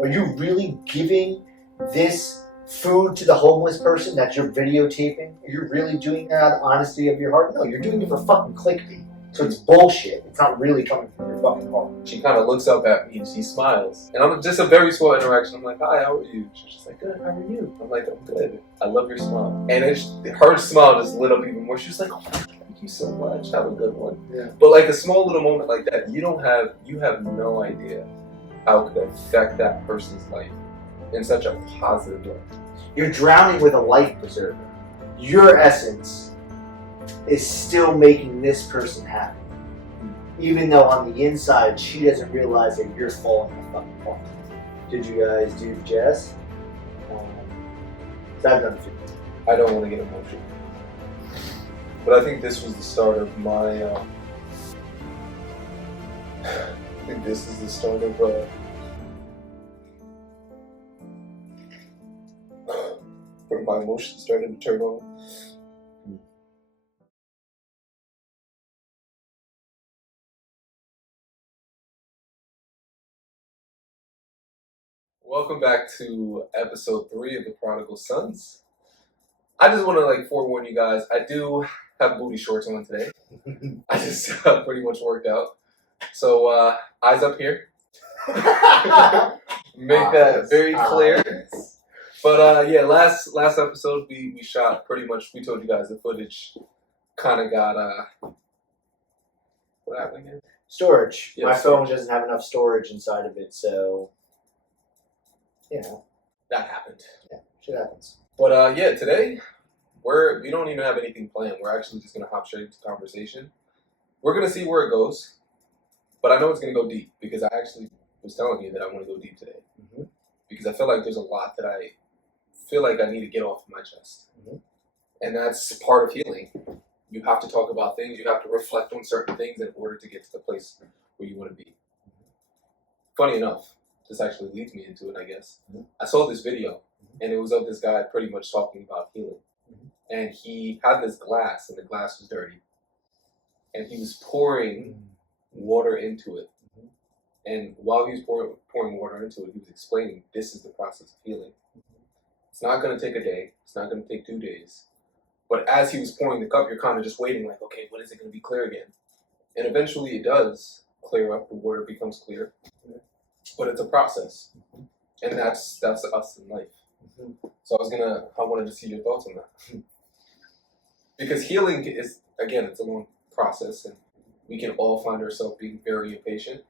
Are you really giving this food to the homeless person that you're videotaping? Are you really doing that out of honesty of your heart? No, you're doing it for fucking clickbait. So it's bullshit. It's not really coming from your fucking heart. She kind of looks up at me and she smiles. And I'm just a very small interaction. I'm like, hi, how are you? She's just like, good, how are you? I'm like, I'm good. I love your smile. And her smile just lit up even more. She was like, oh, thank you so much. Have a good one. Yeah. But like a small little moment like that, you have no idea how it could affect that person's life in such a positive way. You're drowning with a life preserver. Your essence is still making this person happy. Even though on the inside, she doesn't realize that you're falling the fucking apart. Did you guys do the jazz? I've done a few. I don't want to get emotional. But I think this was the start of my, I think this is the start of, where my emotions started to turn on. Welcome back to episode 3 of the Prodigal Sons. I just want to forewarn you guys, I do have booty shorts on today. I just pretty much worked out. So eyes up here. Make that very clear. But yeah, last episode we shot pretty much, we told you guys the footage kind of got, what happened again? Storage. Yeah, My storage. phone doesn't have enough storage inside of it, so, you know. That happened. Yeah, shit happens. But yeah, today, we don't even have anything planned. We're actually just going to hop straight into conversation. We're going to see where it goes, but I know it's going to go deep because I actually was telling you that I want to go deep today. Mm-hmm. Because I feel like there's a lot that I feel like I need to get off my chest. Mm-hmm. And that's part of healing. You have to talk about things. You have to reflect on certain things in order to get to the place where you want to be. Funny enough, this actually leads me into it, I guess. Mm-hmm. I saw this video, and it was of this guy pretty much talking about healing. And he had this glass, and the glass was dirty. And he was pouring water into it. And while he was pouring water into it, he was explaining this is the process of healing. It's not going to take a day. It's not going to take 2 days. But as he was pouring the cup, you're kind of just waiting like, okay, when is it going to be clear again? And eventually it does clear up. The water becomes clear. But it's a process. And that's us in life. So I wanted to see your thoughts on that. Because healing is, again, it's a long process, and we can all find ourselves being very impatient.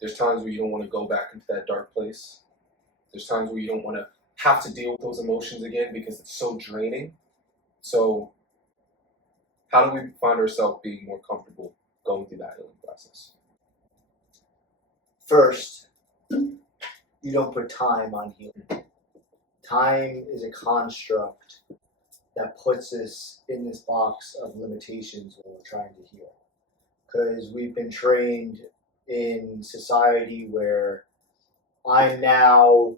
There's times where you don't want to go back into that dark place. There's times where you don't want to have to deal with those emotions again because it's so draining. So how do we find ourselves being more comfortable going through that healing process? First, you don't put time on healing. Time is a construct that puts us in this box of limitations when we're trying to heal. Because we've been trained in society where I'm now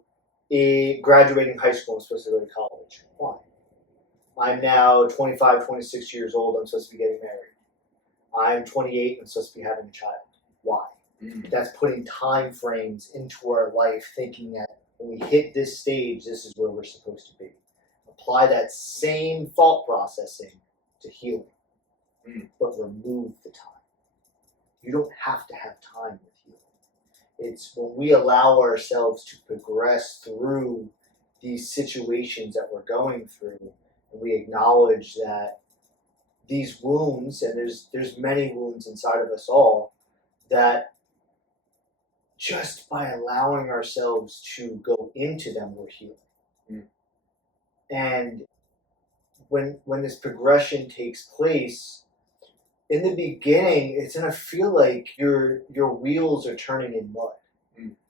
graduating high school, I'm supposed to go to college. Why? I'm now 25, 26 years old, I'm supposed to be getting married. I'm 28, I'm supposed to be having a child. Why? That's putting time frames into our life, thinking that when we hit this stage, this is where we're supposed to be. Apply that same thought processing to healing, but remove the time. You don't have to have time with healing. It's when we allow ourselves to progress through these situations that we're going through, and we acknowledge that these wounds, and there's many wounds inside of us all, that just by allowing ourselves to go into them, we're healing. And when this progression takes place, in the beginning, it's gonna feel like your wheels are turning in mud.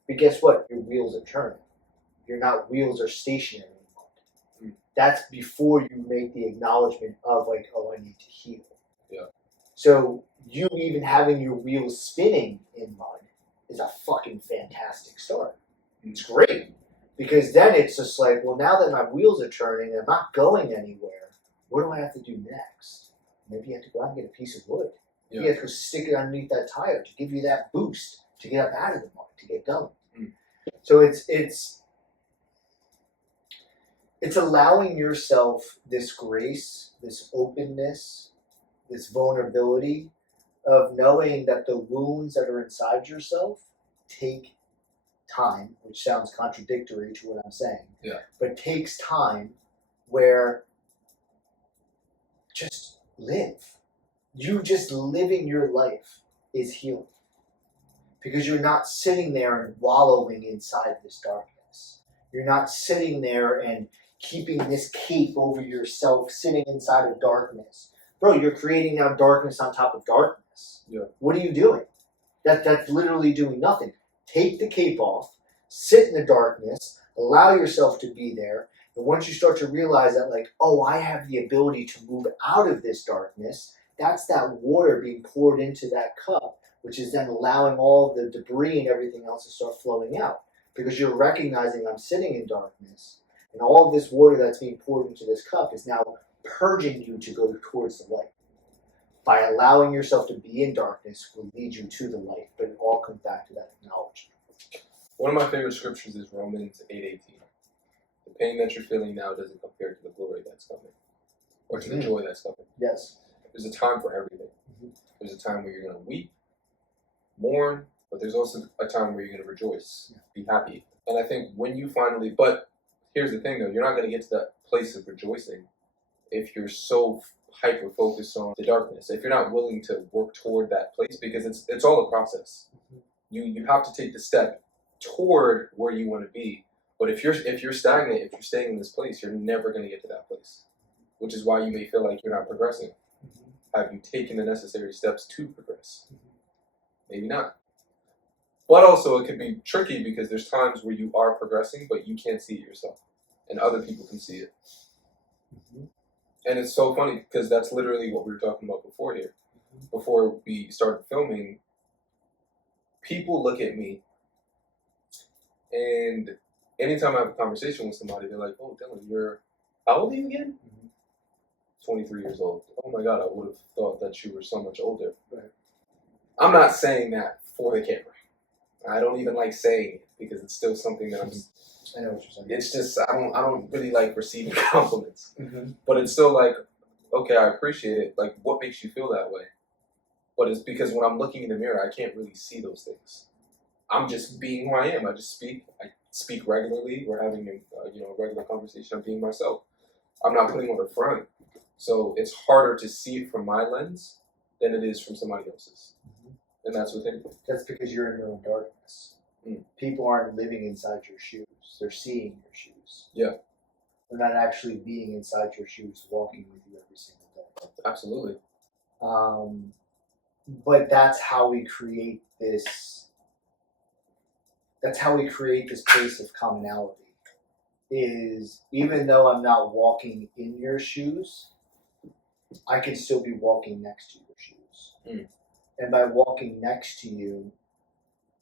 But guess what? Your wheels are turning. Wheels are stationary in mud. That's before you make the acknowledgement of oh, I need to heal. Yeah. So you even having your wheels spinning in mud is a fucking fantastic start. It's great. Because then it's just like, well, now that my wheels are turning and I'm not going anywhere, what do I have to do next? Maybe you have to go out and get a piece of wood. Yeah. You have to go stick it underneath that tire to give you that boost to get up out of the mud, to get going. So it's allowing yourself this grace, this openness, this vulnerability of knowing that the wounds that are inside yourself take time, which sounds contradictory to what I'm saying. Yeah. But takes time where just live. You just living your life is healing. Because you're not sitting there and wallowing inside this darkness. You're not sitting there and keeping this cape over yourself, sitting inside of darkness. Bro, you're creating now darkness on top of darkness. Yeah. What are you doing? That's literally doing nothing. Take the cape off, sit in the darkness, allow yourself to be there, and once you start to realize that, like, oh, I have the ability to move out of this darkness, that's that water being poured into that cup, which is then allowing all the debris and everything else to start flowing out. Because you're recognizing I'm sitting in darkness, and all of this water that's being poured into this cup is now purging you to go towards the light. By allowing yourself to be in darkness will lead you to the light, but it all comes back to that acknowledgement. One of my favorite scriptures is Romans 8:18. The pain that you're feeling now doesn't compare to the glory that's coming, or to the joy that's coming. Yes. There's a time for everything. There's a time where you're going to weep, mourn, but there's also a time where you're going to rejoice, be happy. And I think when you finally, but here's the thing though, you're not going to get to that place of rejoicing if you're so hyper focused on the darkness. If you're not willing to work toward that place, because it's all a process. You have to take the step toward where you want to be. But if you're stagnant, if you're staying in this place, you're never going to get to that place. Which is why you may feel like you're not progressing. Have you taken the necessary steps to progress? Maybe not. But also it can be tricky because there's times where you are progressing, but you can't see it yourself. And other people can see it. And it's so funny because that's literally what we were talking about before here. Before we started filming, people look at me, and anytime I have a conversation with somebody, they're like, oh, Dylan, how old are you again? 23 years old. Oh my God, I would have thought that you were so much older. Right. I'm not saying that for the camera. I don't even like saying it because it's still something that I know what you're saying. it's just, I don't really like receiving compliments. But it's still like, okay, I appreciate it. Like, what makes you feel that way? But it's because when I'm looking in the mirror, I can't really see those things. I'm just being who I am. I just speak. I speak regularly. We're having a regular conversation. I'm being myself. I'm not putting on a front. So it's harder to see it from my lens than it is from somebody else's. And that's with anything. That's because you're in your own darkness. People aren't living inside your shoes. They're seeing your shoes. Yeah. They're not actually being inside your shoes, walking with you every single day. Absolutely. But that's how we create this. That's how we create this place of commonality. Is even though I'm not walking in your shoes, I can still be walking next to your shoes. And by walking next to you,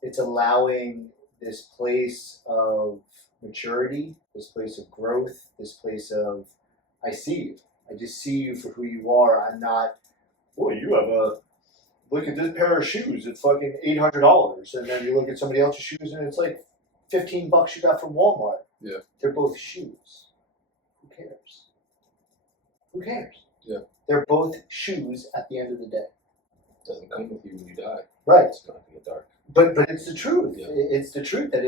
it's allowing this place of maturity, this place of growth, this place of, I see you. I just see you for who you are. I'm not, boy, you have look at this pair of shoes. It's fucking $800. And then you look at somebody else's shoes and it's like $15 you got from Walmart. Yeah. They're both shoes. Who cares? Who cares? Yeah. They're both shoes at the end of the day. It doesn't come with you when you die. Right. It's not going to get dark. But it's the truth. Yeah. It's the truth that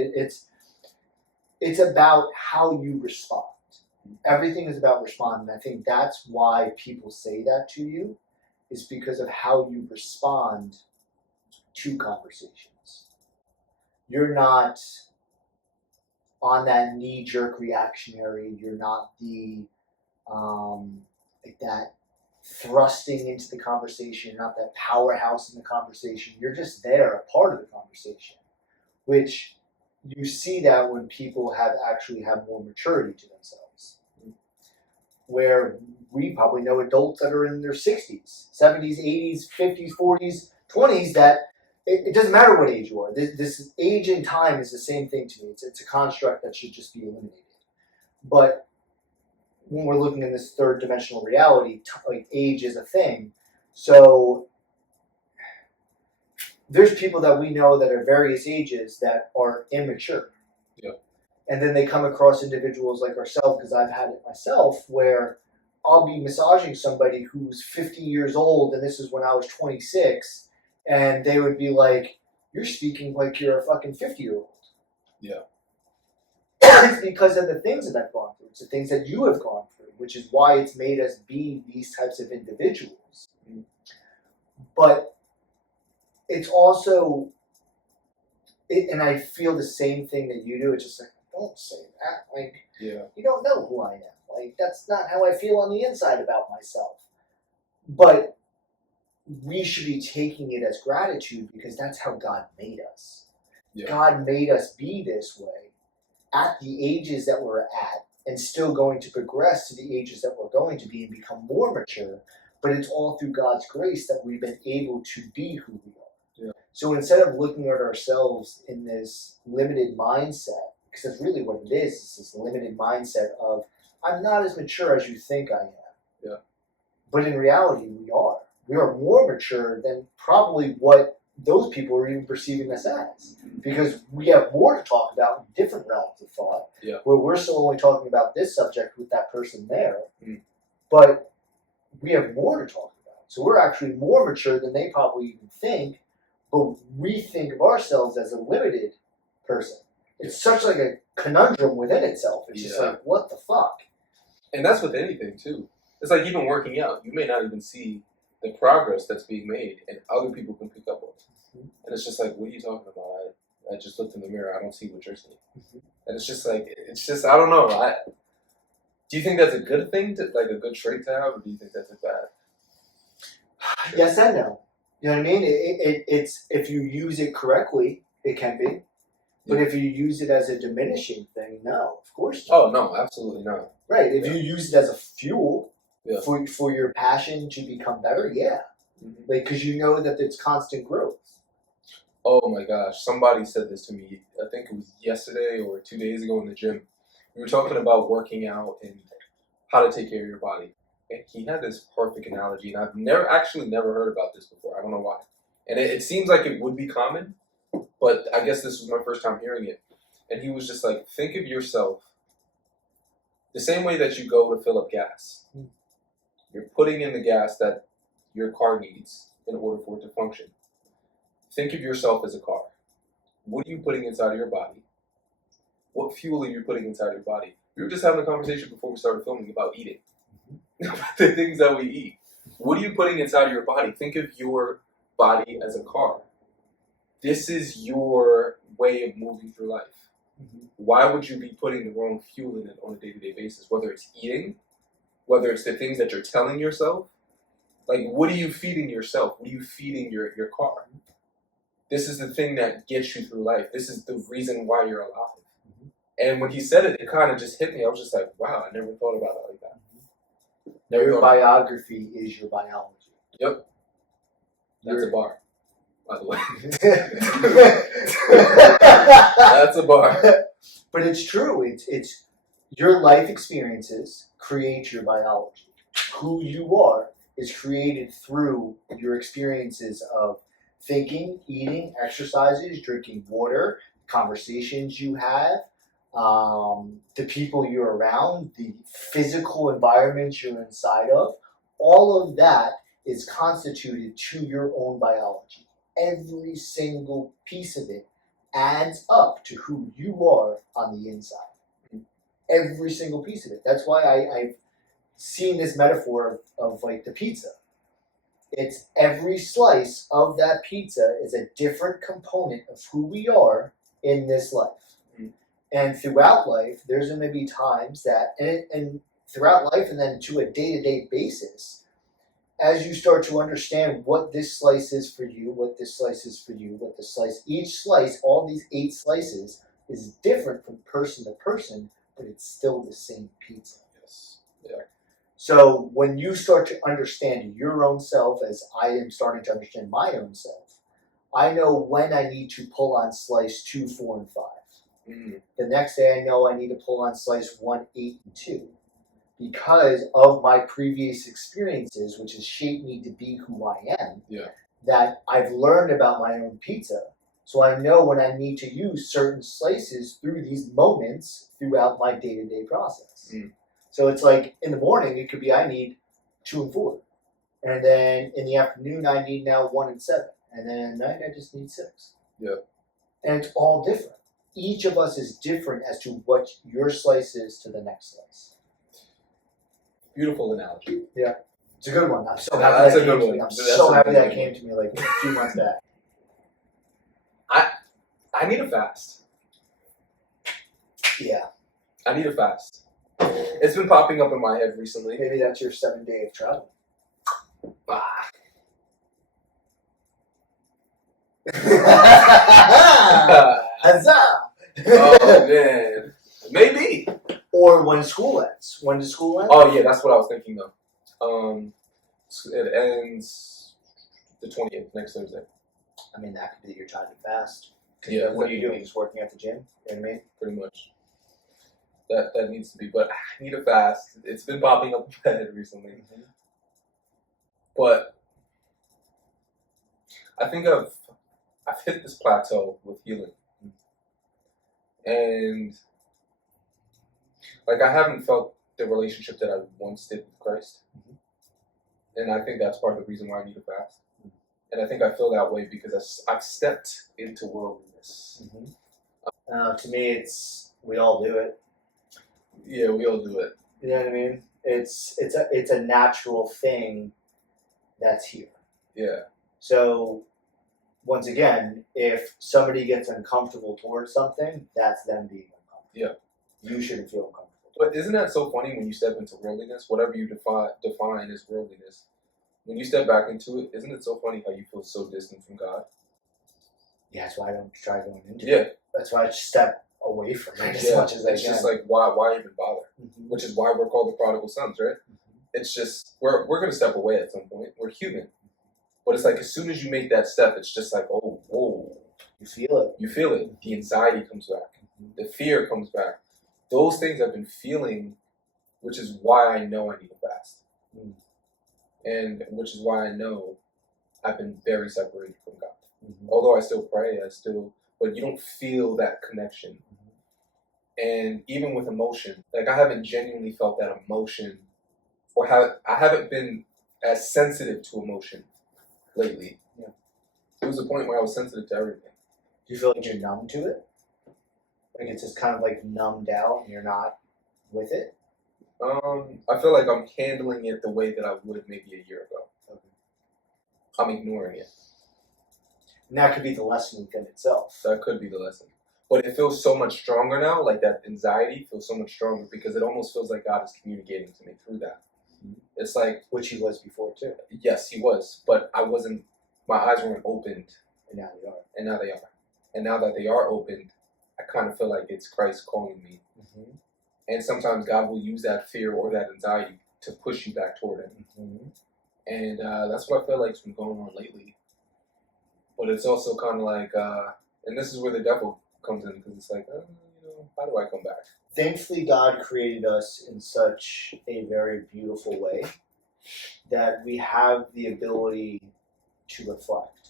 it's about how you respond. Everything is about responding. I think that's why people say that to you, is because of how you respond to conversations. You're not on that knee-jerk reactionary. You're not the like that thrusting into the conversation. You're not that powerhouse in the conversation. You're just there, a part of the conversation, which you see that when people actually have more maturity to themselves. Where we probably know adults that are in their 60s, 70s, 80s, 50s, 40s, 20s that it doesn't matter what age you are. This age and time is the same thing to me. It's a construct that should just be eliminated. But when we're looking in this third dimensional reality, like age is a thing. So there's people that we know that are various ages that are immature. Yeah. And then they come across individuals like ourselves, because I've had it myself, where I'll be massaging somebody who's 50 years old, and this is when I was 26, and they would be like, "You're speaking like you're a fucking 50-year-old." Yeah. It's because of the things that I've gone through. It's the things that you have gone through, which is why it's made us be these types of individuals. Mm. But it's also, and I feel the same thing that you do. It's just like, don't say that. Like, Yeah. you don't know who I am. Like, that's not how I feel on the inside about myself. But we should be taking it as gratitude, because that's how God made us. Yeah. God made us be this way at the ages that we're at, and still going to progress to the ages that we're going to be and become more mature. But it's all through God's grace that we've been able to be who we are. Yeah. So instead of looking at ourselves in this limited mindset, because that's really what it is, it's this limited mindset of, I'm not as mature as you think I am. Yeah. But in reality, we are. We are more mature than probably what those people are even perceiving us as. Because we have more to talk about in different realms of thought, Yeah. where we're still only talking about this subject with that person there. Mm. But we have more to talk about. So we're actually more mature than they probably even think, but we think of ourselves as a limited person. It's such like a conundrum within itself. It's just like, what the fuck? And that's with anything too. It's like even working out. You may not even see the progress that's being made, and other people can pick up on it. Mm-hmm. And it's just like, what are you talking about? I just looked in the mirror. I don't see what you're seeing. Mm-hmm. And it's just like, I don't know. Do you think that's a good thing, like a good trait to have, or do you think that's a bad? Yes and no. You know what I mean? It's if you use it correctly, it can be. But if you use it as a diminishing thing, no, of course not. Oh, no, absolutely not. Right. If you use it as a fuel for your passion to become better, Mm-hmm. Like, because you know that it's constant growth. Oh my gosh, somebody said this to me, I think it was yesterday or 2 days ago in the gym. We were talking about working out and how to take care of your body. And he had this perfect analogy, and I've never heard about this before. I don't know why. And it seems like it would be common, but I guess this was my first time hearing it. And he was just like, think of yourself the same way that you go to fill up gas. You're putting in the gas that your car needs in order for it to function. Think of yourself as a car. What are you putting inside of your body? What fuel are you putting inside your body? We were just having a conversation before we started filming about eating. The things that we eat. What are you putting inside your body? Think of your body as a car. This is your way of moving through life. Mm-hmm. Why would you be putting the wrong fuel in it on a day-to-day basis? Whether it's eating, whether it's the things that you're telling yourself. Like, what are you feeding yourself? What are you feeding your car? This is the thing that gets you through life. This is the reason why you're alive. Mm-hmm. And when he said it, it kind of just hit me. I was just like, wow, I never thought about it like that. Your biography is your biology. Yep. That's a bar, by the way. That's a bar. But it's true. It's your life experiences create your biology. Who you are is created through your experiences of thinking, eating, exercises, drinking water, conversations you have, the people you're around, the physical environment you're inside of. All of that is constituted to your own biology. Every single piece of it adds up to who you are on the inside. Every single piece of it. That's why I've seen this metaphor of like the pizza. It's every slice of that pizza is a different component of who we are in this life. Mm-hmm. And throughout life, there's going to be times that, and throughout life and then to a day-to-day basis, as you start to understand what this slice is for you, what this slice is for you, what this slice, each slice, all these 8 slices is different from person to person, but it's still the same pizza. Yes. Yeah. So when you start to understand your own self, as I am starting to understand my own self, I know when I need to pull on slice 2, 4, and 5. Mm-hmm. The next day I know I need to pull on slice 1, 8, and 2. Because of my previous experiences, which has shaped me to be who I am, that I've learned about my own pizza. So I know when I need to use certain slices through these moments throughout my day-to-day process. So it's like in the morning, it could be I need 2 and 4. And then in the afternoon, I need now 1 and 7. And then at night, I just need 6. Yeah. And it's all different. Each of us is different as to what your slice is to the next slice. Beautiful analogy. Yeah. It's a good one. I'm so Yeah, happy that's that a good came to one. me. I'm That's so a happy good that one. came to me like a few months back. I need a fast. Yeah. I need a fast. It's been popping up in my head recently. Maybe that's your 7-day of travel. Ah. Huzzah! Oh man, maybe. Or when school ends. When does school end? Oh yeah, that's what I was thinking though. It ends the 20th, next Thursday. I mean, that could be your time to fast. Yeah, What are you doing? Just working at the gym? You know what I mean? Pretty much. That needs to be, but I need a fast. It's been popping up in my head recently. Mm-hmm. But I think I've hit this plateau with healing. And like I haven't felt the relationship that I once did with Christ. And I think that's part of the reason why I need a fast. And I think I feel that way because I've stepped into worldliness. To me, it's we all do it. Yeah, we all do it. You know what I mean? It's a natural thing that's here. Yeah. So once again, if somebody gets uncomfortable towards something, that's them being uncomfortable. Yeah. You shouldn't feel uncomfortable. But isn't that so funny when you step into worldliness? Whatever you define as worldliness, when you step back into it, isn't it so funny how you feel so distant from God? Yeah, that's why I don't try going into Yeah. it. That's why I step away from it as much as I can. It's just like why even bother? Which is why we're called the prodigal sons, right? It's just we're gonna step away at some point. We're human. But it's like as soon as you make that step, it's just like, oh, whoa. You feel it. You feel it. The anxiety comes back. The fear comes back. Those things I've been feeling, which is why I know I need a fast. And which is why I know I've been very separated from God. Although I still pray, but you don't feel that connection. And even with emotion, like I haven't genuinely felt that emotion, or I haven't been as sensitive to emotion lately. Yeah. There was a point where I was sensitive to everything. Do you feel like you're numb to it? Like it's just kind of like numbed out and you're not with it? I feel like I'm handling it the way that I would maybe a year ago. Okay. I'm ignoring it. And that could be the lesson within itself. That could be the lesson. But it feels so much stronger now, like that anxiety feels so much stronger because it almost feels like God is communicating to me through that. It's like... Which he was before too. Yes, he was. But my eyes weren't opened. And now they are. And now they are. And now that they are opened, I kind of feel like it's Christ calling me. And sometimes God will use that fear or that anxiety to push you back toward him. And that's what I feel like's been going on lately. But it's also kind of like, and this is where the devil comes in because it's like, how do I come back? Thankfully, God created us in such a very beautiful way that we have the ability to reflect.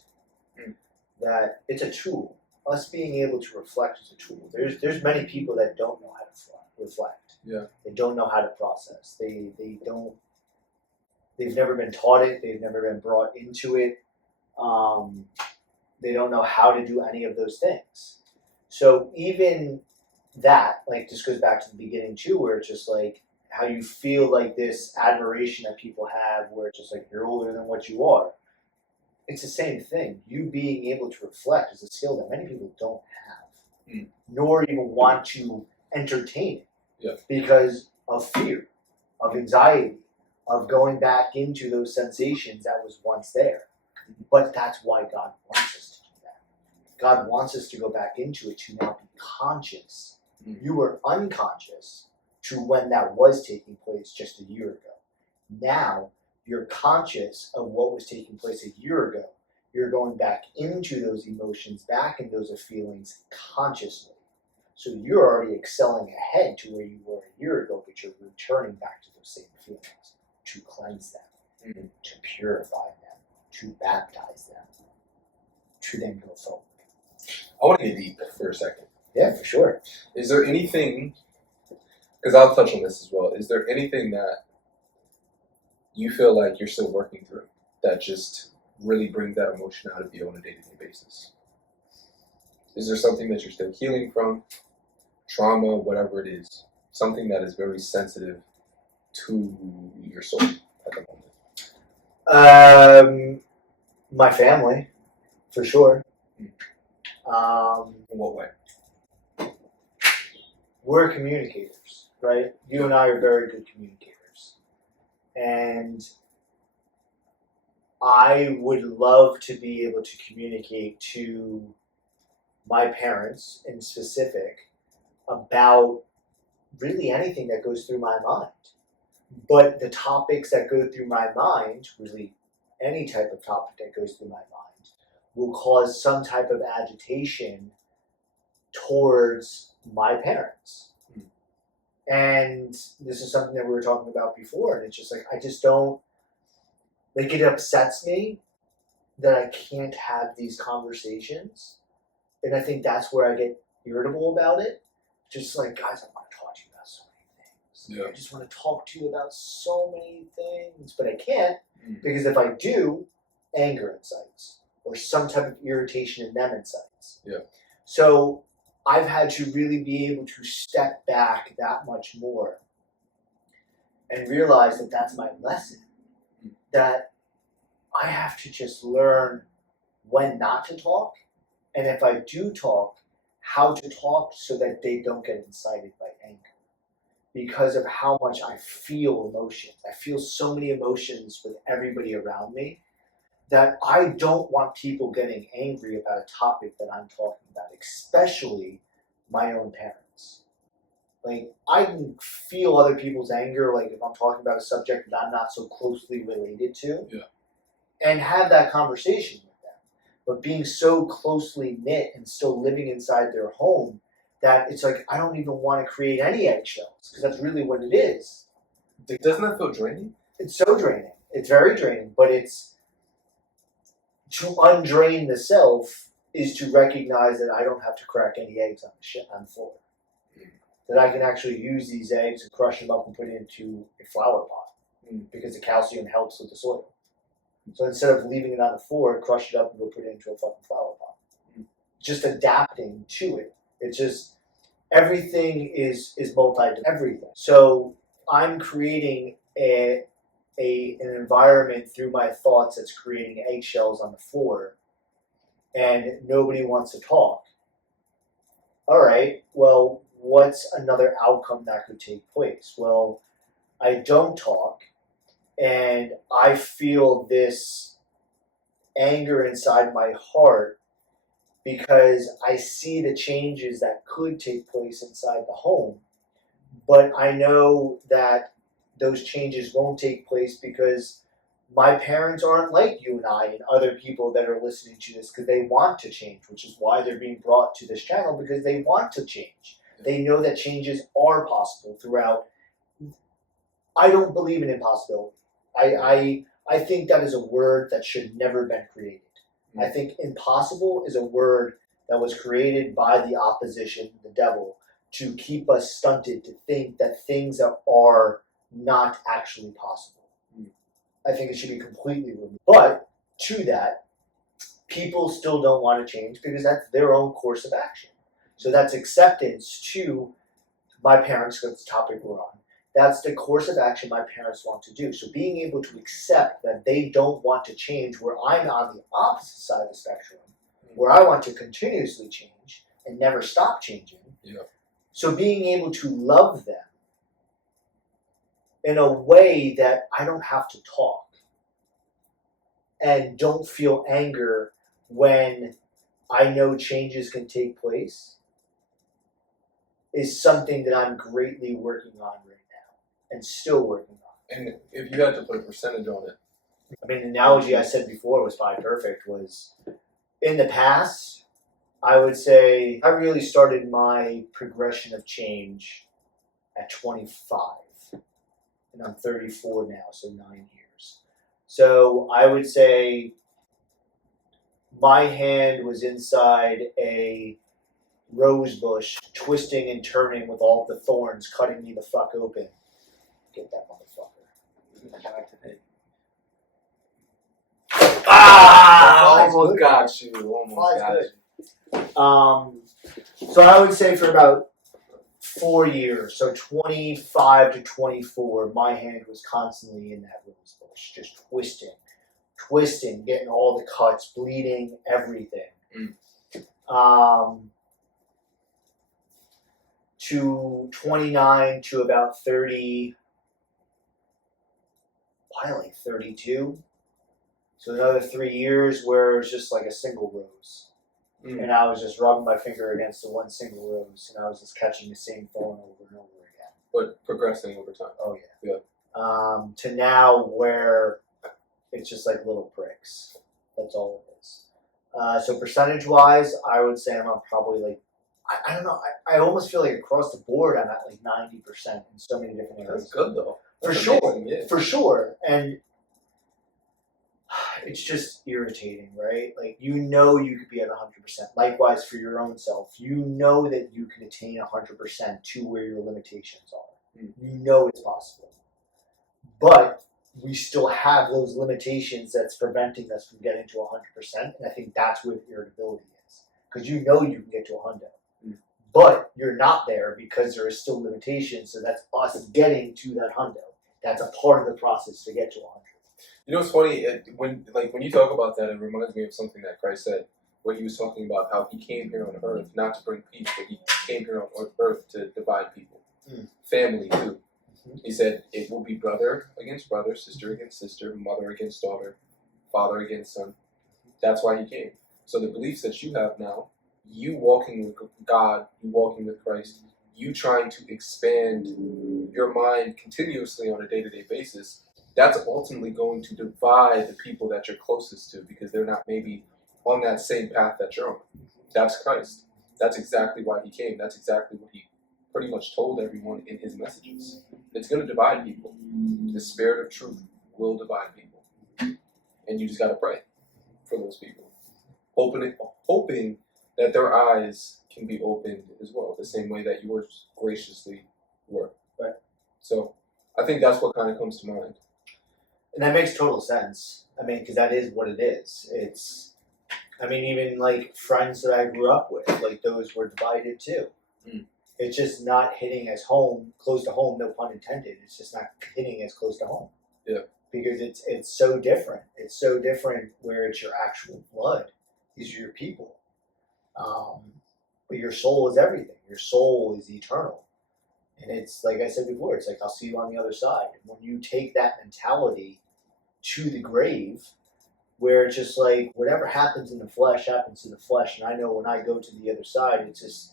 That it's a tool. Us being able to reflect is a tool. There's many people that don't know how to reflect. Yeah. They don't know how to process. They've never been taught it. They've never been brought into it. They don't know how to do any of those things. So even that, like, just goes back to the beginning too, where it's just like how you feel like this admiration that people have, where it's just like you're older than what you are. It's the same thing. You being able to reflect is a skill that many people don't have, nor even want to entertain it. Yeah. Because of fear, of anxiety, of going back into those sensations that was once there. But that's why God wants us to do that. God wants us to go back into it to now be conscious. You were unconscious to when that was taking place just a year ago. Now, you're conscious of what was taking place a year ago. You're going back into those emotions, back in those feelings consciously. So you're already excelling ahead to where you were a year ago, but you're returning back to those same feelings to cleanse them, to purify them, to baptize them, to then go forward. I want to get deep for a second. Yeah, for sure. Is there anything, because I'll touch on this as well, is there anything that you feel like you're still working through that just really brings that emotion out of you on a day-to-day basis? Is there something that you're still healing from? Trauma, whatever it is. Something that is very sensitive to your soul at the moment. My family, for sure. In what way? We're communicators, right? You and I are very good communicators. And I would love to be able to communicate to my parents in specific about really anything that goes through my mind. But the topics that go through my mind, really any type of topic that goes through my mind, will cause some type of agitation towards my parents. And this is something that we were talking about before, and it's just like, I just don't, like, it upsets me that I can't have these conversations. And I think that's where I get irritable about it. Just like, guys, I want to talk to you about so many things. Yeah. I just want to talk to you about so many things, but I can't, because if I do, anger incites, or some type of irritation in them incites. Yeah. So I've had to really be able to step back that much more and realize that that's my lesson. That I have to just learn when not to talk, and if I do talk, how to talk so that they don't get incited by anger. Because of how much I feel emotions. I feel so many emotions with everybody around me that I don't want people getting angry about a topic that I'm talking about, especially my own parents. Like, I can feel other people's anger, like if I'm talking about a subject that I'm not so closely related to, and have that conversation with them. But being so closely knit and still living inside their home, that it's like I don't even want to create any eggshells, because that's really what it is. Doesn't that feel draining? It's so draining. It's very draining, but it's to undrain the self is to recognize that I don't have to crack any eggs on the floor. That I can actually use these eggs and crush them up and put it into a flower pot, because the calcium helps with the soil. So instead of leaving it on the floor, crush it up and go put it into a fucking flower pot. Just adapting to it. It's just, everything is everything. So I'm creating an environment through my thoughts that's creating eggshells on the floor, and nobody wants to talk. All right, well, what's another outcome that could take place? Well, I don't talk, and I feel this anger inside my heart because I see the changes that could take place inside the home, but I know that those changes won't take place because my parents aren't like you and I and other people that are listening to this, because they want to change, which is why they're being brought to this channel, because they want to change. They know that changes are possible throughout. I don't believe in impossibility. I think that is a word that should never have been created. I think impossible is a word that was created by the opposition, the devil, to keep us stunted, to think that things are not actually possible. I think it should be completely removed. But to that, people still don't want to change because that's their own course of action. So that's acceptance to my parents, because the topic we're on. That's the course of action my parents want to do. So being able to accept that they don't want to change, where I'm on the opposite side of the spectrum, where I want to continuously change and never stop changing. Yeah. So being able to love them in a way that I don't have to talk and don't feel anger when I know changes can take place is something that I'm greatly working on right now and still working on. And if you had to put a percentage on it. I mean, the analogy I said before was probably perfect. Was in the past, I would say I really started my progression of change at 25. And I'm 34 now, so 9 years. So I would say my hand was inside a rose bush, twisting and turning with all the thorns, cutting me the fuck open. Get that motherfucker. Almost got you. Almost got you. So I would say for about 4 years, so 25 to 24, my hand was constantly in that rose bush, just twisting, getting all the cuts, bleeding, everything. To 29 to about 30, probably like 32. So another 3 years where it was just like a single rose. And I was just rubbing my finger against the one single rose, and I was just catching the same thorn over and over again. But progressing over time. Oh, yeah. To now where it's just like little pricks. That's all it is. So percentage-wise, I would say I'm probably like, I don't know, I almost feel like across the board I'm at like 90% in so many different areas. That's good, though. For That's sure. amazing, yeah. For sure. And it's just irritating, right? Like, you know you could be at 100%. Likewise for your own self. You know that you can attain 100% to where your limitations are. You know it's possible. But we still have those limitations that's preventing us from getting to 100%. And I think that's where the irritability is. Because you know you can get to 100. But you're not there because there is still limitations. So that's us getting to that 100. That's a part of the process to get to 100. You know, it's funny, when you talk about that, it reminds me of something that Christ said, where he was talking about how he came here on earth not to bring peace, but he came here on earth to divide people. Family, too. He said it will be brother against brother, sister against sister, mother against daughter, father against son. That's why he came. So the beliefs that you have now, you walking with God, you walking with Christ, you trying to expand your mind continuously on a day-to-day basis, that's ultimately going to divide the people that you're closest to because they're not maybe on that same path that you're on. That's Christ. That's exactly why he came. That's exactly what he pretty much told everyone in his messages. It's going to divide people. The spirit of truth will divide people. And you just got to pray for those people. Hoping that their eyes can be opened as well, the same way that yours graciously were. Right. So I think that's what kind of comes to mind. And that makes total sense. I mean, because that is what it is. It's, I mean, even like friends that I grew up with, like those were divided too. It's just not hitting as close to home, no pun intended. It's just not hitting as close to home. Yeah. Because it's so different. It's so different where it's your actual blood. These are your people. But your soul is everything. Your soul is eternal. And it's, like I said before, it's like, I'll see you on the other side. And when you take that mentality to the grave, where it's just like, whatever happens in the flesh happens in the flesh. And I know when I go to the other side, it's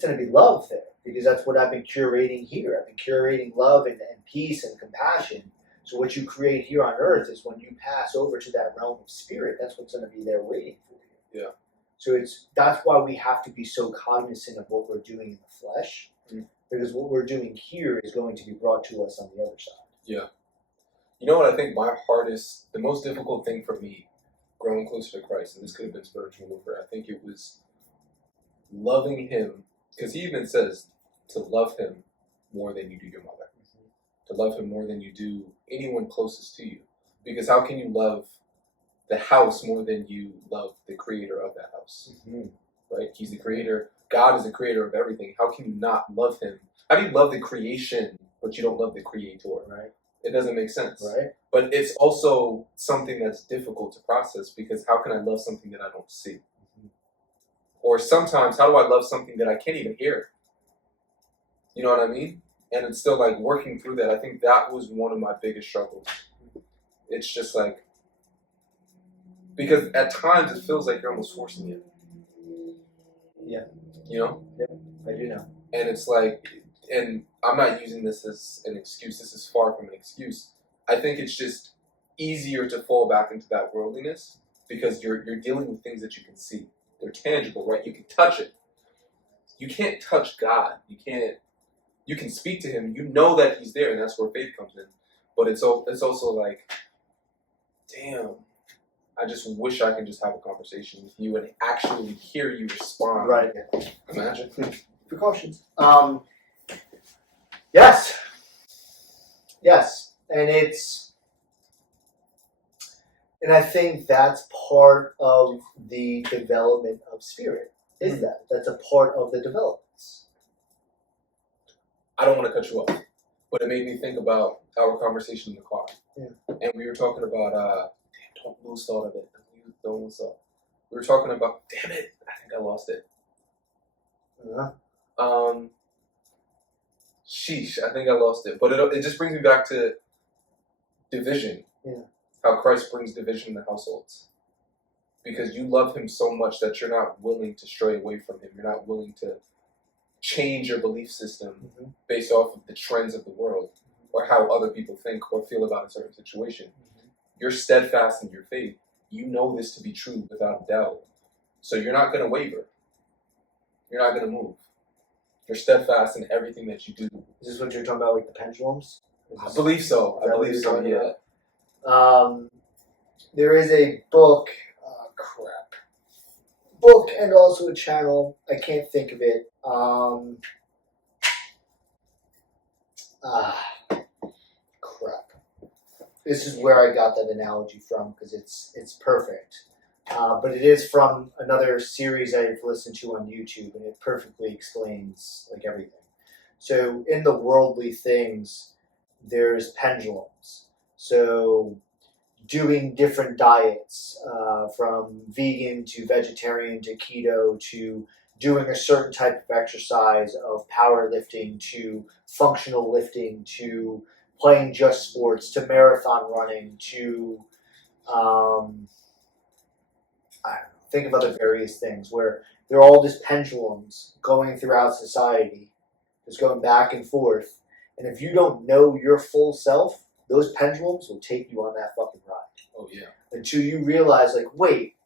going to be love there. Because that's what I've been curating here. I've been curating love and peace and compassion. So what you create here on earth is when you pass over to that realm of spirit, that's what's going to be there waiting for you. Yeah. So that's why we have to be so cognizant of what we're doing in the flesh. Because what we're doing here is going to be brought to us on the other side. Yeah. You know what I think the most difficult thing for me growing closer to Christ, and this could have been spiritual warfare, I think it was loving him, because he even says to love him more than you do your mother. To love him more than you do anyone closest to you. Because how can you love the house more than you love the creator of that house? Right? He's the creator. God is the creator of everything. How can you not love him? How do you love the creation, but you don't love the creator? Right. It doesn't make sense. Right. But it's also something that's difficult to process because how can I love something that I don't see? Or sometimes, how do I love something that I can't even hear? You know what I mean? And it's still like working through that. I think that was one of my biggest struggles. It's just like, because at times it feels like you're almost forcing it. Yeah. You know? Yeah, I do know. And it's like, and I'm not using this as an excuse. This is far from an excuse. I think it's just easier to fall back into that worldliness because you're dealing with things that you can see. They're tangible, right? You can touch it. You can't touch God. You can speak to him. You know that he's there, and that's where faith comes in. But it's also like, damn, I just wish I could just have a conversation with you and actually hear you respond. Right. Imagine. Precautions. Yes. Yes. And I think that's part of the development of spirit. Is that's a part of the developments. I don't want to cut you off, but it made me think about our conversation in the car. Yeah. And we were talking about don't lose thought of it. Don't lose thought. We were talking about, damn it, I think I lost it. Sheesh, I think I lost it. But it just brings me back to division. Yeah. How Christ brings division in the households. Because you love him so much that you're not willing to stray away from him. You're not willing to change your belief system based off of the trends of the world or how other people think or feel about a certain situation. You're steadfast in your faith. You know this to be true without doubt. So you're not going to waver. You're not going to move. You're steadfast in everything that you do. Is this what you're talking about, like the pendulums? I believe so. I believe so, yeah. There is a book, book and also a channel. I can't think of it. This is where I got that analogy from because it's perfect. But it is from another series I've listened to on YouTube, and it perfectly explains like everything. So in the worldly things, there's pendulums. So doing different diets, from vegan to vegetarian to keto to doing a certain type of exercise, of powerlifting to functional lifting to playing just sports to marathon running to think of other various things where there are all these pendulums going throughout society, just going back and forth. And if you don't know your full self, those pendulums will take you on that fucking ride. Oh, yeah. Until you realize, like, wait,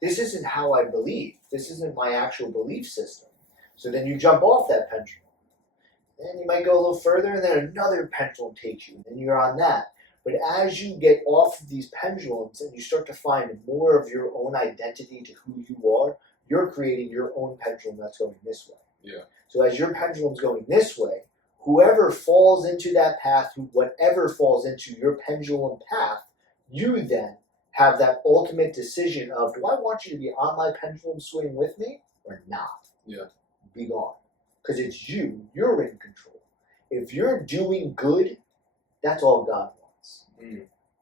this isn't how I believe. This isn't my actual belief system. So then you jump off that pendulum. Then you might go a little further, and then another pendulum takes you, and then you're on that. But as you get off of these pendulums and you start to find more of your own identity to who you are, you're creating your own pendulum that's going this way. Yeah. So as your pendulum's going this way, whoever falls into that path, whatever falls into your pendulum path, you then have that ultimate decision of, do I want you to be on my pendulum swing with me or not? Yeah. Be gone. Because it's you. You're in control. If you're doing good, that's all God wants.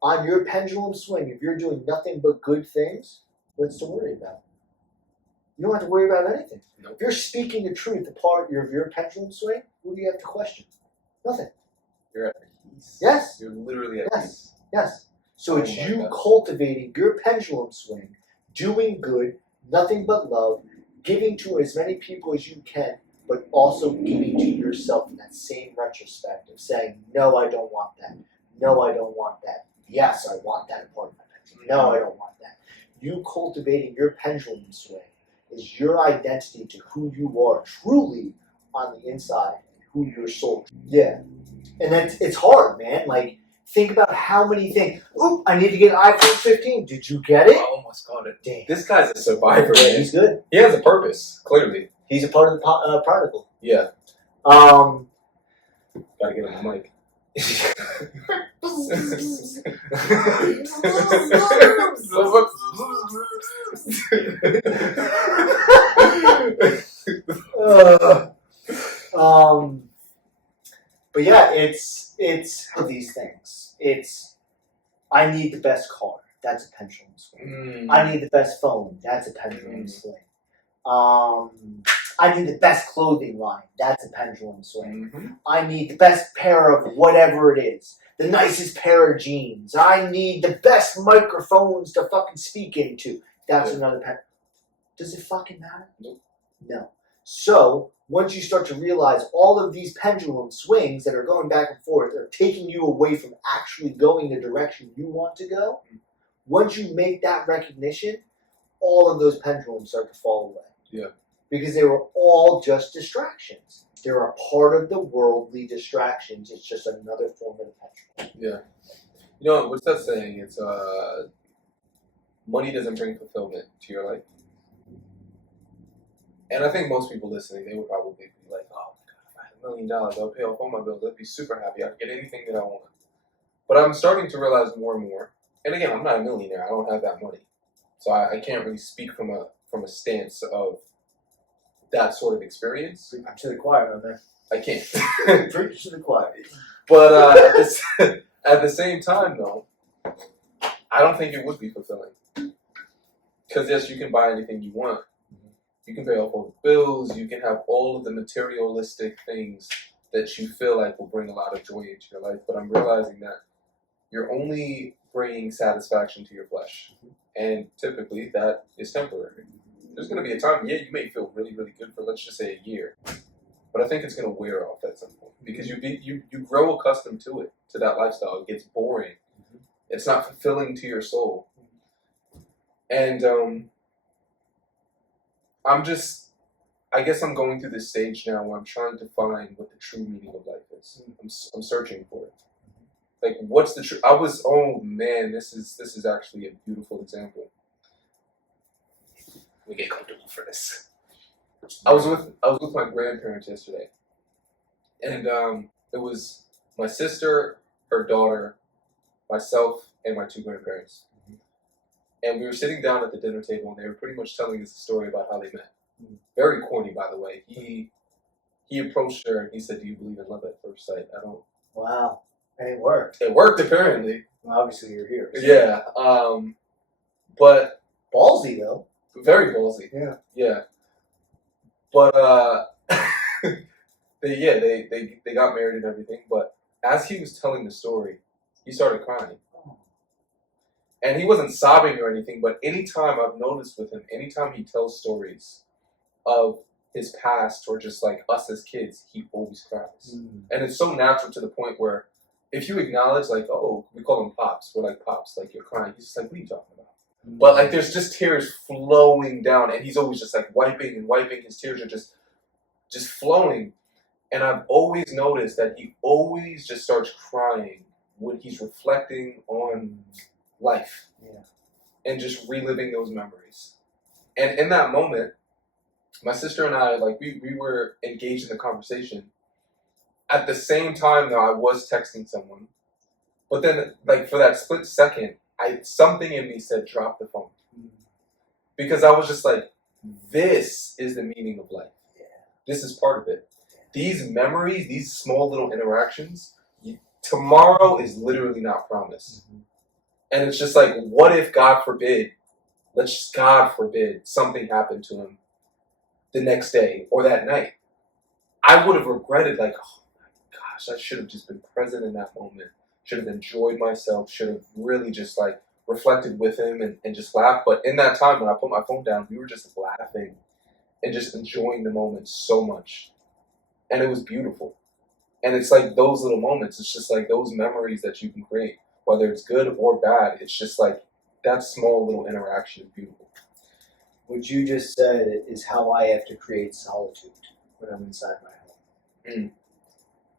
On your pendulum swing, if you're doing nothing but good things, what's to worry about? You don't have to worry about anything. Nope. If you're speaking the truth, the part of your pendulum swing, what do you have to question? Nothing. You're at peace. Yes. You're literally at peace. Yes. So it's you cultivating your pendulum swing, doing good, nothing but love, giving to as many people as you can, but also giving to yourself in that same retrospective, saying, no, I don't want that. No, I don't want that. Yes, I want that part of my pendulum. No, I don't want that. You cultivating your pendulum swing is your identity to who you are truly on the inside and who your soul. Yeah. And it's hard, man. Like, think about how many things. Oop, I need to get an iPhone 15. Did you get it? I almost got it. Damn. This guy's a survivor, Yeah, man. he's good. He has a purpose, clearly. He's a part of the particle. Yeah. Um. Gotta get him a mic. But yeah, it's these things. It's, I need the best car. That's a pendulum swing. I need the best phone. That's a pendulum swing. I need the best clothing line. That's a pendulum swing. I need the best pair of whatever it is. The nicest pair of jeans. I need the best microphones to fucking speak into. That's another pendulum. Does it fucking matter? Nope. No. So, once you start to realize all of these pendulum swings that are going back and forth are taking you away from actually going the direction you want to go, once you make that recognition, all of those pendulums start to fall away. Yeah. Because they were all just distractions. They're a part of the worldly distractions. It's just another form of the pendulum. Yeah. You know, what's that saying? It's, money doesn't bring fulfillment to your life. And I think most people listening, they would probably be like, oh my God, if I had $1 million, I would pay off all my bills. I'd be super happy. I could get anything that I want. But I'm starting to realize more and more. And again, I'm not a millionaire. I don't have that money. So I can't really speak from a stance of that sort of experience. I'm to the choir, man. I can't. Preach to the choir. But at the same time, though, I don't think it would be fulfilling. Because yes, you can buy anything you want. You can pay off all the bills. You can have all of the materialistic things that you feel like will bring a lot of joy into your life. But I'm realizing that you're only bringing satisfaction to your flesh. And typically that is temporary. There's going to be a time, yeah, you may feel really, really good for, let's just say, a year. But I think it's going to wear off at some point. Because you grow accustomed to it, to that lifestyle. It gets boring. It's not fulfilling to your soul. And I guess I'm going through this stage now where I'm trying to find what the true meaning of life is. I'm searching for it. Like, what's the true? Oh man, this is actually a beautiful example. We get comfortable for this. I was with my grandparents yesterday, and it was my sister, her daughter, myself, and my 2 grandparents. And we were sitting down at the dinner table, and they were pretty much telling us a story about how they met. Very corny, by the way. He approached her and he said, "Do you believe in love at first sight?" I don't. Wow. And it worked. It worked, apparently. Well, obviously, you're here. So. Yeah. But ballsy though. Very ballsy. Yeah. Yeah. But they got married and everything. But as he was telling the story, he started crying. And he wasn't sobbing or anything, but anytime I've noticed with him, anytime he tells stories of his past or just like us as kids, he always cries. And it's so natural to the point where if you acknowledge, like, oh, we call him Pops, we're like, Pops, like, you're crying. He's just like, what are you talking about? But like, there's just tears flowing down, and he's always just like wiping and wiping. His tears are just flowing. And I've always noticed that he always just starts crying when he's reflecting on life, and just reliving those memories. And in that moment, my sister and I, like, we were engaged in the conversation. At the same time, though, I was texting someone, but then, like, for that split second, something in me said, "Drop the phone," because I was just like, "This is the meaning of life. This is part of it. These memories, these small little interactions. Tomorrow is literally not promised." And it's just like, what if, God forbid, something happened to him the next day or that night? I would have regretted, like, oh my gosh, I should have just been present in that moment. Should have enjoyed myself. Should have really just like reflected with him and just laughed. But in that time when I put my phone down, we were just laughing and just enjoying the moment so much. And it was beautiful. And it's like those little moments. It's just like those memories that you can create. Whether it's good or bad, it's just like that small little interaction is beautiful. What you just said is how I have to create solitude when I'm inside my home.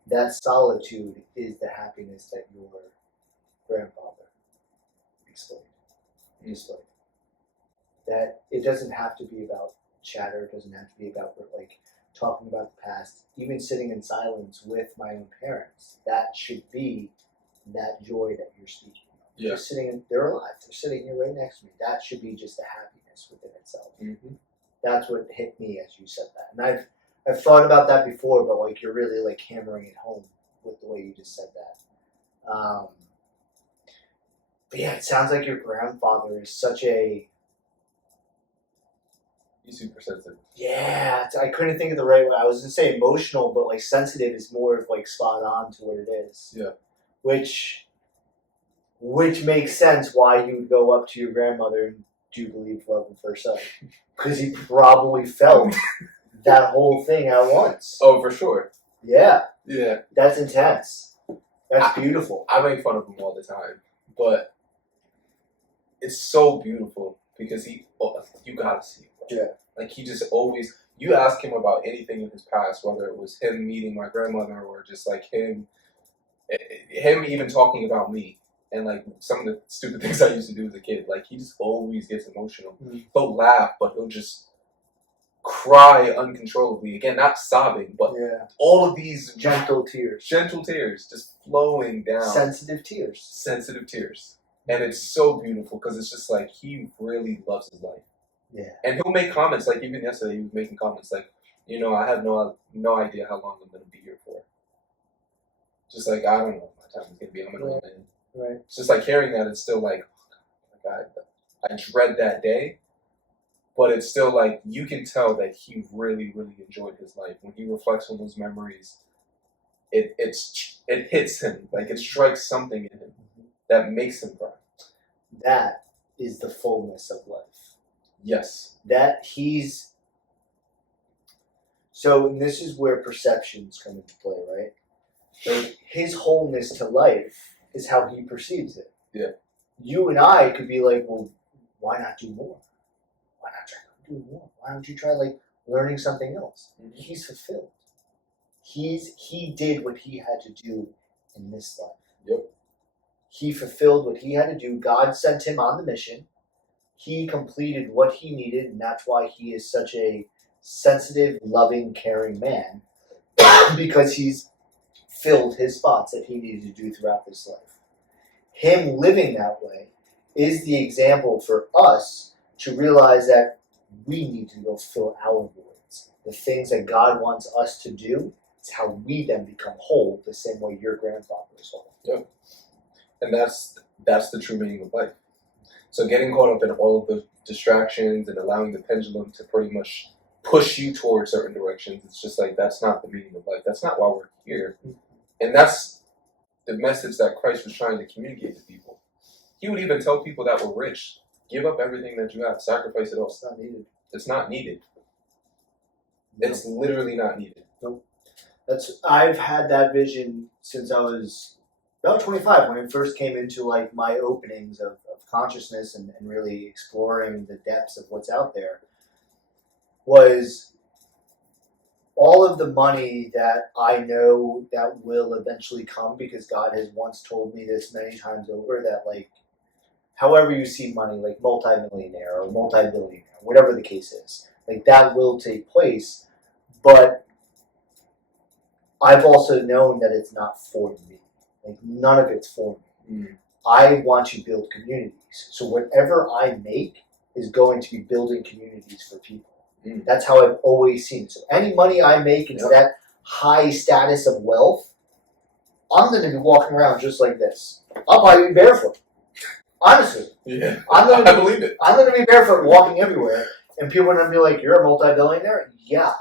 That solitude is the happiness that your grandfather displayed. That it doesn't have to be about chatter. It doesn't have to be about like talking about the past. Even sitting in silence with my own parents, that should be that joy that you're speaking of. Yeah. Just they're alive. They're sitting here right next to me. That should be just a happiness within itself. That's what hit me as you said that. And I've thought about that before, but like you're really like hammering it home with the way you just said that. But yeah, it sounds like your grandfather is such a... He's super sensitive. Yeah, I couldn't think of the right way. I was going to say emotional, but like sensitive is more of like spot on to what it is. Yeah. Which makes sense why you would go up to your grandmother and do believe love at first sight. Because he probably felt that whole thing at once. Oh, for sure. Yeah. Yeah. That's intense. That's beautiful. I make fun of him all the time, but it's so beautiful because you gotta see it. Yeah. Like he just always, you ask him about anything in his past, whether it was him meeting my grandmother or just like him even talking about me, And like some of the stupid things I used to do as a kid, like he just always gets emotional. Mm. He'll laugh, but he'll just cry uncontrollably. Again, not sobbing, but all of these gentle tears just flowing down. Sensitive tears. And it's so beautiful because it's just like he really loves his life. Yeah. And he'll make comments, like even yesterday he was making comments like, you know, I have no idea how long I'm going to be here for. Just like, I don't know what my time is going to be. I'm an old man. Right. It's just like hearing that, it's still like, oh my God, I dread that day. But it's still like, you can tell that he really, really enjoyed his life. When he reflects on those memories, it hits him. Like it strikes something in him that makes him cry. That is the fullness of life. Yes. So this is where perceptions come into play, right? Like his wholeness to life is how he perceives it. Yeah. You and I could be like, well, why not do more? Why not try to do more? Why don't you try like learning something else? Mm-hmm. He's fulfilled. He did what he had to do in this life. Yep. He fulfilled what he had to do. God sent him on the mission. He completed what he needed, and that's why he is such a sensitive, loving, caring man, because he's filled his spots that he needed to do throughout this life. Him living that way is the example for us to realize that we need to go fill our voids. The things that God wants us to do is how we then become whole, the same way your grandfather was whole. Yep. And that's the true meaning of life. So getting caught up in all of the distractions and allowing the pendulum to pretty much push you towards certain directions, it's just like, that's not the meaning of life. That's not why we're here. And that's the message that Christ was trying to communicate to people. He would even tell people that were rich, give up everything that you have, sacrifice it all. It's not needed. It's not needed. No. It's literally not needed. Nope. I've had that vision since I was about 25, when it first came into like my openings of consciousness and really exploring the depths of what's out there, was all of the money that I know that will eventually come, because God has once told me this many times over, that like, however you see money, like multi-millionaire or multi-billionaire, whatever the case is, like that will take place, but I've also known that it's not for me. Like none of it's for me. Mm. I want to build communities. So whatever I make is going to be building communities for people. Mm. That's how I've always seen it. So any money I make into that high status of wealth, I'm going to be walking around just like this. I'll probably be barefoot. Honestly. Yeah. I believe it. I'm going to be barefoot walking everywhere. And people are going to be like, you're a multi-billionaire? Yeah.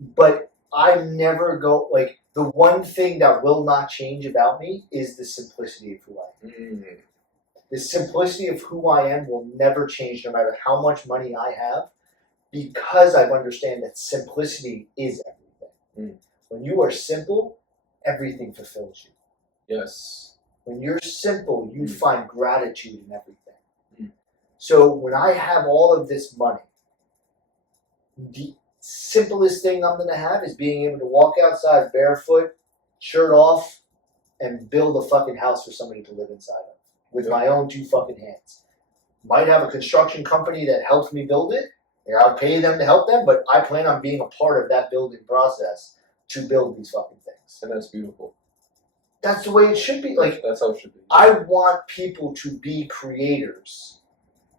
But I never go, like, the one thing that will not change about me is the simplicity of who I am. Mm. The simplicity of who I am will never change no matter how much money I have, because I understand that simplicity is everything. Mm. When you are simple, everything fulfills you. Yes. When you're simple, you find gratitude in everything. Mm. So when I have all of this money, the simplest thing I'm going to have is being able to walk outside barefoot, shirt off, and build a fucking house for somebody to live inside of with my own 2 fucking hands. Might have a construction company that helps me build it. I'll pay them to help them, but I plan on being a part of that building process to build these fucking things. And that's beautiful. That's the way it should be. Like, that's how it should be. I want people to be creators,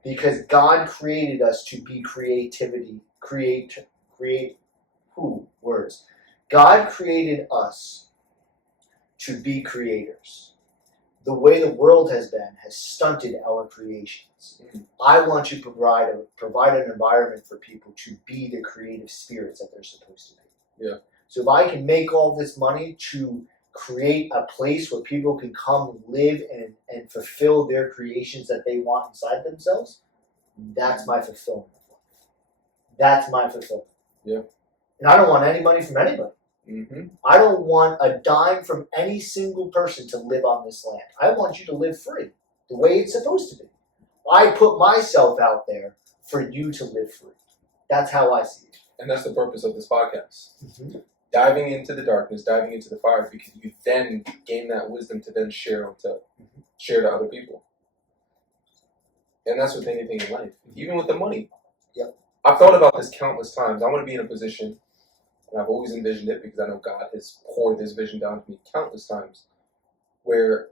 because God created us to be God created us to be creators. The way the world has been has stunted our creations. Mm-hmm. I want to provide an environment for people to be the creative spirits that they're supposed to be. Yeah. So if I can make all this money to create a place where people can come live and fulfill their creations that they want inside themselves, that's my fulfillment of life. That's my fulfillment. Yeah. And I don't want any money from anybody. Mm-hmm. I don't want a dime from any single person to live on this land. I want you to live free, the way it's supposed to be. I put myself out there for you to live free. That's how I see it. And that's the purpose of this podcast. Mm-hmm. diving into the darkness, diving into the fire, because you then gain that wisdom to then share to other people. And that's with anything in life, even with the money. Yep. I've thought about this countless times. I want to be in a position, and I've always envisioned it because I know God has poured this vision down to me countless times, where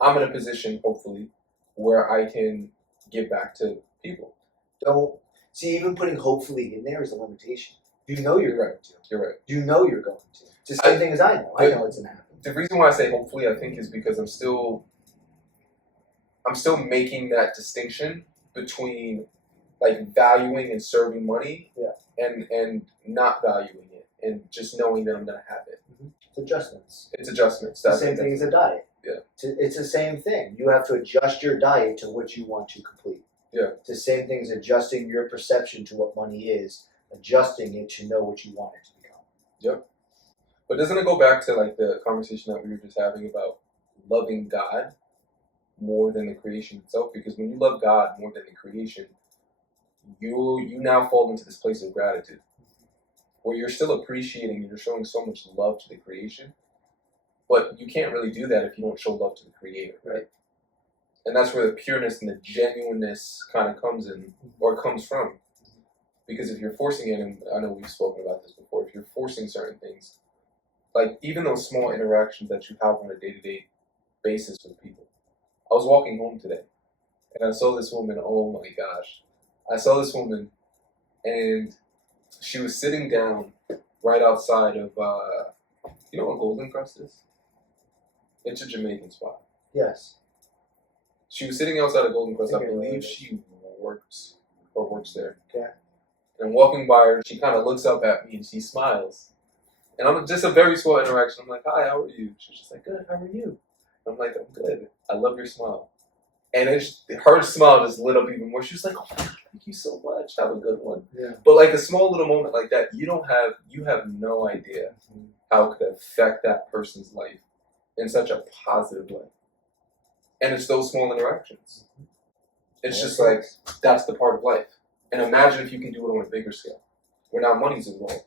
I'm in a position, hopefully, where I can give back to people. Don't see, even putting hopefully in there is a limitation. You know you're going to. You're right. You know you're going to. It's the same thing as I know. I know it's going to happen. The reason why I say hopefully, I think, is because I'm still making that distinction between like valuing and serving money, and not valuing it, and just knowing that I'm gonna have it. It's adjustments. It's adjustments. It's the same thing as a diet. Yeah. It's the same thing. You have to adjust your diet to what you want to complete. Yeah. It's the same thing as adjusting your perception to what money is, adjusting it to know what you want it to become. Yep. But doesn't it go back to like the conversation that we were just having about loving God more than the creation itself? Because when you love God more than the creation, you now fall into this place of gratitude, where you're still appreciating and you're showing so much love to the creation, but you can't really do that if you don't show love to the Creator, right? And that's where the pureness and the genuineness kind of comes in, or comes from. Because if you're forcing it, and I know we've spoken about this before, if you're forcing certain things, like even those small interactions that you have on a day-to-day basis with people. I was walking home today, and I saw this woman, oh my gosh. I saw this woman, and she was sitting down right outside of, you know what Golden Crust is? It's a Jamaican spot. Yes. She was sitting outside of Golden Crust. I Okay, believe right. she works there. Okay. And walking by her, she kind of looks up at me and she smiles. And I'm just a very small interaction. I'm like, hi, how are you? She's just like, good, how are you? And I'm like, I'm good. I love your smile. And her smile just lit up even more. She was like, oh my God, thank you so much. Have a good one. Yeah. But like a small little moment like that, you have no idea how it could affect that person's life in such a positive way. And it's those small interactions. It's just like, that's the part of life. And imagine if you can do it on a bigger scale, where now money's involved.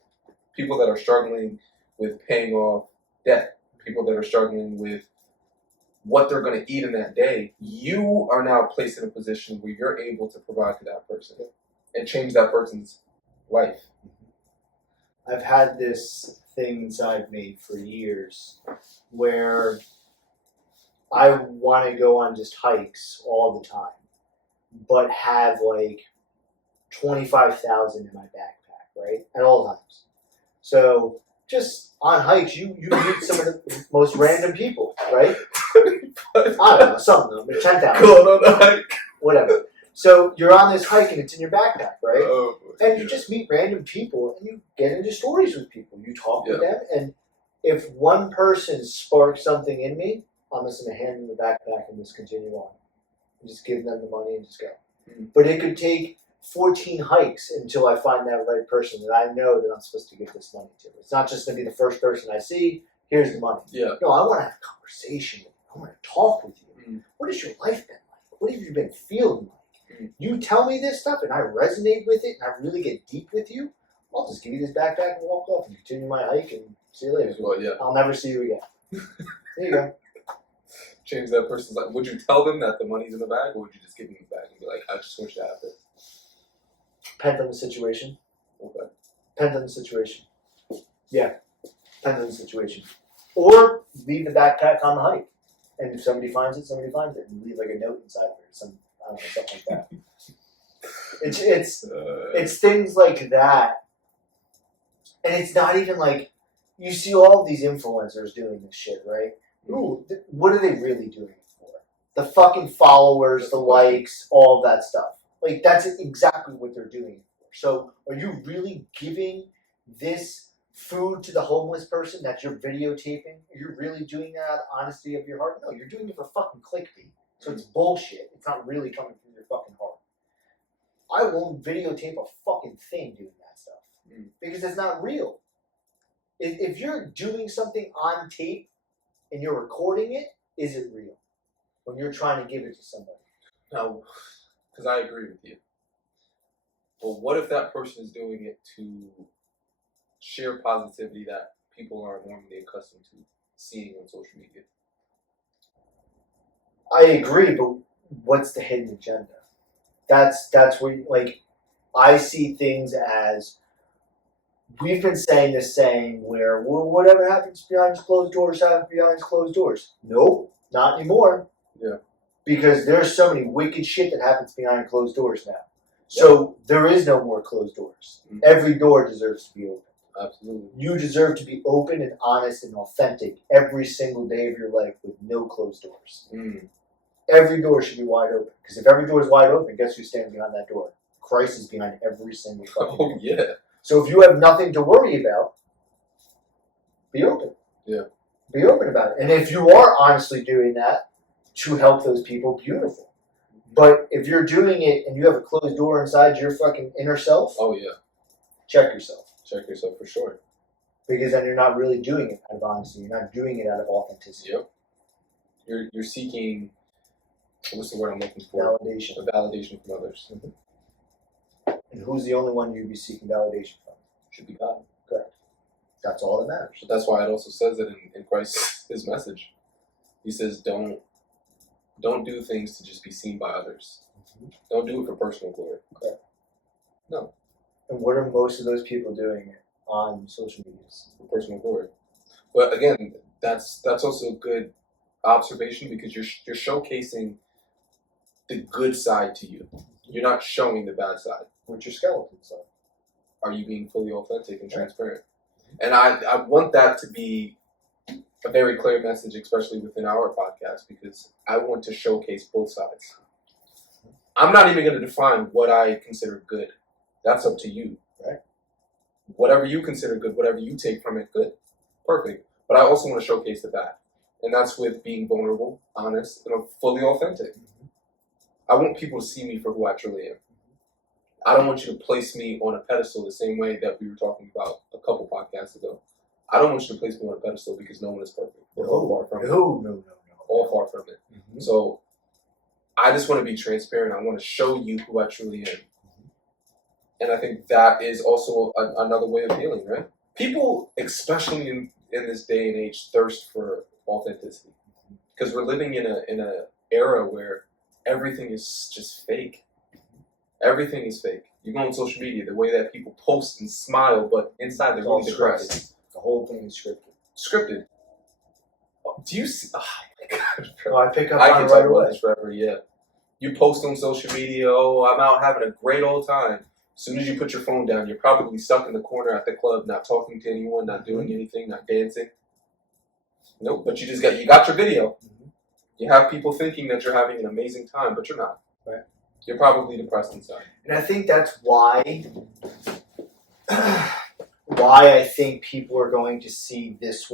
People that are struggling with paying off debt, people that are struggling with what they're going to eat in that day, you are now placed in a position where you're able to provide to that person and change that person's life. I've had this thing inside me for years where I want to go on just hikes all the time, but have like 25,000 in my backpack, right? At all times. So just on hikes, you meet some of the most random people, right? I don't know, some of them, 10,000. Going on a hike. Whatever. So you're on this hike and it's in your backpack, right? Oh, and you just meet random people and you get into stories with people. You talk with them, and if one person sparks something in me, I'm just going to hand them the backpack and just continue on. And just give them the money and just go. But it could take 14 hikes until I find that right person that I know that I'm supposed to give this money to. It's not just going to be the first person I see, here's the money. Yeah. No, I want to have a conversation with you. I want to talk with you. What has your life been like? What have you been feeling like? You tell me this stuff and I resonate with it and I really get deep with you, I'll just give you this backpack and walk off and continue my hike and see you later. Well, yeah. I'll never see you again. There you go. Change that person's life. Would you tell them that the money's in the bag, or would you just give them the bag and be like, I just want you to have it? Depends on the situation. Okay. Depends on the situation. Yeah. Depends on the situation. Or leave the backpack on the hike. And if somebody finds it, somebody finds it. And leave like a note inside of it. I don't know, something like that. It's things like that. And it's not even like, you see all these influencers doing this shit, right? Ooh, what are they really doing it for? The fucking followers, the likes, all that stuff. Like, that's exactly what they're doing it for. So, are you really giving this food to the homeless person that you're videotaping? Are you really doing that out of honesty of your heart? No, you're doing it for fucking clickbait. So it's bullshit. It's not really coming from your fucking heart. I won't videotape a fucking thing doing that stuff. Because it's not real. If you're doing something on tape and you're recording it, is it real? When you're trying to give it to somebody. No, because I agree with you. But what if that person is doing it to sheer positivity that people are normally accustomed to seeing on social media. I agree, but what's the hidden agenda? That's where, like, I see things as, we've been saying this saying where, well, whatever happens behind closed doors happens behind closed doors. Nope, not anymore. Yeah. Because there's so many wicked shit that happens behind closed doors now. So there is no more closed doors. Mm-hmm. Every door deserves to be open. Absolutely. You deserve to be open and honest and authentic every single day of your life with no closed doors. Mm. Every door should be wide open. Because if every door is wide open, guess who's standing behind that door? Christ is behind every single fucking door. Oh, yeah. So if you have nothing to worry about, be open. Yeah. Be open about it. And if you are honestly doing that to help those people, beautiful. But if you're doing it and you have a closed door inside your fucking inner self, oh yeah, check yourself. Check yourself for sure. Because then you're not really doing it out of honesty. You're not doing it out of authenticity. Yep. You're seeking, what's the word I'm looking for? Validation. A validation from others. Mm-hmm. And who's the only one you'd be seeking validation from? Should be God. Correct. That's all that matters. But that's why it also says it in Christ, his message. He says, don't do things to just be seen by others. Mm-hmm. Don't do it for personal glory. Correct. No. And what are most of those people doing on social media? For personal glory. But again, that's also a good observation because you're showcasing the good side to you. You're not showing the bad side. What's your skeleton side? Are you being fully authentic and transparent? And I want that to be a very clear message, especially within our podcast, because I want to showcase both sides. I'm not even going to define what I consider good. That's up to you. Right. Whatever you consider good, whatever you take from it, good. Perfect. But I also want to showcase the bad. And that's with being vulnerable, honest, and fully authentic. Mm-hmm. I want people to see me for who I truly am. I don't want you to place me on a pedestal the same way that we were talking about a couple podcasts ago. I don't want you to place me on a pedestal because no one is perfect. We're all far from it. No. All far from it. Mm-hmm. So I just want to be transparent. I want to show you who I truly am. Mm-hmm. And I think that is also another way of healing, right? People, especially in this day and age, thirst for authenticity. Because we're living in a era where everything is just fake. Everything is fake. You go on social media, the way that people post and smile, but inside they're really depressed. The whole thing is scripted. Scripted. Do you see? Oh my God. Oh, I pick up I on can it talk right about away. this forever, yeah. You post on social media, oh, I'm out having a great old time. As soon as you put your phone down, you're probably stuck in the corner at the club, not talking to anyone, not doing anything, not dancing. Nope, but you got your video. Mm-hmm. You have people thinking that you're having an amazing time, but you're not. Right. You're probably depressed inside. And I think that's why I think people are going to see this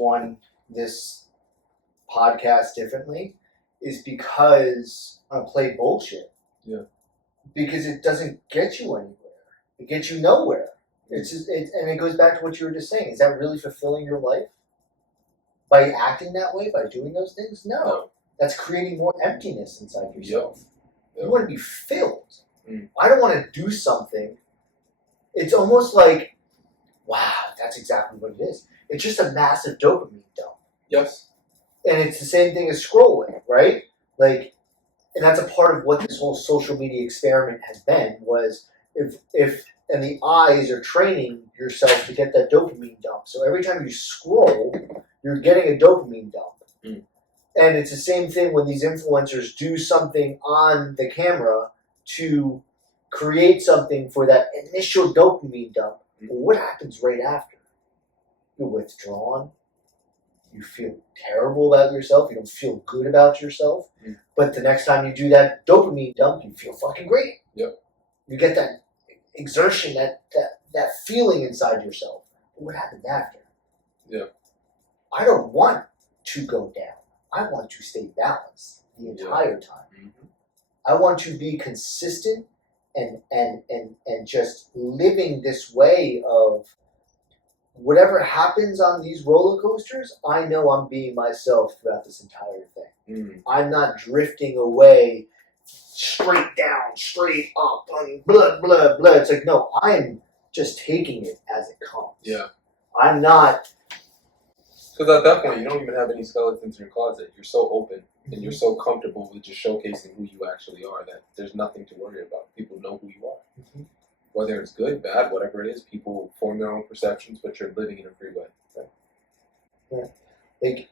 podcast differently is because I play bullshit. Yeah. Because it doesn't get you anywhere. It gets you nowhere. It's just, and it goes back to what you were just saying. Is that really fulfilling your life? By acting that way, by doing those things? No. That's creating more emptiness inside yourself. Yep. You want to be filled. Mm. I don't want to do something. It's almost like, wow, that's exactly what it is. It's just a massive dopamine dump. Yes. And it's the same thing as scrolling, right? Like, and that's a part of what this whole social media experiment has been, was if and the eyes are training yourself to get that dopamine dump. So every time you scroll, you're getting a dopamine dump. Mm. And it's the same thing when these influencers do something on the camera to create something for that initial dopamine dump. Mm. Well, what happens right after? You're withdrawn. You feel terrible about yourself. You don't feel good about yourself. Mm. But the next time you do that dopamine dump, you feel fucking great. Yep. You get that exertion, that feeling inside yourself. But what happens after? Yeah. I don't want to go down. I want to stay balanced the entire time. Mm-hmm. I want to be consistent and just living this way of whatever happens on these roller coasters, I know I'm being myself throughout this entire thing. Mm. I'm not drifting away straight down, straight up, blah, blah, blah. It's like, no, I'm just taking it as it comes. Yeah. I'm not. Because at that point, you don't even have any skeletons in your closet. You're so open and you're so comfortable with just showcasing who you actually are that there's nothing to worry about. People know who you are. Mm-hmm. Whether it's good, bad, whatever it is, people form their own perceptions, but you're living in a free way. Yeah. Like,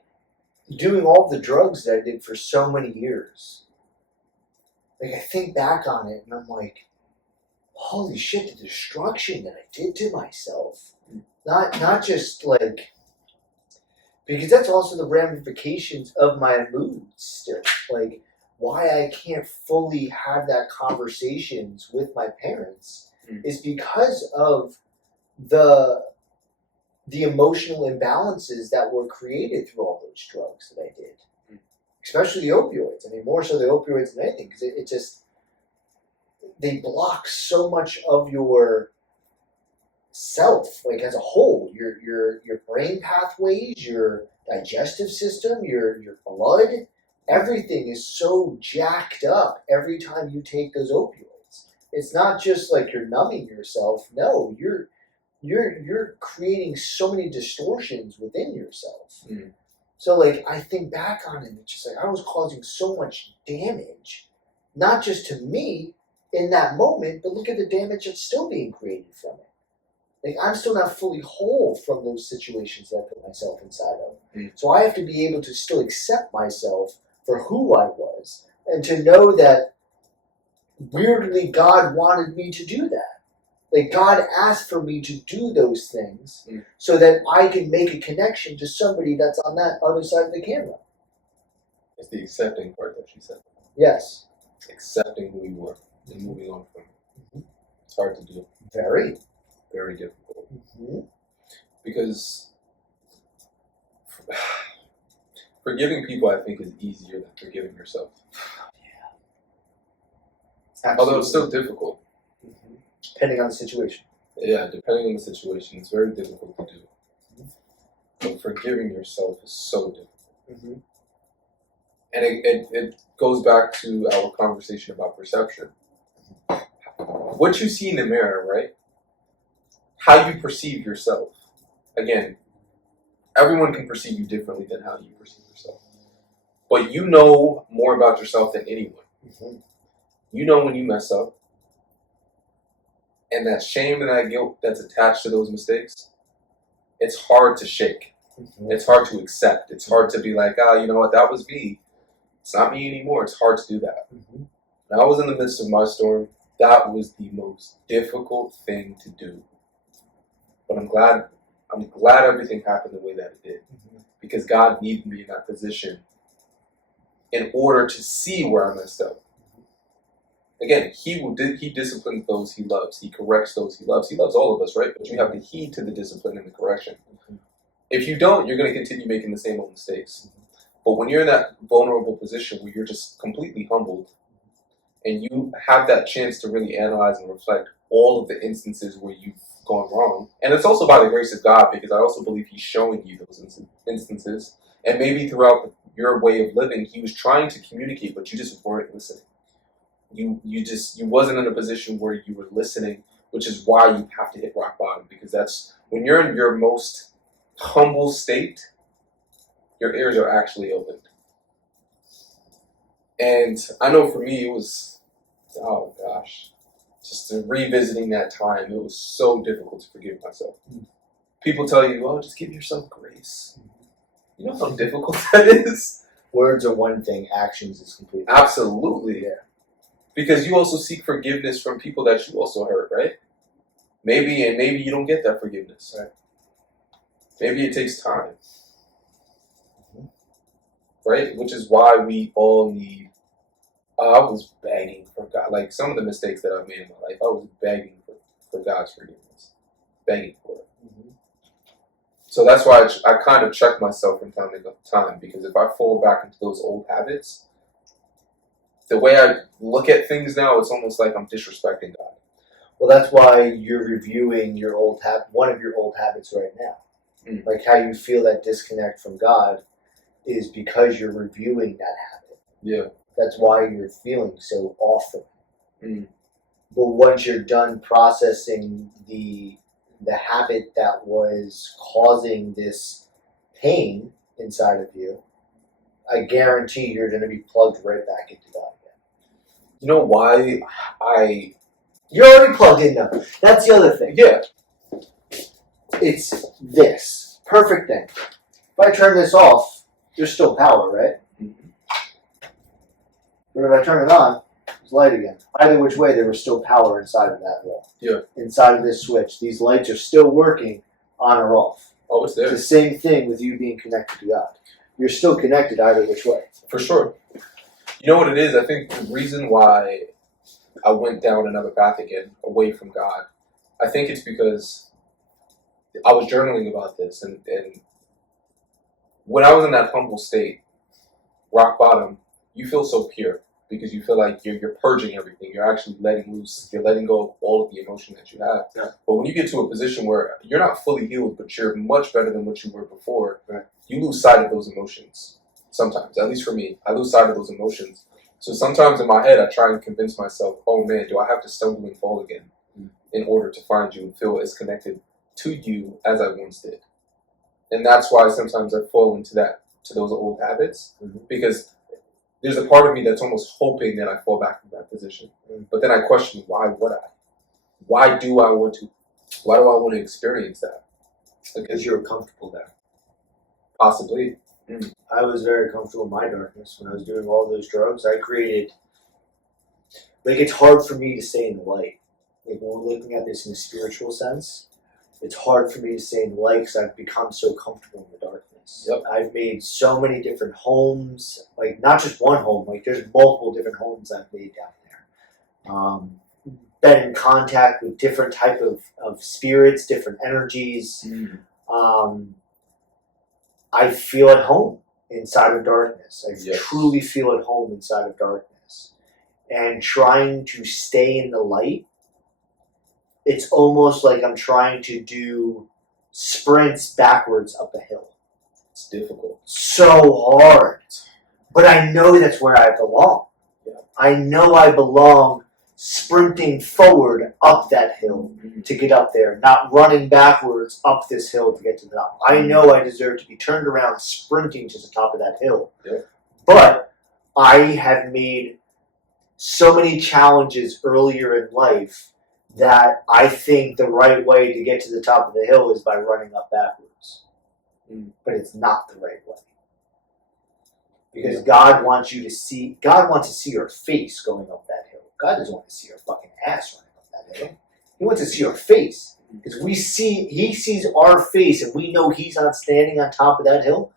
doing all the drugs that I did for so many years. Like, I think back on it and I'm like, holy shit, the destruction that I did to myself. Not just like, because that's also the ramifications of my mood still. Like, why I can't fully have that conversations with my parents is because of the emotional imbalances that were created through all those drugs that I did. Especially the opioids. I mean, more so the opioids than anything, because it just, they block so much of your self, like as a whole, your brain pathways, your digestive system, your blood, everything is so jacked up every time you take those opioids. It's not just like you're numbing yourself. No, you're creating so many distortions within yourself. So like, I think back on it, it's just like I was causing so much damage, not just to me in that moment, but look at the damage that's still being created from it. Like, I'm still not fully whole from those situations that I put myself inside of. So I have to be able to still accept myself for who I was, and to know that weirdly God wanted me to do that. Like, God asked for me to do those things so that I can make a connection to somebody that's on that other side of the camera. It's the accepting part that she said. Yes. Accepting who you were and moving on from it. It's hard to do. Very. Very difficult. Because forgiving people, I think, is easier than forgiving yourself. Absolutely. Although it's still difficult. Depending on the situation. Yeah, depending on the situation, it's very difficult to do. But forgiving yourself is so difficult. And it goes back to our conversation about perception. What you see in the mirror, right? How you perceive yourself. Again, everyone can perceive you differently than how you perceive yourself. But you know more about yourself than anyone. You know when you mess up. And that shame and that guilt that's attached to those mistakes, it's hard to shake. It's hard to accept. It's hard to be like, you know what, that was me. It's not me anymore. It's hard to do that. When I was in the midst of my storm, that was the most difficult thing to do. But I'm glad everything happened the way that it did. Because God needed me in that position in order to see where I messed up. Again, he disciplines those he loves. He corrects those he loves. He loves all of us, right? But you have to heed to the discipline and the correction. If you don't, you're going to continue making the same old mistakes. But when you're in that vulnerable position where you're just completely humbled and you have that chance to really analyze and reflect all of the instances where you've gone wrong, and it's also by the grace of God, because I also believe he's showing you those instances, and maybe throughout your way of living, he was trying to communicate, but you just weren't listening. You wasn't in a position where you were listening, which is why you have to hit rock bottom, because that's when you're in your most humble state, your ears are actually opened. And I know for me it was, oh gosh, just revisiting that time, it was so difficult to forgive myself. People tell you, oh, just give yourself grace. You know how difficult that is? Words are one thing, actions is completely Absolutely. Yeah. Because you also seek forgiveness from people that you also hurt, right? Maybe you don't get that forgiveness. Right. Maybe it takes time. Right? Which is why we all need, I was begging for God. Like some of the mistakes that I've made in my life, I was begging for God's forgiveness. Begging for it. So that's why I kind of check myself from time to time, because if I fall back into those old habits, the way I look at things now, it's almost like I'm disrespecting God. Well, that's why you're reviewing your one of your old habits right now. Like how you feel that disconnect from God is because you're reviewing that habit. Yeah. That's why you're feeling so off from it. But once you're done processing the the habit that was causing this pain inside of you, I guarantee you're going to be plugged right back into God again. You know why You're already plugged in though. That's the other thing. Yeah. It's this. Perfect thing. If I turn this off, there's still power, right? Mm-hmm. But if I turn it on, it's light again. Either which way, there was still power inside of that wall. Yeah. Inside of this switch. These lights are still working on or off. Oh, it's there. It's the same thing with you being connected to God. You're still connected either which way. For sure. You know what it is? I think the reason why I went down another path again, away from God, I think it's because I was journaling about this, and when I was in that humble state, rock bottom, you feel so pure because you feel like you're purging everything. You're actually letting loose. You're letting go of all of the emotion that you have. Yeah. But when you get to a position where you're not fully healed, but you're much better than what you were before, right, you lose sight of those emotions. Sometimes, at least for me, I lose sight of those emotions. So sometimes in my head, I try and convince myself, oh man, do I have to stumble and fall again in order to find you and feel as connected to you as I once did? And that's why sometimes I fall into those old habits, because there's a part of me that's almost hoping that I fall back into that position. But then I question, why would I? Why do I want to experience that? Because you're comfortable there. Possibly. I was very comfortable in my darkness when I was doing all those drugs. I created, it's hard for me to stay in the light. Like when we're looking at this in a spiritual sense, it's hard for me to stay in the light because I've become so comfortable in the darkness. Yep. I've made so many different homes, like not just one home, like there's multiple different homes I've made down there. Been in contact with different type of spirits, different energies. I feel at home inside of darkness. I truly feel at home inside of darkness. And trying to stay in the light, it's almost like I'm trying to do sprints backwards up a hill. It's difficult. So hard. But I know that's where I belong. Yeah. I know I belong sprinting forward up that hill to get up there, not running backwards up this hill to get to the top. I know I deserve to be turned around sprinting to the top of that hill. Yeah. But I have made so many challenges earlier in life that I think the right way to get to the top of the hill is by running up backwards. But it's not the right way. Because God wants to see your face going up that hill. God doesn't want to see your fucking ass running up that hill. He wants to see your face. Because He sees our face and we know He's not standing on top of that hill.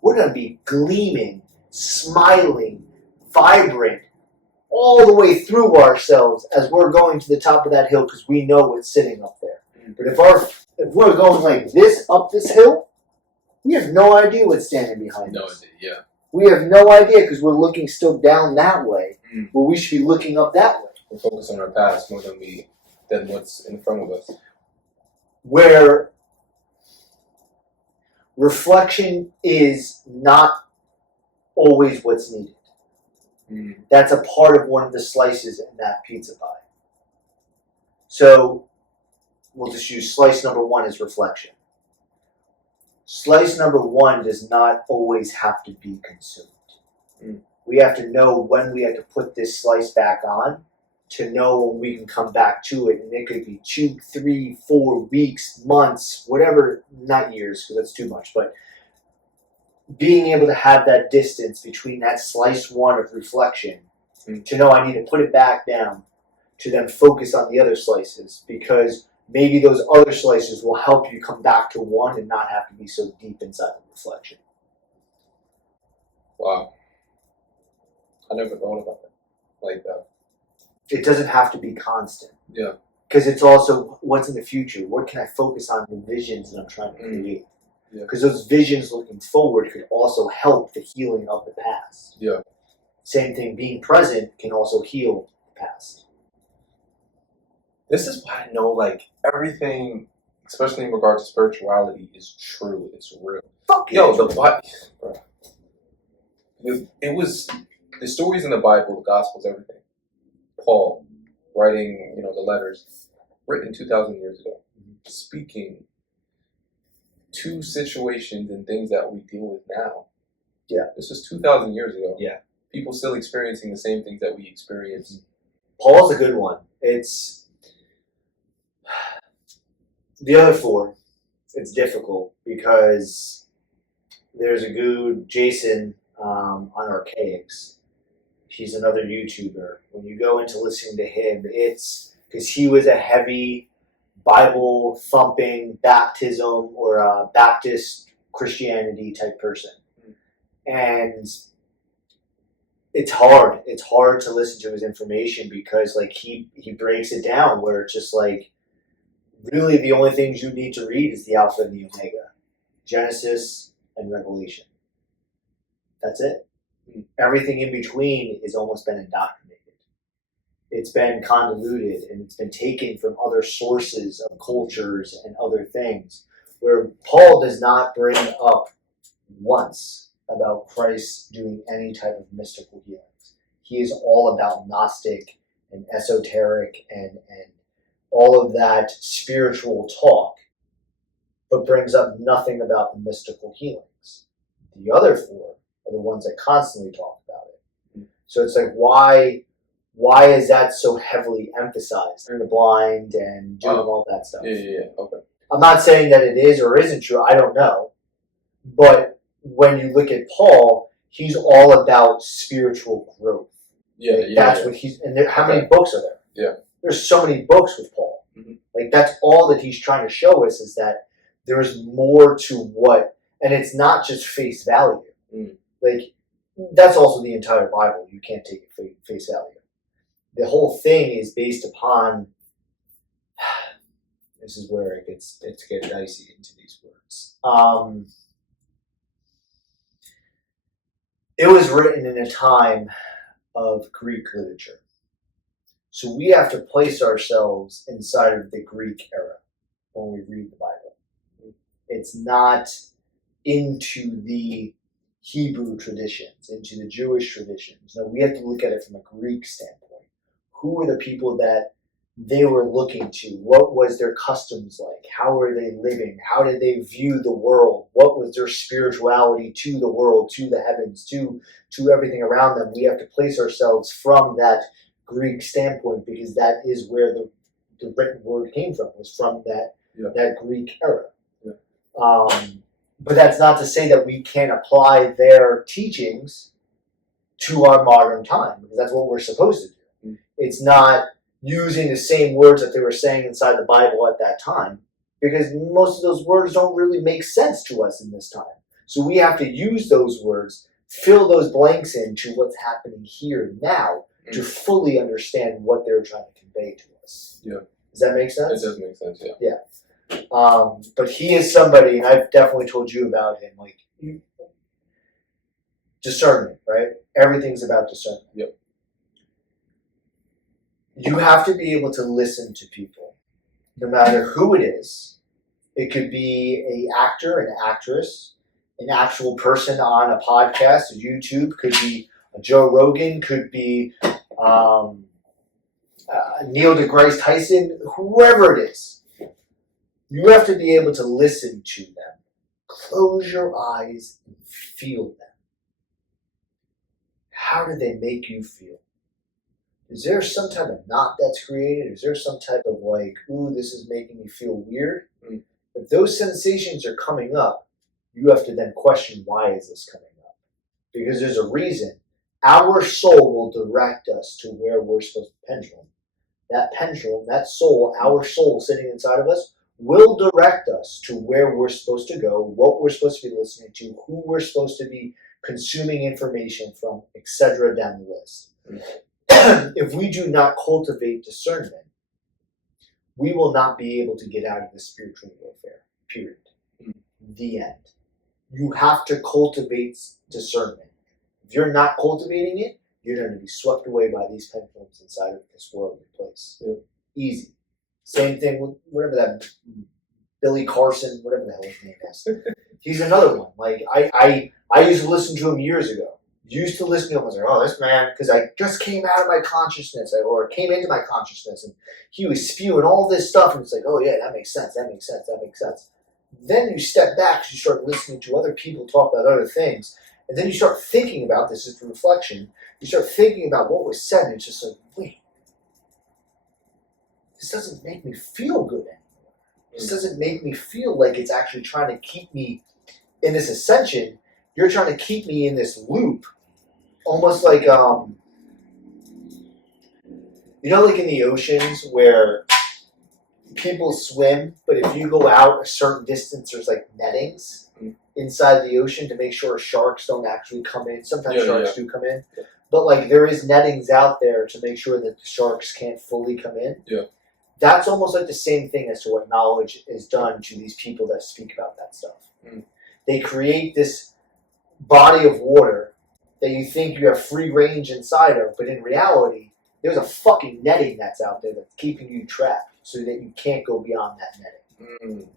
We're going to be gleaming, smiling, vibrant, all the way through ourselves as we're going to the top of that hill because we know what's sitting up there. But if we're going like this up this hill, we have no idea what's standing behind us. No idea, yeah. We have no idea because we're looking still down that way, where we should be looking up that way. We're focused on our past more than what's in front of us. Where reflection is not always what's needed. That's a part of one of the slices in that pizza pie. So we'll just use slice number 1 as reflection. Slice number 1 does not always have to be consumed. We have to know when we have to put this slice back on to know when we can come back to it. And it could be 2, 3, 4 weeks, months, whatever, not years because that's too much, but being able to have that distance between that slice 1 of reflection to know I need to put it back down to then focus on the other slices because maybe those other slices will help you come back to 1 and not have to be so deep inside the reflection. Wow. I never thought about that like that. It doesn't have to be constant. Yeah. Because it's also what's in the future. What can I focus on the visions that I'm trying to create? Because those visions looking forward could also help the healing of the past. Yeah. Same thing, being present can also heal the past. This is why I know, like, everything, especially in regard to spirituality, is true. It's real. Fuck Yo, the Bible. It was the stories in the Bible, the Gospels, everything. Paul writing, the letters, written 2,000 years ago. speaking to situations and things that we deal with now. Yeah. This was 2,000 years ago. Yeah. People still experiencing the same things that we experience. Paul's a good one. It's the other four. It's difficult because there's a dude, Jason, on Archaics. He's another YouTuber. When you go into listening to him, it's because he was a heavy Bible thumping baptism or a Baptist Christianity type person. And it's hard. It's hard to listen to his information because like he breaks it down where it's just like really the only things you need to read is the Alpha and the Omega, Genesis and Revelation. That's it. Everything in between has almost been indoctrinated. It's been convoluted and it's been taken from other sources of cultures and other things, where Paul does not bring up once about Christ doing any type of mystical healings. He is all about Gnostic and esoteric and all of that spiritual talk, but brings up nothing about the mystical healings. The other four are the ones that constantly talk about it. So it's like, why is that so heavily emphasized? They're the blind and doing all that stuff. Yeah. Okay. I'm not saying that it is or isn't true. I don't know. But when you look at Paul, he's all about spiritual growth. That's what he's. And how many books are there? Yeah. There's so many books with Paul. Mm-hmm. Like that's all that he's trying to show us is that there's more to what, and it's not just face value. Like that's also the entire Bible. You can't take it face value. The whole thing is based upon. This is where it gets dicey into these words. It was written in a time of Greek literature. So we have to place ourselves inside of the Greek era when we read the Bible. It's not into the Hebrew traditions, into the Jewish traditions. No, we have to look at it from a Greek standpoint. Who were the people that they were looking to? What was their customs like? How were they living? How did they view the world? What was their spirituality to the world, to the heavens, to everything around them? We have to place ourselves from that Greek standpoint because that is where the written word came from, was from that Greek era. Yeah. But that's not to say that we can't apply their teachings to our modern time, because that's what we're supposed to do. It's not using the same words that they were saying inside the Bible at that time, because most of those words don't really make sense to us in this time. So we have to use those words, fill those blanks into what's happening here now to fully understand what they're trying to convey to us. Yeah. Does that make sense? It does make sense, yeah. Yeah. But he is somebody, and I've definitely told you about him, like discernment, right? Everything's about discernment. Yep. You have to be able to listen to people, no matter who it is. It could be an actor, an actress, an actual person on a podcast, a YouTube, could be a Joe Rogan, could be Neil deGrasse Tyson, whoever it is. You have to be able to listen to them. Close your eyes and feel them. How do they make you feel? Is there some type of knot that's created? Is there some type of like, ooh, this is making me feel weird? If those sensations are coming up, you have to then question, why is this coming up? Because there's a reason. Our soul will direct us to where we're supposed to pendulum. That pendulum, that soul, our soul sitting inside of us, will direct us to where we're supposed to go, what we're supposed to be listening to, who we're supposed to be consuming information from, etc. down the list. If we do not cultivate discernment, we will not be able to get out of the spiritual warfare, period. The end. You have to cultivate discernment. If you're not cultivating it, you're going to be swept away by these pendulums inside of this worldly place. Yeah. Easy. Same thing with whatever that Billy Carson, whatever the hell his name is. He's another one. Like I used to listen to him years ago. used to listen to him, I was like, oh, this man, because I just came out of my consciousness, or came into my consciousness, and he was spewing all this stuff, and it's like, oh yeah, that makes sense, that makes sense, that makes sense. Then you step back, you start listening to other people talk about other things, and then you start thinking about, this is the reflection, you start thinking about what was said, and it's just like, wait, this doesn't make me feel good anymore. This doesn't make me feel like it's actually trying to keep me in this ascension. You're trying to keep me in this loop, almost like, like in the oceans where people swim, but if you go out a certain distance, there's like nettings inside the ocean to make sure sharks don't actually come in. Sometimes sharks do come in, but like there is nettings out there to make sure that the sharks can't fully come in. Yeah. That's almost like the same thing as to what knowledge is done to these people that speak about that stuff. They create this body of water that you think you have free range inside of, but in reality, there's a fucking netting that's out there that's keeping you trapped so that you can't go beyond that netting.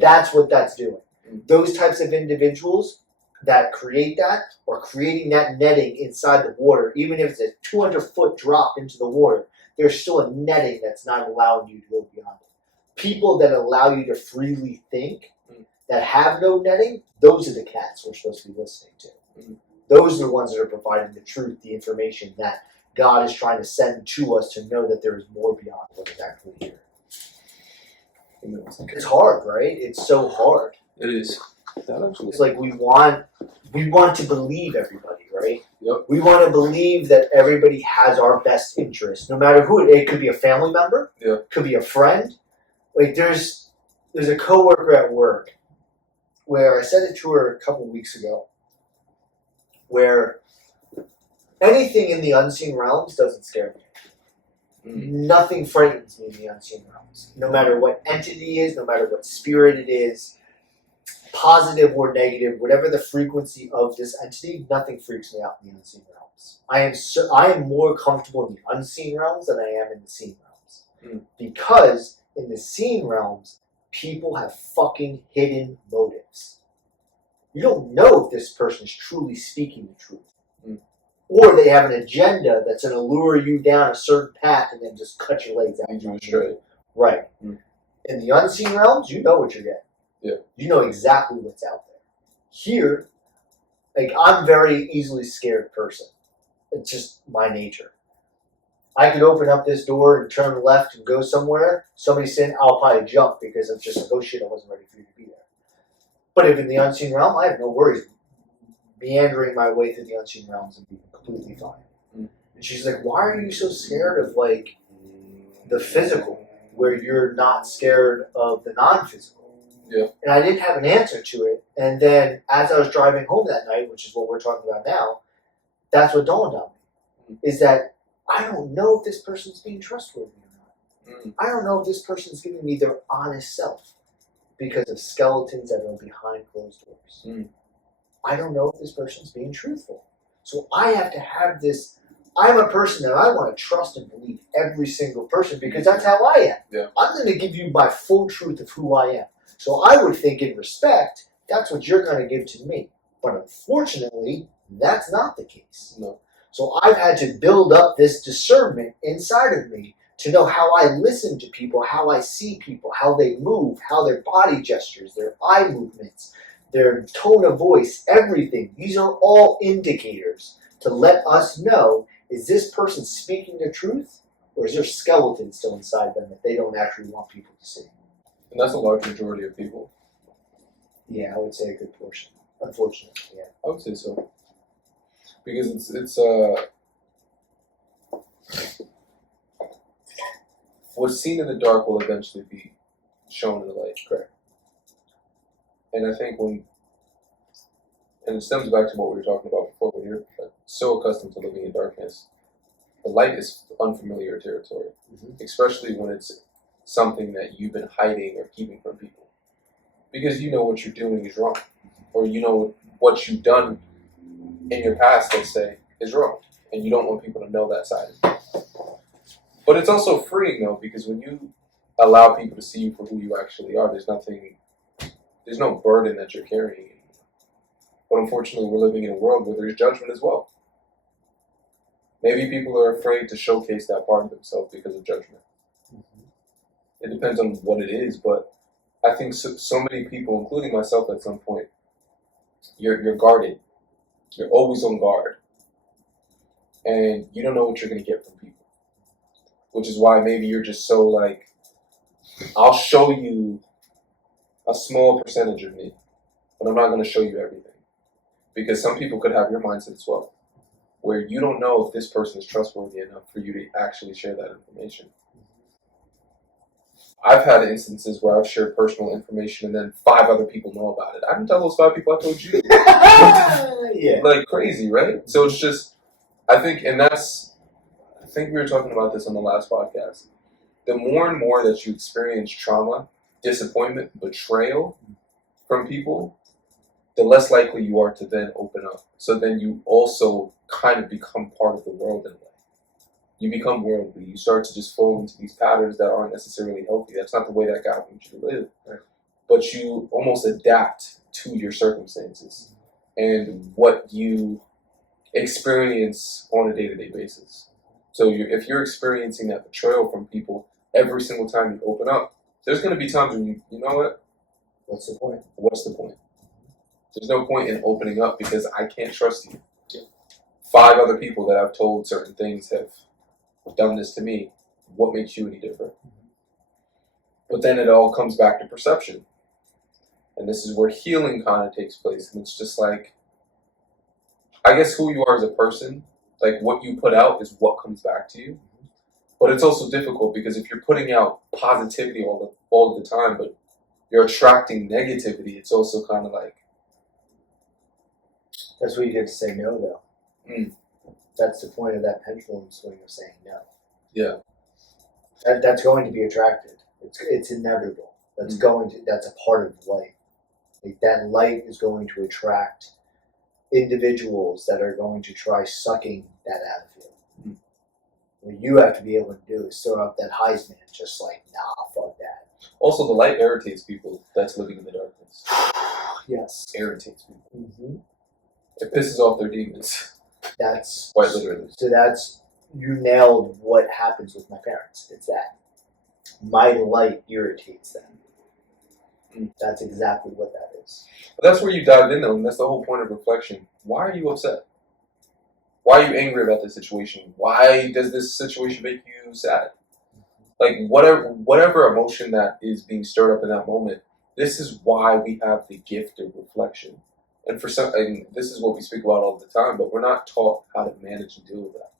That's what that's doing. Those types of individuals that create that, or creating that netting inside the water, even if it's a 200-foot drop into the water, there's still a netting that's not allowing you to go beyond it. People that allow you to freely think, that have no netting, those are the cats we're supposed to be listening to. Those are the ones that are providing the truth, the information that God is trying to send to us to know that there is more beyond what is actually here. It's hard, right? It's so hard. It is. It's like we want to believe everybody, right? Yep. We want to believe that everybody has our best interest, no matter who it could be. A family member, could be a friend. Like there's a coworker at work where I said it to her a couple weeks ago, where anything in the unseen realms doesn't scare me. Nothing frightens me in the unseen realms. No matter what entity is, no matter what spirit it is, positive or negative, whatever the frequency of this entity, nothing freaks me out in the unseen realms. I am more comfortable in the unseen realms than I am in the seen realms. Because in the seen realms, people have fucking hidden motives. You don't know if this person is truly speaking the truth. Or they have an agenda that's going to lure you down a certain path and then just cut your legs out. Straight. Right. In the unseen realms, you know what you're getting. Yeah. You know exactly what's out there. Here, like, I'm a very easily scared person. It's just my nature. I could open up this door and turn left and go somewhere. Somebody's saying, I'll probably jump because I'm just like, oh shit, I wasn't ready for you to be there. But if in the unseen realm, I have no worries meandering my way through the unseen realms and being completely fine. And she's like, why are you so scared of like the physical, where you're not scared of the non-physical? Yeah. And I didn't have an answer to it. And then as I was driving home that night, which is what we're talking about now, that's what dawned on me. Is that I don't know if this person's being trustworthy or not. I don't know if this person's giving me their honest self because of skeletons that are behind closed doors. I don't know if this person's being truthful. So I have to have this. I'm a person that I want to trust and believe every single person because that's how I am. Yeah. I'm going to give you my full truth of who I am. So I would think in respect, that's what you're going to give to me. But unfortunately, that's not the case. No. So I've had to build up this discernment inside of me to know how I listen to people, how I see people, how they move, how their body gestures, their eye movements, their tone of voice, everything. These are all indicators to let us know, is this person speaking the truth, or is there skeleton still inside them that they don't actually want people to see? And that's a large majority of people. Yeah, I would say a good portion. Unfortunately, yeah. I would say so. Because it's what's seen in the dark will eventually be shown in the light. Correct. And I think and it stems back to what we were talking about before, when you're so accustomed to living in darkness, the light is unfamiliar territory, especially when it's something that you've been hiding or keeping from people. Because you know what you're doing is wrong, or you know what you've done in your past, let's say, is wrong, and you don't want people to know that side of you. But it's also freeing, though, because when you allow people to see you for who you actually are, there's no burden that you're carrying anymore. But unfortunately, we're living in a world where there's judgment as well. Maybe people are afraid to showcase that part of themselves because of judgment. It depends on what it is, but I think so many people, including myself at some point, you're guarded. You're always on guard. And you don't know what you're going to get from people. Which is why maybe you're just so like, I'll show you a small percentage of me, but I'm not going to show you everything. Because some people could have your mindset as well, where you don't know if this person is trustworthy enough for you to actually share that information. I've had instances where I've shared personal information and then 5 other people know about it. I didn't tell those 5 people, I told you. Yeah. Like crazy, right? So it's just, I think we were talking about this on the last podcast. The more and more that you experience trauma, disappointment, betrayal from people, the less likely you are to then open up. So then you also kind of become part of the world in a way. You become worldly. You start to just fall into these patterns that aren't necessarily healthy. That's not the way that God wants you to live. Right. But you almost adapt to your circumstances and what you experience on a day-to-day basis. So if you're experiencing that betrayal from people every single time you open up, there's going to be times when you know what? What's the point? What's the point? There's no point in opening up because I can't trust you. Yeah. 5 other people that I've told certain things have done this to me. What makes you any different? But then it all comes back to perception. And this is where healing kind of takes place. And it's just like, I guess who you are as a person, like what you put out is what comes back to you. But it's also difficult because if you're putting out positivity all the time, but you're attracting negativity, it's also kind of like... That's where you get to say no, though. That's the point of that pendulum swing of saying no. Yeah. That's going to be attracted. It's inevitable. That's a part of light. Like that light is going to attract individuals that are going to try sucking that out of you. What you have to be able to do is throw up that Heisman, just like, nah, fuck that. Also, the light irritates people that's living in the darkness. Yes. Irritates people. It pisses off their demons. That's quite literally. So you nailed what happens with my parents. It's that my light irritates them. That's exactly what that is. But that's where you dive in, though, and that's the whole point of reflection. Why are you upset? Why are you angry about this situation? Why does this situation make you sad? Like whatever emotion that is being stirred up in that moment, this is why we have the gift of reflection. And and this is what we speak about all the time, but we're not taught how to manage and deal with that.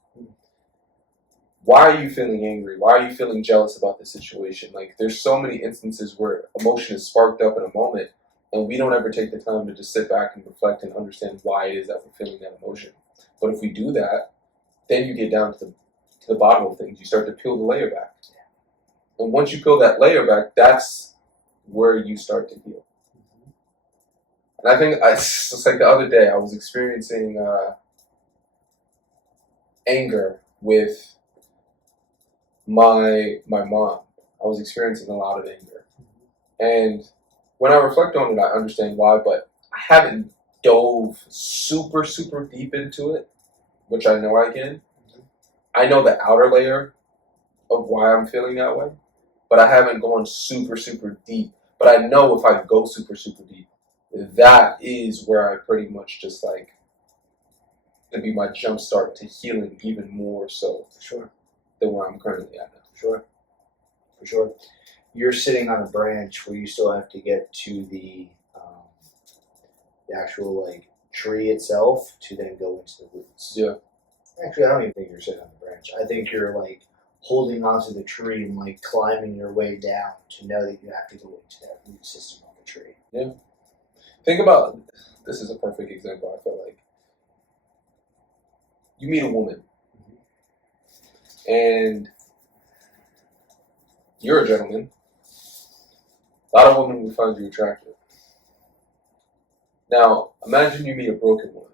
Why are you feeling angry? Why are you feeling jealous about this situation? Like, there's so many instances where emotion is sparked up in a moment, and we don't ever take the time to just sit back and reflect and understand why it is that we're feeling that emotion. But if we do that, then you get down to the bottom of things. You start to peel the layer back. And once you peel that layer back, that's where you start to heal. And I think it's just like the other day, I was experiencing anger with my mom. I was experiencing a lot of anger. And when I reflect on it, I understand why, but I haven't dove super, super deep into it, which I know I can. I know the outer layer of why I'm feeling that way, but I haven't gone super, super deep. But I know if I go super, super deep, that is where I pretty much just like to be my jump start to healing even more so. Sure. Than where I'm currently at now. Sure. For sure. You're sitting on a branch where you still have to get to the actual like tree itself to then go into the roots. Yeah. Actually, I don't even think you're sitting on the branch. I think you're like holding onto the tree and like climbing your way down to know that you have to go into that root system of the tree. Yeah. Think about, this is a perfect example, I feel like. You meet a woman, and you're a gentleman. A lot of women will find you attractive. Now, imagine you meet a broken woman.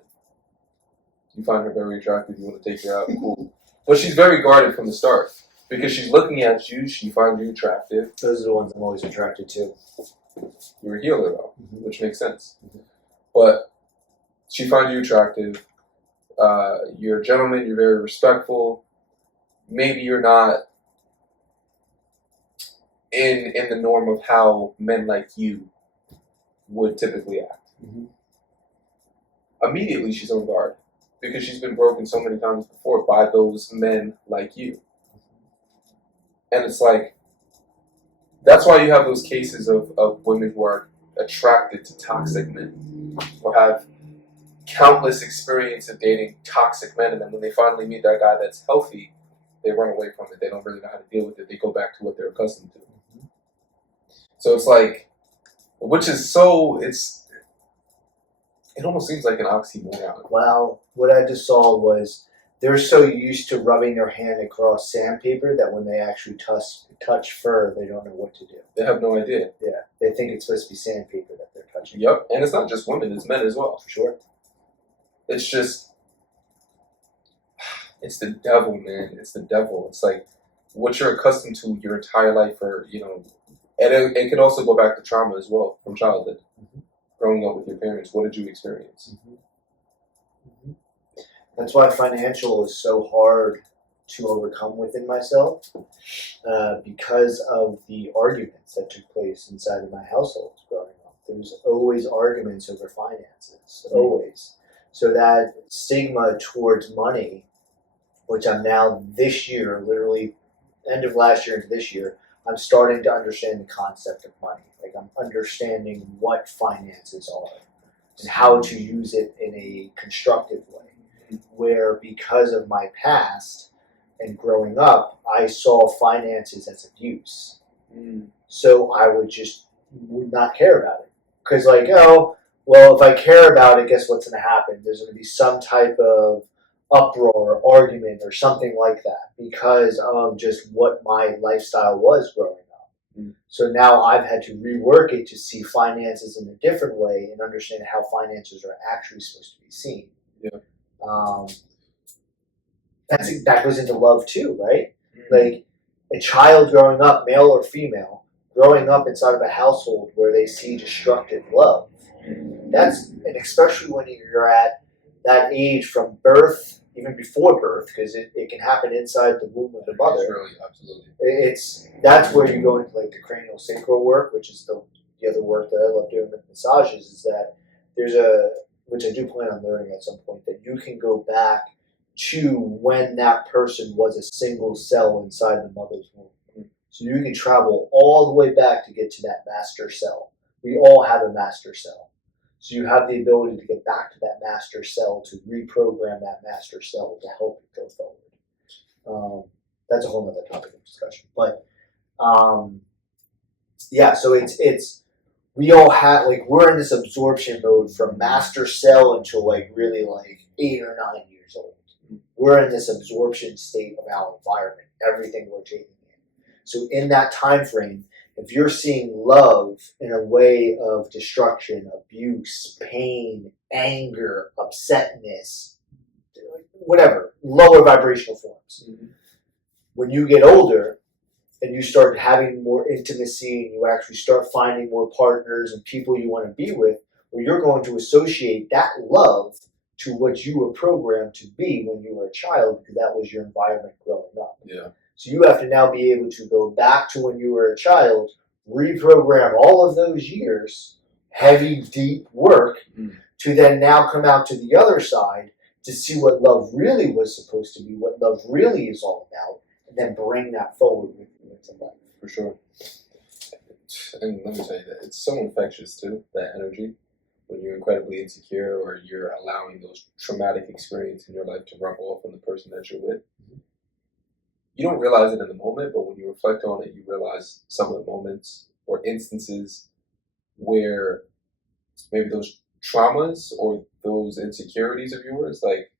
You find her very attractive, you want to take her out, cool. But she's very guarded from the start. Because she's looking at you, she finds you attractive. Those are the ones I'm always attracted to. You're a healer, though, which makes sense. But she finds you attractive. You're a gentleman. You're very respectful. Maybe you're not in the norm of how men like you would typically act. Mm-hmm. Immediately, she's on guard because she's been broken so many times before by those men like you. And it's like, that's why you have those cases of women who are attracted to toxic men or have countless experience of dating toxic men, and then when they finally meet that guy that's healthy, they run away from it. They don't really know how to deal with it. They go back to what they're accustomed to. Mm-hmm. So it's like, which is so, it almost seems like an oxymoron. Well, what I just saw was they're so used to rubbing their hand across sandpaper that when they actually touch fur, they don't know what to do. They have no idea. Yeah, they think it's supposed to be sandpaper that they're touching. Yep, and it's not just women, it's men as well. For sure. It's just, it's the devil, man. It's the devil. It's like what you're accustomed to your entire life, or, you know, and it can also go back to trauma as well from childhood. Mm-hmm. Growing up with your parents, what did you experience? Mm-hmm. Mm-hmm. That's why financial is so hard to overcome within myself, because of the arguments that took place inside of my household growing up. There was always arguments over finances, always. So that stigma towards money, which I'm now this year, literally end of last year into this year, I'm starting to understand the concept of money. Like, I'm understanding what finances are and how to use it in a constructive way. Where because of my past and growing up, I saw finances as abuse. So I would not care about it. Because like, oh, well, if I care about it, guess what's going to happen? There's going to be some type of uproar, argument, or something like that because of just what my lifestyle was growing up. So now I've had to rework it to see finances in a different way and understand how finances are actually supposed to be seen. Yeah. That goes into love too, right? Like a child growing up, male or female, growing up inside of a household where they see destructive love. And especially when you're at that age from birth, even before birth, because it can happen inside the womb of the mother. Absolutely. That's where you go into like the cranial sacral work, which is the other work that I love doing with massages. Is that there's which I do plan on learning at some point, that you can go back to when that person was a single cell inside the mother's womb. So you can travel all the way back to get to that master cell. We all have a master cell. So you have the ability to get back to that master cell, to reprogram that master cell to help it go forward. That's a whole other topic of discussion. But yeah, so it's we all have, like, we're in this absorption mode from master cell until like really like 8 or 9 years old. We're in this absorption state of our environment, everything we're taking in. So in that time frame, if you're seeing love in a way of destruction, abuse, pain, anger, upsetness, whatever, lower vibrational forms. When you get older and you start having more intimacy and you actually start finding more partners and people you want to be with, well, you're going to associate that love to what you were programmed to be when you were a child, because that was your environment growing up. Yeah. So you have to now be able to go back to when you were a child, reprogram all of those years, heavy, deep work, to then now come out to the other side to see what love really was supposed to be, what love really is all about, and then bring that forward with you into life. For sure. And let me tell you that it's so infectious too, that energy. When you're incredibly insecure or you're allowing those traumatic experiences in your life to rub off on the person that you're with. You don't realize it in the moment, but when you reflect on it, you realize some of the moments or instances where maybe those traumas or those insecurities of yours, like,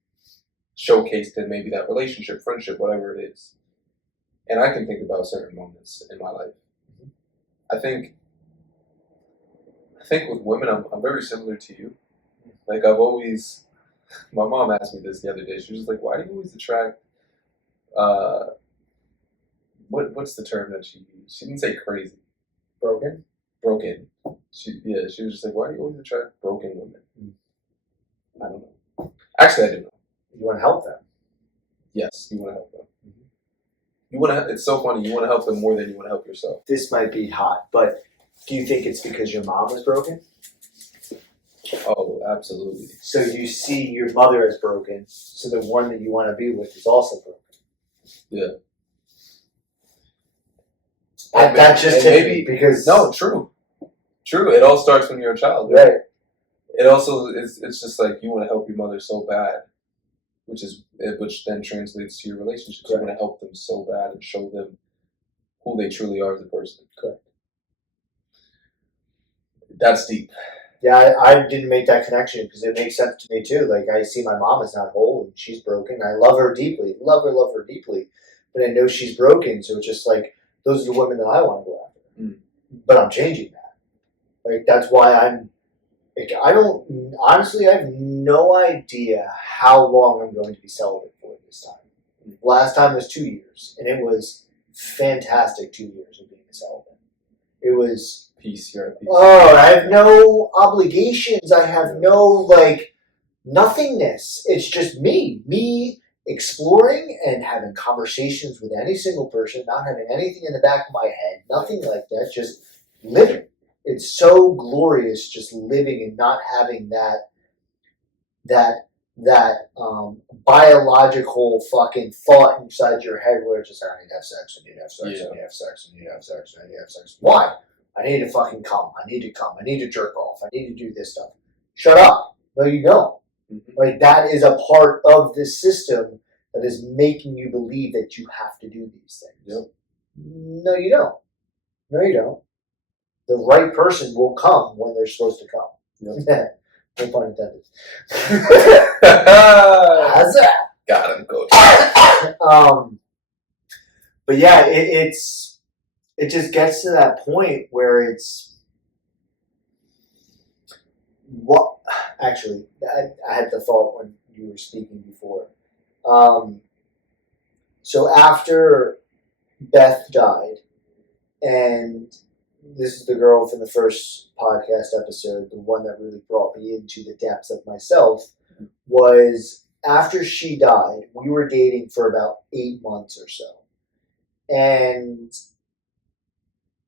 showcased in maybe that relationship, friendship, whatever it is. And I can think about certain moments in my life. I think with women, I'm very similar to you. Like, I've always, my mom asked me this the other day. She was just like, why do you always attract, what's the term that she used? She didn't say crazy. Broken? Broken. She was just like, why do you always attract broken women? I Actually, I do know. You want to help them. Yes, you want to help them. You want to. It's so funny. You want to help them more than you want to help yourself. This might be hot, but do you think it's because your mom was broken? Oh, absolutely. So you see your mother as broken, so the one that you want to be with is also broken. Yeah. That just hit me because no, true. It all starts when you're a child, right? It also it's just like you want to help your mother so bad, which then translates to your relationships. Correct. You want to help them so bad and show them who they truly are as a person. Correct. That's deep. Yeah, I didn't make that connection because it makes sense to me too. Like I see my mom is not whole and she's broken. I love her deeply, love her deeply, but I know she's broken. So it's just like those are the women that I want to go after. Mm. But I'm changing that. Like that's why I'm. Like, I have no idea how long I'm going to be celibate for this time. Last time was 2 years, and it was fantastic 2 years of being a celibate. It was. Peace. Oh, I have no obligations. I have no, nothingness. It's just me exploring and having conversations with any single person, not having anything in the back of my head, nothing like that, just living. It's so glorious just living and not having that biological fucking thought inside your head where it's just, I need to have sex, I need to have sex, I need to have sex, I need to have sex, I need to have sex. Why? I need to fucking come. I need to come. I need to jerk off. I need to do this stuff. Shut up. No, you don't. Mm-hmm. Like, that is a part of this system that is making you believe that you have to do these things. Yep. No, you don't. No, you don't. The right person will come when they're supposed to come. Yep. No pun intended. How's that? Got him, coach. But yeah, it just gets to that point where it's what actually I had the thought when you were speaking before. So after Beth died, and this is the girl from the first podcast episode, the one that really brought me into the depths of myself, was after she died, we were dating for about 8 months or so. And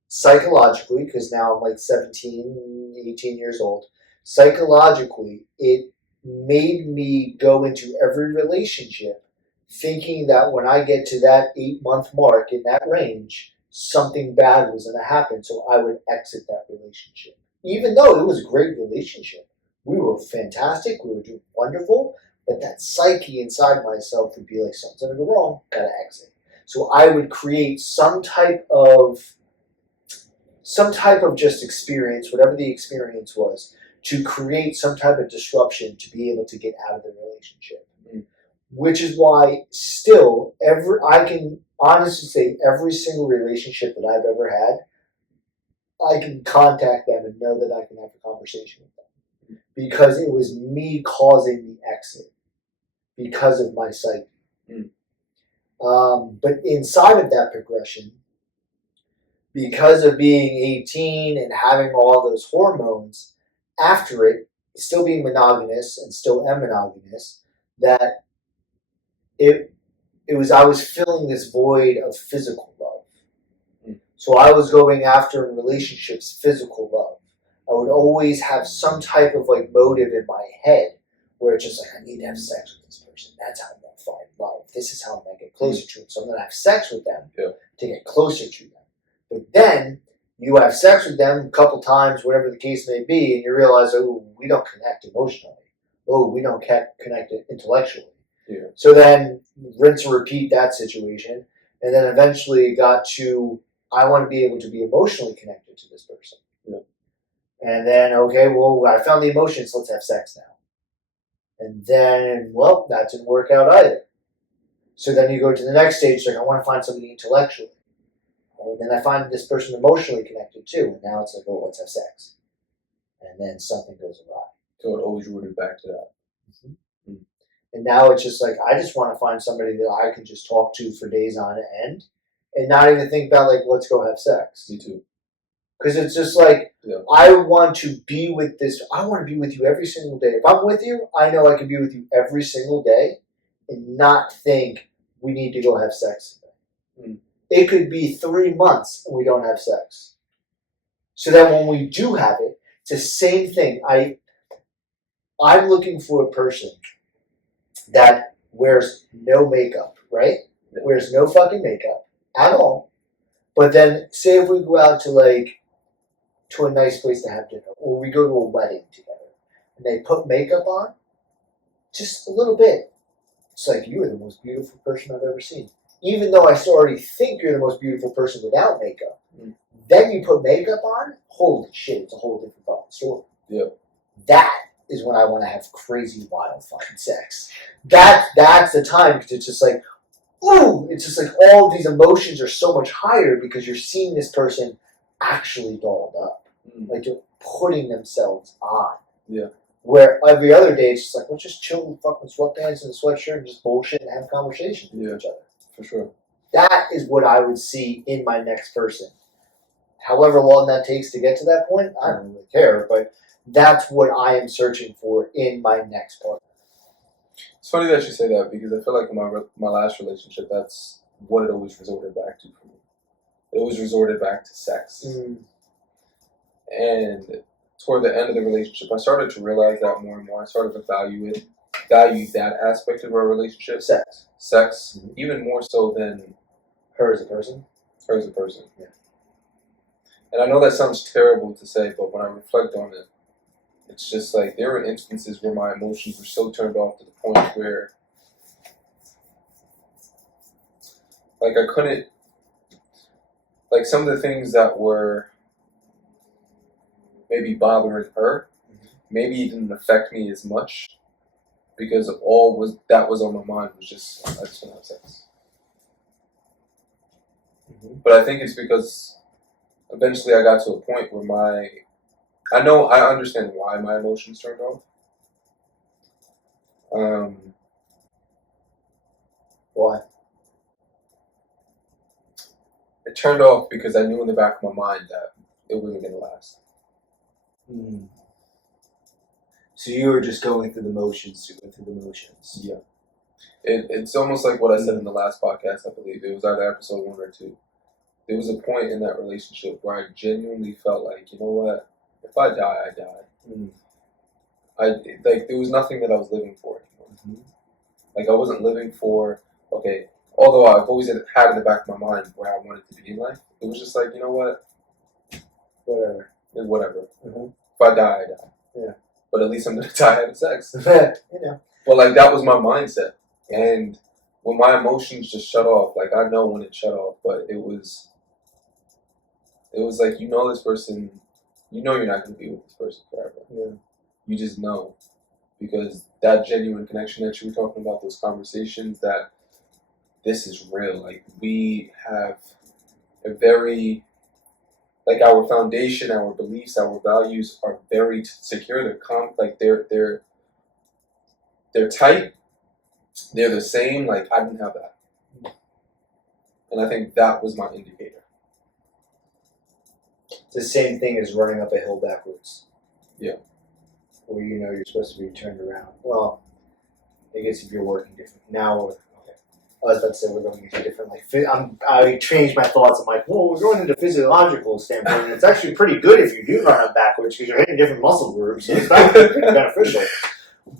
psychologically, because now I'm like 17, 18 years old, psychologically, it made me go into every relationship thinking that when I get to that 8-month mark in that range, something bad was going to happen, so I would exit that relationship. Even though it was a great relationship. We were fantastic, we were doing wonderful, but that psyche inside myself would be like, something's going to go wrong, gotta exit. So I would create some type of just experience, whatever the experience was, to create some type of disruption to be able to get out of the relationship. Mm. Which is why still, I can honestly say every single relationship that I've ever had, I can contact them and know that I can have a conversation with them. Because it was me causing the exit. Because of my psyche. Mm. But inside of that progression, because of being 18 and having all those hormones, after it, still being monogamous and still am monogamous, that I was filling this void of physical love. Mm. So I was going after in relationships physical love. I would always have some type of motive in my head where it's just I need to have sex with this person. That's how I'm going to find love. This is how I'm going to get closer to them. So I'm going to have sex with them to get closer to them. But then you have sex with them a couple times, whatever the case may be, and you realize, oh, we don't connect emotionally. Oh, we don't connect intellectually. Yeah. So then rinse and repeat that situation. And then eventually it got to, I want to be able to be emotionally connected to this person. Yeah. And then, okay, well, I found the emotions, let's have sex now. And then, well, that didn't work out either. So then you go to the next stage, I want to find somebody intellectually. And then I find this person emotionally connected too. And now it's like, oh, let's have sex. And then something goes awry. So it always rooted back to that. Mm-hmm. Mm-hmm. And now it's just I just want to find somebody that I can just talk to for days on end and not even think about let's go have sex. Me too. Because it's just like, I want to be with this. I want to be with you every single day. If I'm with you, I know I can be with you every single day and not think we need to go have sex today. It could be 3 months and we don't have sex. So that when we do have it, it's the same thing. I'm looking for a person that wears no makeup, right? Wears no fucking makeup at all. But then, say if we go out to a nice place to have dinner, or we go to a wedding together, and they put makeup on, just a little bit. It's like, you are the most beautiful person I've ever seen. Even though I already think you're the most beautiful person without makeup, then you put makeup on, holy shit, it's a whole different fucking story. Yeah. That is when I want to have crazy, wild fucking sex. That's the time, because it's just like, ooh, it's just like all these emotions are so much higher because you're seeing this person actually dolled up. Like they're putting themselves on. Yeah. Where every other day it's just like, let's just chill with fucking sweatpants and a sweatshirt and just bullshit and have conversations with each other. For sure. That is what I would see in my next person. However long that takes to get to that point, I don't really care, but that's what I am searching for in my next partner. It's funny that you say that, because I feel like in my last relationship, that's what it always resorted back to for me. It always resorted back to sex. And toward the end of the relationship, I started to realize that more and more. I started to value that aspect of our relationship. Sex, even more so than her as a person. Yeah. And I know that sounds terrible to say, but when I reflect on it, it's just like there were instances where my emotions were so turned off to the point where, like, I couldn't, like, some of the things that were maybe bothering her, maybe it didn't affect me as much, because all that was on my mind was just, I just want to have sex. But I think it's because eventually I got to a point where I understand why my emotions turned off. Why? It turned off because I knew in the back of my mind that it wasn't going to last. So you were just going through the motions. Yeah. It's almost like what I said in the last podcast, I believe. It was either episode 1 or 2. There was a point in that relationship where I genuinely felt like, you know what? If I die, I die. There was nothing that I was living for anymore. Like, I wasn't living for, okay, although I've always had in the back of my mind where I wanted to be in life, it was just like, you know what? Whatever. If I die, I die. Yeah. But at least I'm going to die having sex. You know. But, like, that was my mindset. And when my emotions just shut off, like, I know when it shut off, but it was like, you know this person, you know you're not going to be with this person forever. Yeah. You just know. Because that genuine connection that you were talking about, those conversations, that this is real. Like, we have a very, like, our foundation, our beliefs, our values are very secure. They're they're tight. They're the same. Like, I didn't have that. And I think that was my indicator. It's the same thing as running up a hill backwards. Yeah. Where you know you're supposed to be turned around. Well, I guess if you're working different now, okay. I was about to say we're going into different, I changed my thoughts. I'm like, well, we're going into physiological standpoint, and it's actually pretty good if you do run up backwards because you're hitting different muscle groups, so it's actually pretty beneficial.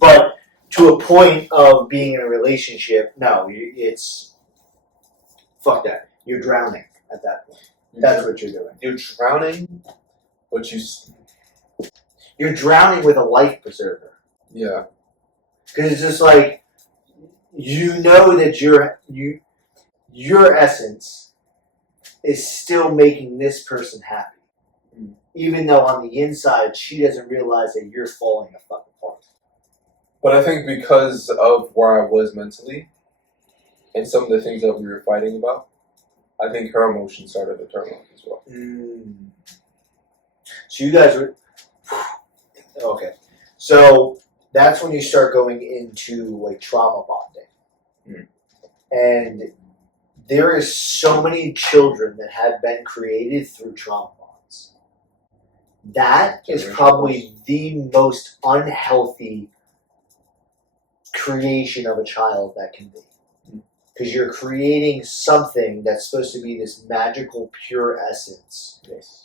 But to a point of being in a relationship, no, it's fuck that. You're drowning at that point. That's what you're doing. You're drowning, but you're drowning with a life preserver. Yeah. Because it's just like, you know that your essence is still making this person happy. Even though on the inside, she doesn't realize that you're falling the fuck apart. But I think because of where I was mentally and some of the things that we were fighting about, I think her emotions started to turn on as well. So you guys were... Okay. So that's when you start going into, like, trauma bonding. And there is so many children that have been created through trauma bonds. That is probably the most unhealthy creation of a child that can be. Because you're creating something that's supposed to be this magical, pure essence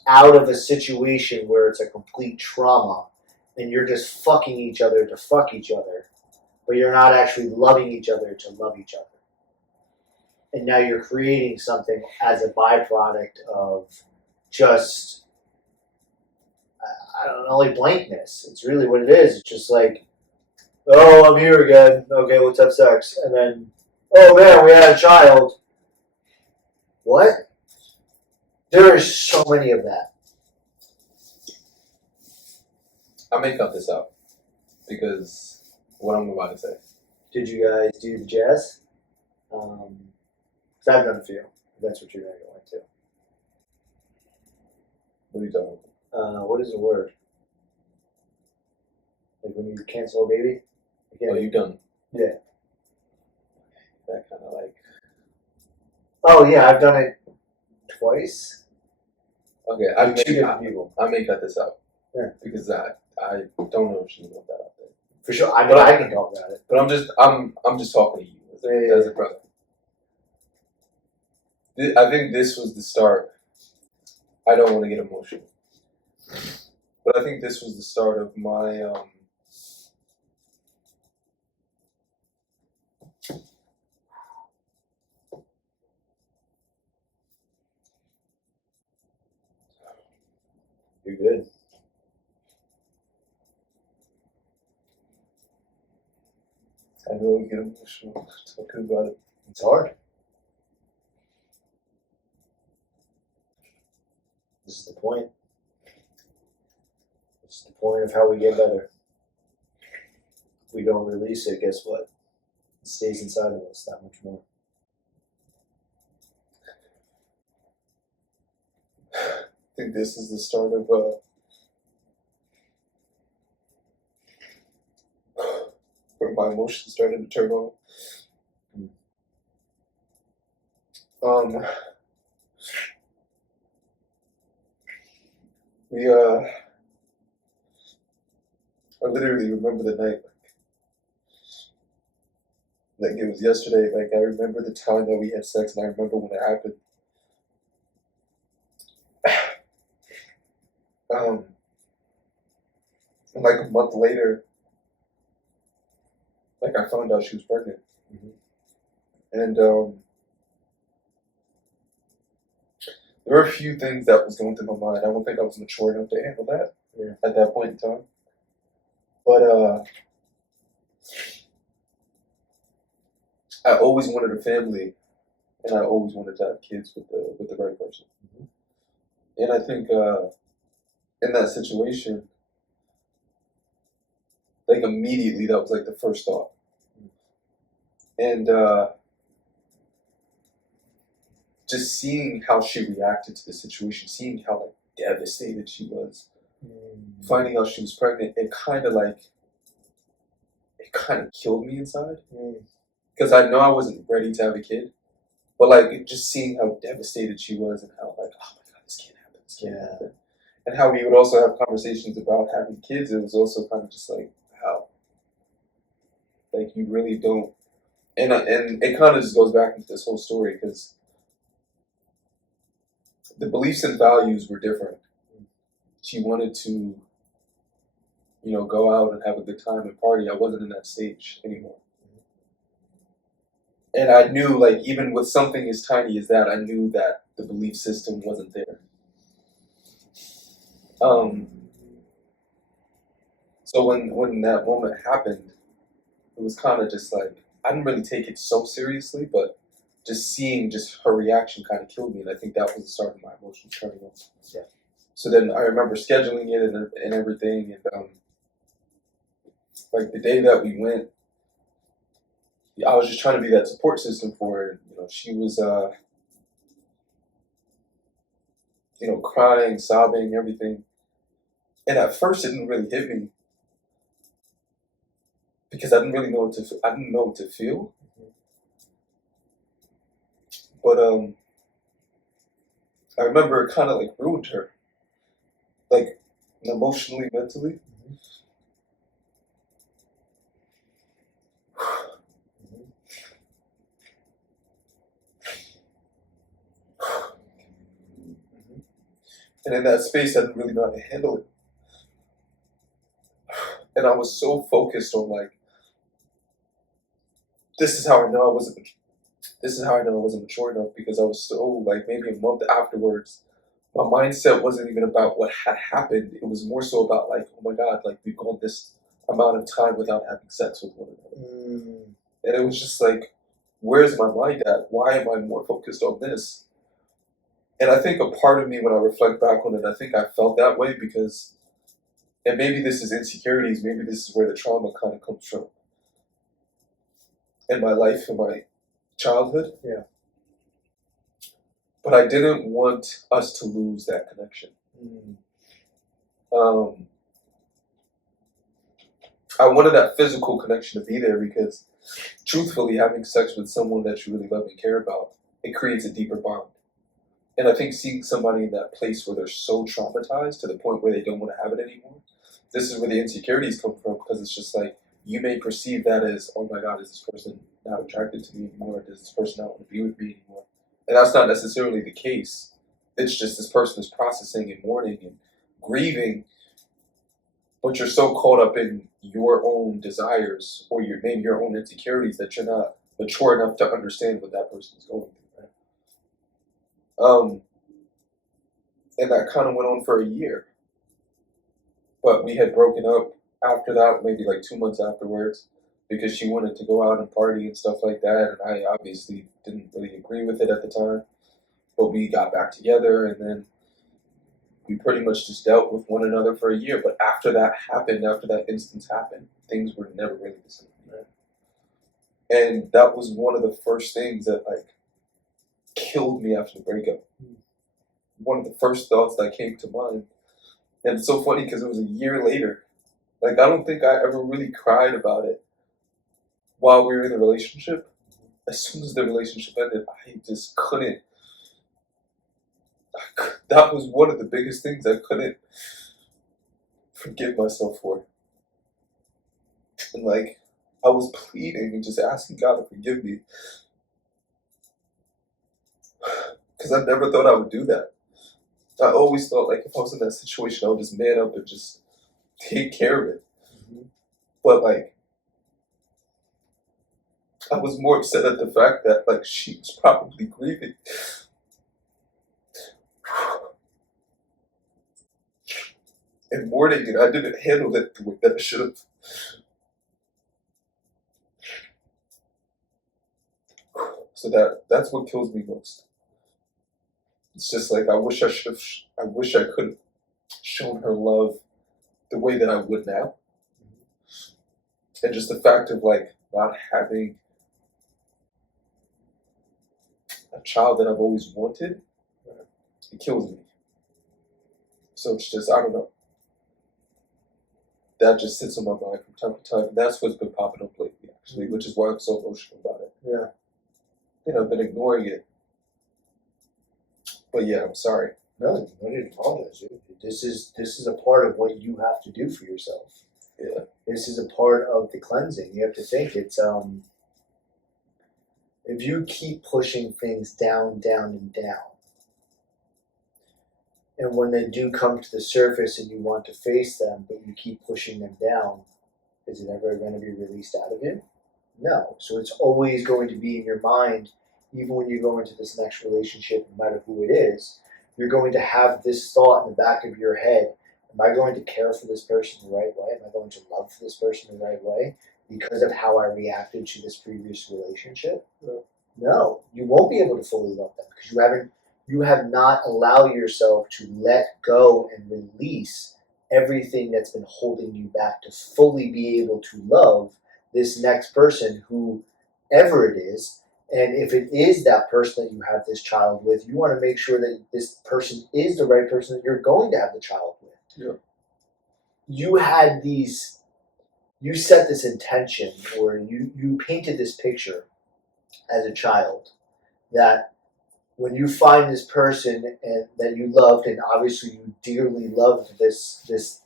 out of a situation where it's a complete trauma and you're just fucking each other to fuck each other, but you're not actually loving each other to love each other. And now you're creating something as a byproduct of just, I don't know, like blankness. It's really what it is. It's just like, oh, I'm here again. Okay, let's have sex. And then, oh man, we had a child. What? There are so many of that. I may cut this out because what I'm about to say. Did you guys do the jazz? Because I've done a few. If that's what you're going to go into. What are you talking about? What is the word? Like when you cancel a baby? Oh, you've done? Yeah. That kind of like... Oh, yeah, I've done it twice. Okay, I may cut this out. Yeah. Because I don't know if she want that out there. For sure. I mean, I can talk about it. But I'm just talking to you as a brother. I think this was the start. I don't want to get emotional. But I think this was the start of my You're good. I know I get emotional talking about it. It's hard. This is the point. This is the point of how we get better. If we don't release it, guess what? It stays inside of us that much more. I think this is the start of where my emotions started to turn on. I literally remember the night, like it was yesterday. Like I remember the time that we had sex, and I remember when it happened. And like a month later, like I found out she was pregnant, and there were a few things that was going through my mind. I don't think I was mature enough to handle that at that point in time. But I always wanted a family, and I always wanted to have kids with the right person. And I think in that situation, like immediately, that was like the first thought. And just seeing how she reacted to the situation, seeing how like devastated she was, finding out she was pregnant, it kind of killed me inside. Because I know I wasn't ready to have a kid, but like just seeing how devastated she was and how like, oh my God, this can't happen, this can't happen. And how we would also have conversations about having kids, it was also kind of just like, wow, like you really don't. And it kind of just goes back into this whole story because the beliefs and values were different. She wanted to, go out and have a good time and party. I wasn't in that stage anymore. And I knew, like, even with something as tiny as that, I knew that the belief system wasn't there. So when that moment happened, it was kind of just like, I didn't really take it so seriously, but just seeing just her reaction kind of killed me. And I think that was the start of my emotions turning on. Yeah. So then I remember scheduling it and everything. And like the day that we went, I was just trying to be that support system for her. She was, crying, sobbing, everything. And at first, it didn't really hit me because I didn't really know what to feel. But I remember it kind of like ruined her. Like emotionally, mentally. And in that space, I didn't really know how to handle it. And I was so focused on like, this is how I know I wasn't mature enough, because I was so like, maybe a month afterwards, my mindset wasn't even about what had happened. It was more so about like, oh my God, like we've gone this amount of time without having sex with one another. And it was just like, where's my mind at? Why am I more focused on this? And I think a part of me, when I reflect back on it, I think I felt that way because, and maybe this is insecurities, maybe this is where the trauma kind of comes from. In my life, in my childhood. Yeah. But I didn't want us to lose that connection. I wanted that physical connection to be there because, truthfully, having sex with someone that you really love and care about, it creates a deeper bond. And I think seeing somebody in that place where they're so traumatized to the point where they don't want to have it anymore, this is where the insecurities come from, because it's just like, you may perceive that as, oh my God, is this person not attracted to me anymore? Does this person not want to be with me anymore? And that's not necessarily the case. It's just this person is processing and mourning and grieving, but you're so caught up in your own desires or maybe your own insecurities that you're not mature enough to understand what that person is going through. Right? And that kind of went on for a year. But we had broken up after that, maybe like 2 months afterwards, because she wanted to go out and party and stuff like that, and I obviously didn't really agree with it at the time. But we got back together, and then we pretty much just dealt with one another for a year. But after that happened, after that instance happened, things were never really the same. Right? And that was one of the first things that like killed me after the breakup. One of the first thoughts that came to mind. And it's so funny because it was a year later. Like, I don't think I ever really cried about it while we were in the relationship. As soon as the relationship ended, I just couldn't. That was one of the biggest things I couldn't forgive myself for. And like, I was pleading and just asking God to forgive me. Because I never thought I would do that. I always thought like if I was in that situation, I would just man up and just take care of it. But like, I was more upset at the fact that like she was probably grieving. And mourning, and I didn't handle it the way that I should have. So that's what kills me most. It's just like I wish I could have shown her love the way that I would now. And just the fact of like not having a child that I've always wanted, it kills me. So it's just, I don't know. That just sits on my mind from time to time. And that's what's been popping up lately, actually, which is why I'm so emotional about it. Yeah. And I've been ignoring it. But yeah, I'm sorry. No, you don't need to apologize. This is a part of what you have to do for yourself. Yeah. This is a part of the cleansing. You have to think it's if you keep pushing things down, down, and down, and when they do come to the surface and you want to face them, but you keep pushing them down, is it ever going to be released out of you? No. So it's always going to be in your mind, even when you go into this next relationship, no matter who it is, you're going to have this thought in the back of your head. Am I going to care for this person the right way? Am I going to love this person the right way because of how I reacted to this previous relationship? No, you won't be able to fully love them because you have not allowed yourself to let go and release everything that's been holding you back to fully be able to love this next person, whoever it is. And if it is that person that you have this child with, you want to make sure that this person is the right person that you're going to have the child with. Yeah. You set this intention, or you painted this picture as a child that when you find this person and that you loved, and obviously you dearly loved this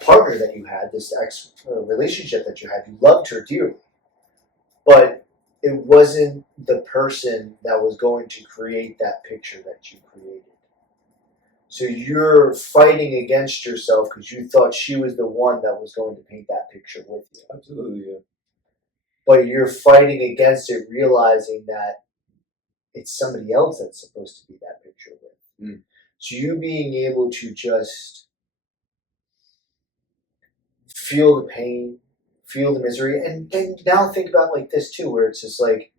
partner that you had, this ex relationship that you had, you loved her dearly, but it wasn't the person that was going to create that picture that you created. So you're fighting against yourself because you thought she was the one that was going to paint that picture with you. Absolutely, yeah. But you're fighting against it, realizing that it's somebody else that's supposed to be that picture with. Mm. So you being able to just feel the pain, feel the misery, and then now think about like this too, where it's just like,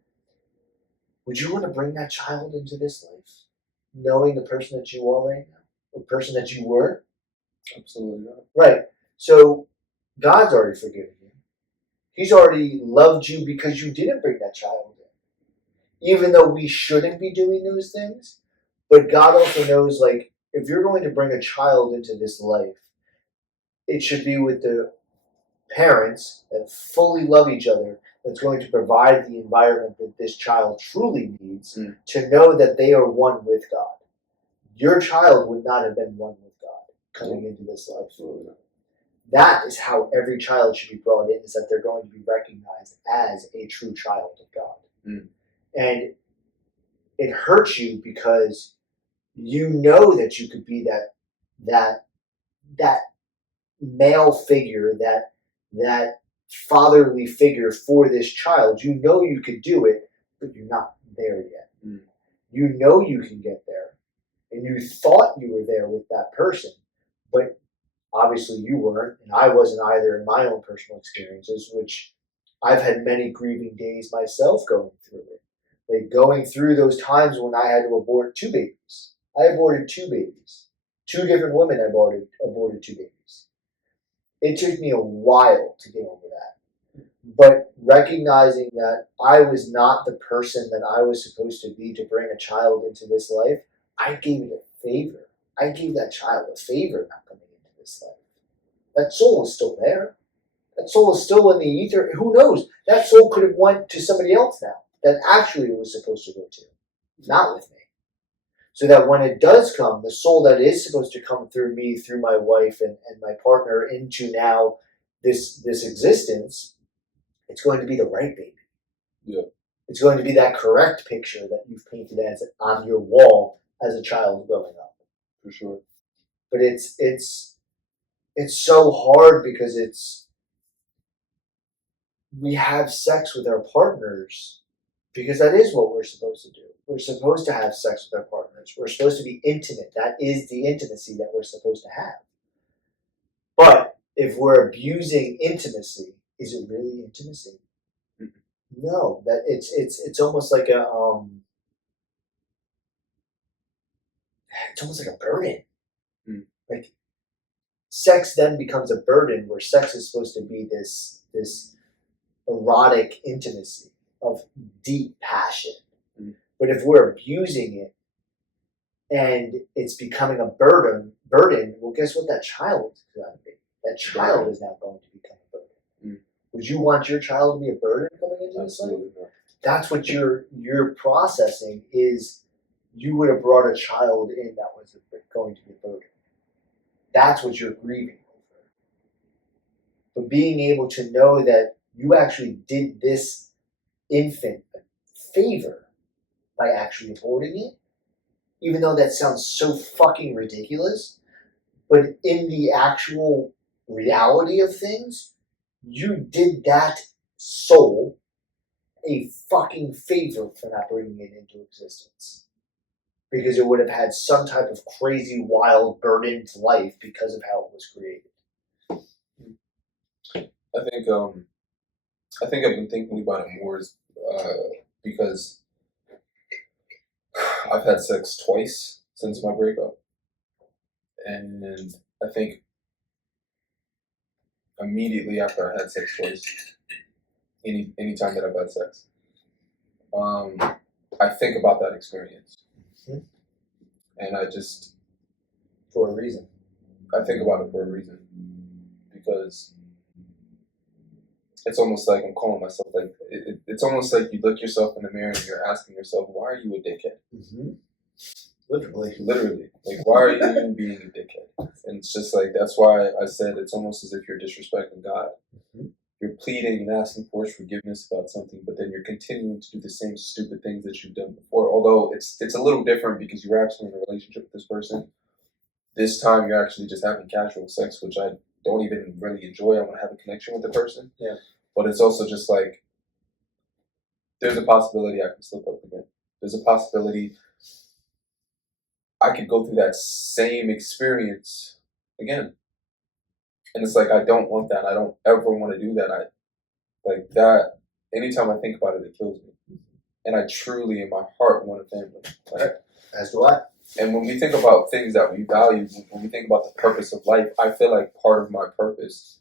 would you want to bring that child into this life, knowing the person that you are right now, the person that you were? Absolutely not. Right. So God's already forgiven you. He's already loved you because you didn't bring that child in. Even though we shouldn't be doing those things, but God also knows, like, if you're going to bring a child into this life, it should be with the parents that fully love each other, that's going to provide the environment that this child truly needs to know that they are one with God. Your child would not have been one with God coming into this life. Absolutely. That is how every child should be brought in, is that they're going to be recognized as a true child of God. And it hurts you because you know that you could be that male figure, that fatherly figure for this child. You know you could do it, but you're not there yet. You know you can get there, and you thought you were there with that person, but obviously you weren't, and I wasn't either in my own personal experiences, which I've had many grieving days myself going through it. Like going through those times when I had to abort 2 babies. I aborted 2 babies. 2 different women aborted 2 babies. It took me a while to get over that. But recognizing that I was not the person that I was supposed to be to bring a child into this life, I gave it a favor. I gave that child a favor not coming into this life. That soul is still there. That soul is still in the ether. Who knows? That soul could have went to somebody else now that actually it was supposed to go to, not with me. So that when it does come, the soul that is supposed to come through me, through my wife and my partner into now this existence, it's going to be the right baby. Yeah. It's going to be that correct picture that you've painted as on your wall as a child growing up. For sure. But it's so hard because we have sex with our partners because that is what we're supposed to do. We're supposed to have sex with our partners. We're supposed to be intimate. That is the intimacy that we're supposed to have. But if we're abusing intimacy, is it really intimacy? No, that it's almost like it's almost like a burden. Like sex then becomes a burden, where sex is supposed to be this erotic intimacy of deep passion. But if we're abusing it and it's becoming a burden, well, guess what that child is going to be? That child is now going to become a burden. Would you want your child to be a burden coming into this life? That's what you're processing, is you would have brought a child in that was going to be a burden. That's what you're grieving over. But being able to know that you actually did this infant a favor by actually aborting it, even though that sounds so fucking ridiculous, but in the actual reality of things, you did that soul a fucking favor for not bringing it into existence. Because it would have had some type of crazy, wild, burdened life because of how it was created. I think I've been thinking about it more because I've had sex twice since my breakup, and I think immediately after I had sex twice, any time that I've had sex, I think about that experience, and I just, for a reason. I think about it for a reason, because it's almost like I'm calling myself like it's almost like you look yourself in the mirror and you're asking yourself, why are you a dickhead? Mm-hmm. Literally, like why are you being a dickhead? And it's just like that's why I said it's almost as if you're disrespecting God. Mm-hmm. You're pleading and asking for his forgiveness about something, but then you're continuing to do the same stupid things that you've done before. Although it's a little different because you're actually in a relationship with this person. This time you're actually just having casual sex, which I don't even really enjoy. I want to have a connection with the person. Yeah. But it's also just like there's a possibility I can slip up again. There's a possibility I could go through that same experience again. And it's like I don't want that. I don't ever want to do that. I like that. Anytime I think about it, it kills me. And I truly, in my heart, want a family. Like, as do I. and when we think about things that we value, when we think about the purpose of life, I feel like part of my purpose,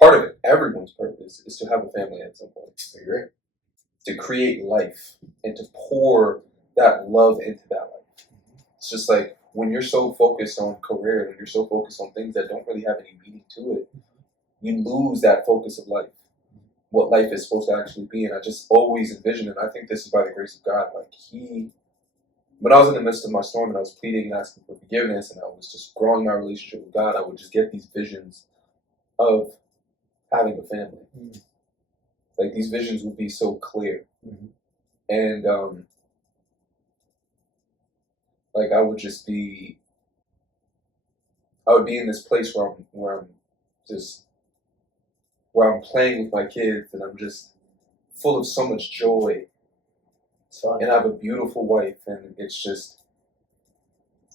part of everyone's purpose, is to have a family at some point. I agree. To create life and to pour that love into that life. It's just like when you're so focused on career, when you're so focused on things that don't really have any meaning to it, you lose that focus of life. What life is supposed to actually be. And I just always envision it. I think this is by the grace of God. Like when I was in the midst of my storm and I was pleading and asking for forgiveness and I was just growing my relationship with God, I would just get these visions of having a family. Mm-hmm. Like these visions would be so clear. Mm-hmm. And like I would be in this place where I'm playing with my kids and I'm just full of so much joy. And I have a beautiful wife, and it's just,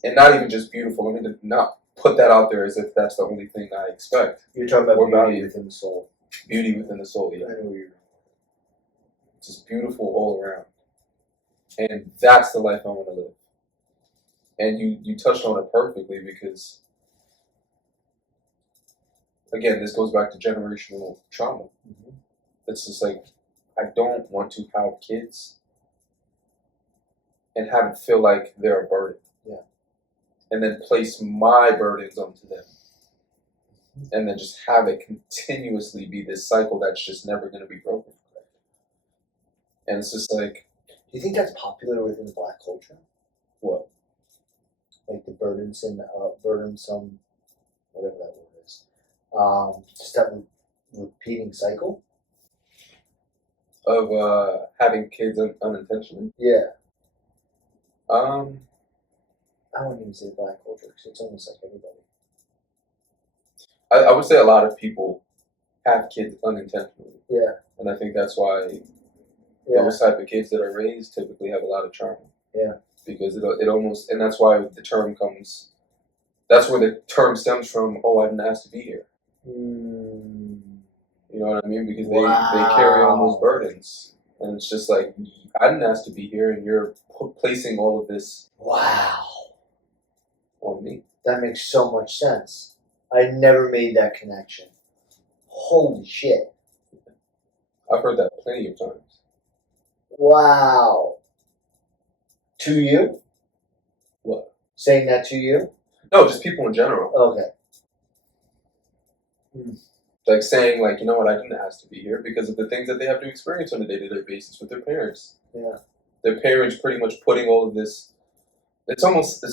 and not even just beautiful. I mean, to not put that out there as if that's the only thing I expect. You're talking about beauty within the soul. Beauty within the soul, yeah. I know you're just beautiful all around. And that's the life I want to live. And you touched on it perfectly because, again, this goes back to generational trauma. Mm-hmm. It's just like, I don't want to have kids and have it feel like they're a burden. Yeah. And then place my burdens onto them. Mm-hmm. And then just have it continuously be this cycle that's just never going to be broken. And it's just like... Do you think that's popular within the Black culture? What? Like the burdensome, whatever that word is. Just that repeating cycle? Of having kids unintentionally? Yeah. I wouldn't even say Black culture because it's almost like everybody. I would say a lot of people have kids unintentionally. Yeah. And I think that's why those type of kids that are raised typically have a lot of trauma. Yeah. Because it almost, and that's why the term comes, that's where the term stems from, oh, I didn't ask to be here. Mm. You know what I mean? Because they carry on those burdens. And it's just like, I didn't ask to be here, and you're placing all of this on me. That makes so much sense. I never made that connection. Holy shit. I've heard that plenty of times. Wow. To you? What? Saying that to you? No, just people in general. Okay. Like saying, like, you know what, I didn't ask to be here because of the things that they have to experience on a day-to-day basis with their parents. Yeah. Their parents pretty much putting all of this, it's almost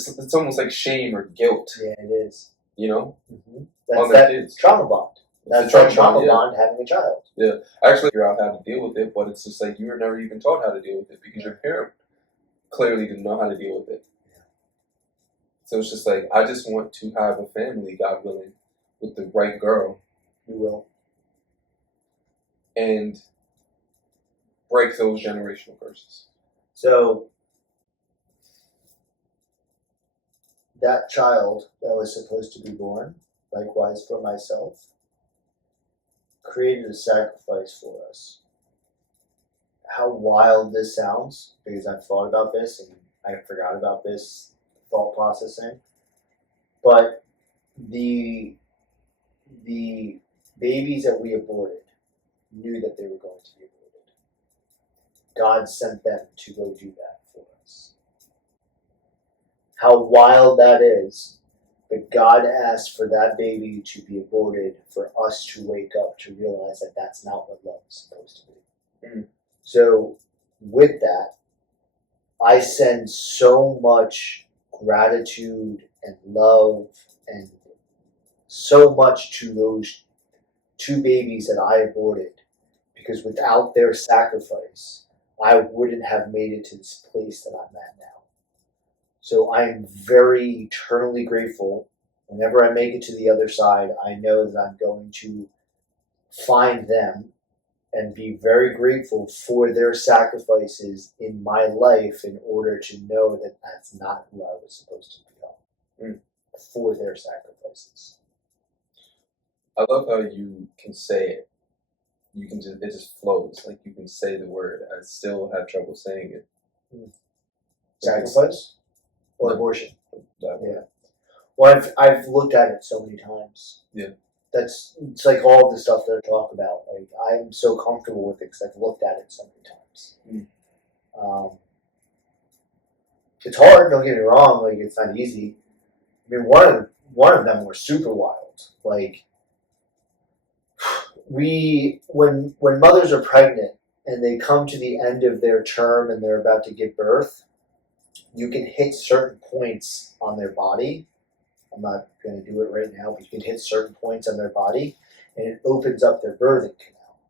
like shame or guilt. Yeah, it is. You know? Mm-hmm. That's that kids. Trauma bond. That's that trauma bond having a child. Yeah. Actually, figure out how to deal with it, but it's just like you were never even taught how to deal with it because your parent clearly didn't know how to deal with it. Yeah. So it's just like, I just want to have a family, God willing, with the right girl. You will. And break those generational curses. So, that child that was supposed to be born, likewise for myself, created a sacrifice for us. How wild this sounds, because I've thought about this and I forgot about this thought processing. But the babies that we aborted knew that they were going to be aborted. God sent them to go do that for us. How wild that is But God asked for that baby to be aborted for us to wake up to realize that that's not what love is supposed to be. Mm. So with that, I send so much gratitude and love and so much to those two babies that I aborted, because without their sacrifice, I wouldn't have made it to this place that I'm at now. So I am very eternally grateful. Whenever I make it to the other side, I know that I'm going to find them and be very grateful for their sacrifices in my life in order to know that that's not who I was supposed to become. For their sacrifices. I love how you can say it. You can just, it just flows. Like you can say the word. I still have trouble saying it. Sacrifice or No. abortion? That Yeah. Well, I've looked at it so many times. Yeah. It's like all the stuff that I talk about. Like I'm so comfortable with it because I've looked at it so many times. It's hard. Don't get me wrong. Like it's not easy. I mean, one of them were super wild. Like when mothers are pregnant and they come to the end of their term and they're about to give birth, you can hit certain points on their body. I'm not going to do it right now, but you can hit certain points on their body, and it opens up their birthing canal,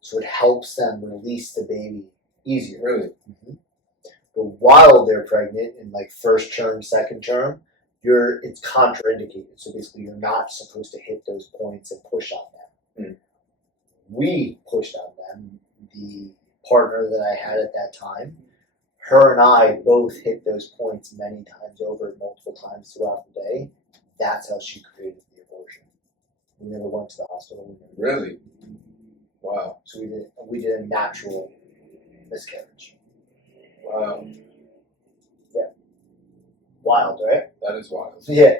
so it helps them release the baby easier. Really? Mm-hmm. But while they're pregnant, in like first term, second term, it's contraindicated. So basically, you're not supposed to hit those points and push on them. We pushed on them. The partner that I had at that time, her and I both hit those points many times over, multiple times throughout the day. That's how she created the abortion. We never went to the hospital. Really? Wow. So we did a natural miscarriage. Wow. Yeah. Wild, right? That is wild. Yeah.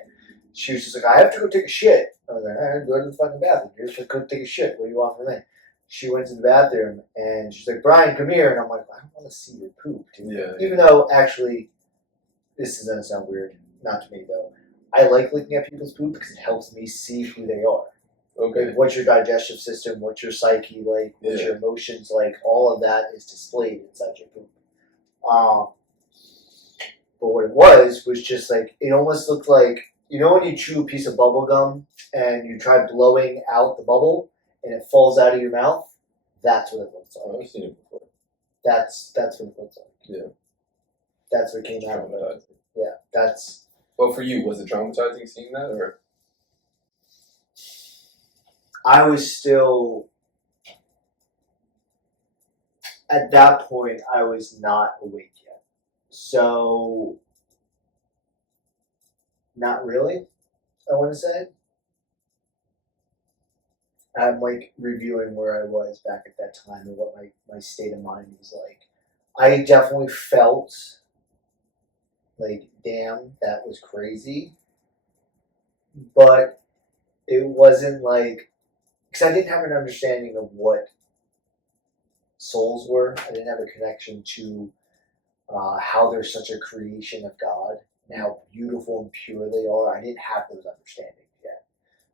She was just like, I have to go take a shit. I was like, all right, go to the fucking bathroom. You're just go take a shit. What do you want from me? She went to the bathroom and she's like, Bryan, come here. And I'm like, I don't want to see your poop, dude. Yeah. Even though, actually, this is going to sound weird. Not to me, though. I like looking at people's poop because it helps me see who they are. Okay. Like, what's your digestive system? What's your psyche like? What's your emotions like? All of that is displayed inside your poop. But what it was just like, it almost looked like, you know when you chew a piece of bubble gum and you try blowing out the bubble and it falls out of your mouth? That's what it looks like. I've seen it before. That's what it looks like. Yeah. That's what came out of it. Yeah, that's... Well, for you, was it traumatizing seeing that, or? I was still... At that point, I was not awake yet. So... Not really, I want to say. I'm like reviewing where I was back at that time and what my state of mind was like. I definitely felt like, damn, that was crazy. But it wasn't like, because I didn't have an understanding of what souls were. I didn't have a connection to how they're such a creation of God and how beautiful and pure they are. I didn't have those understandings yet.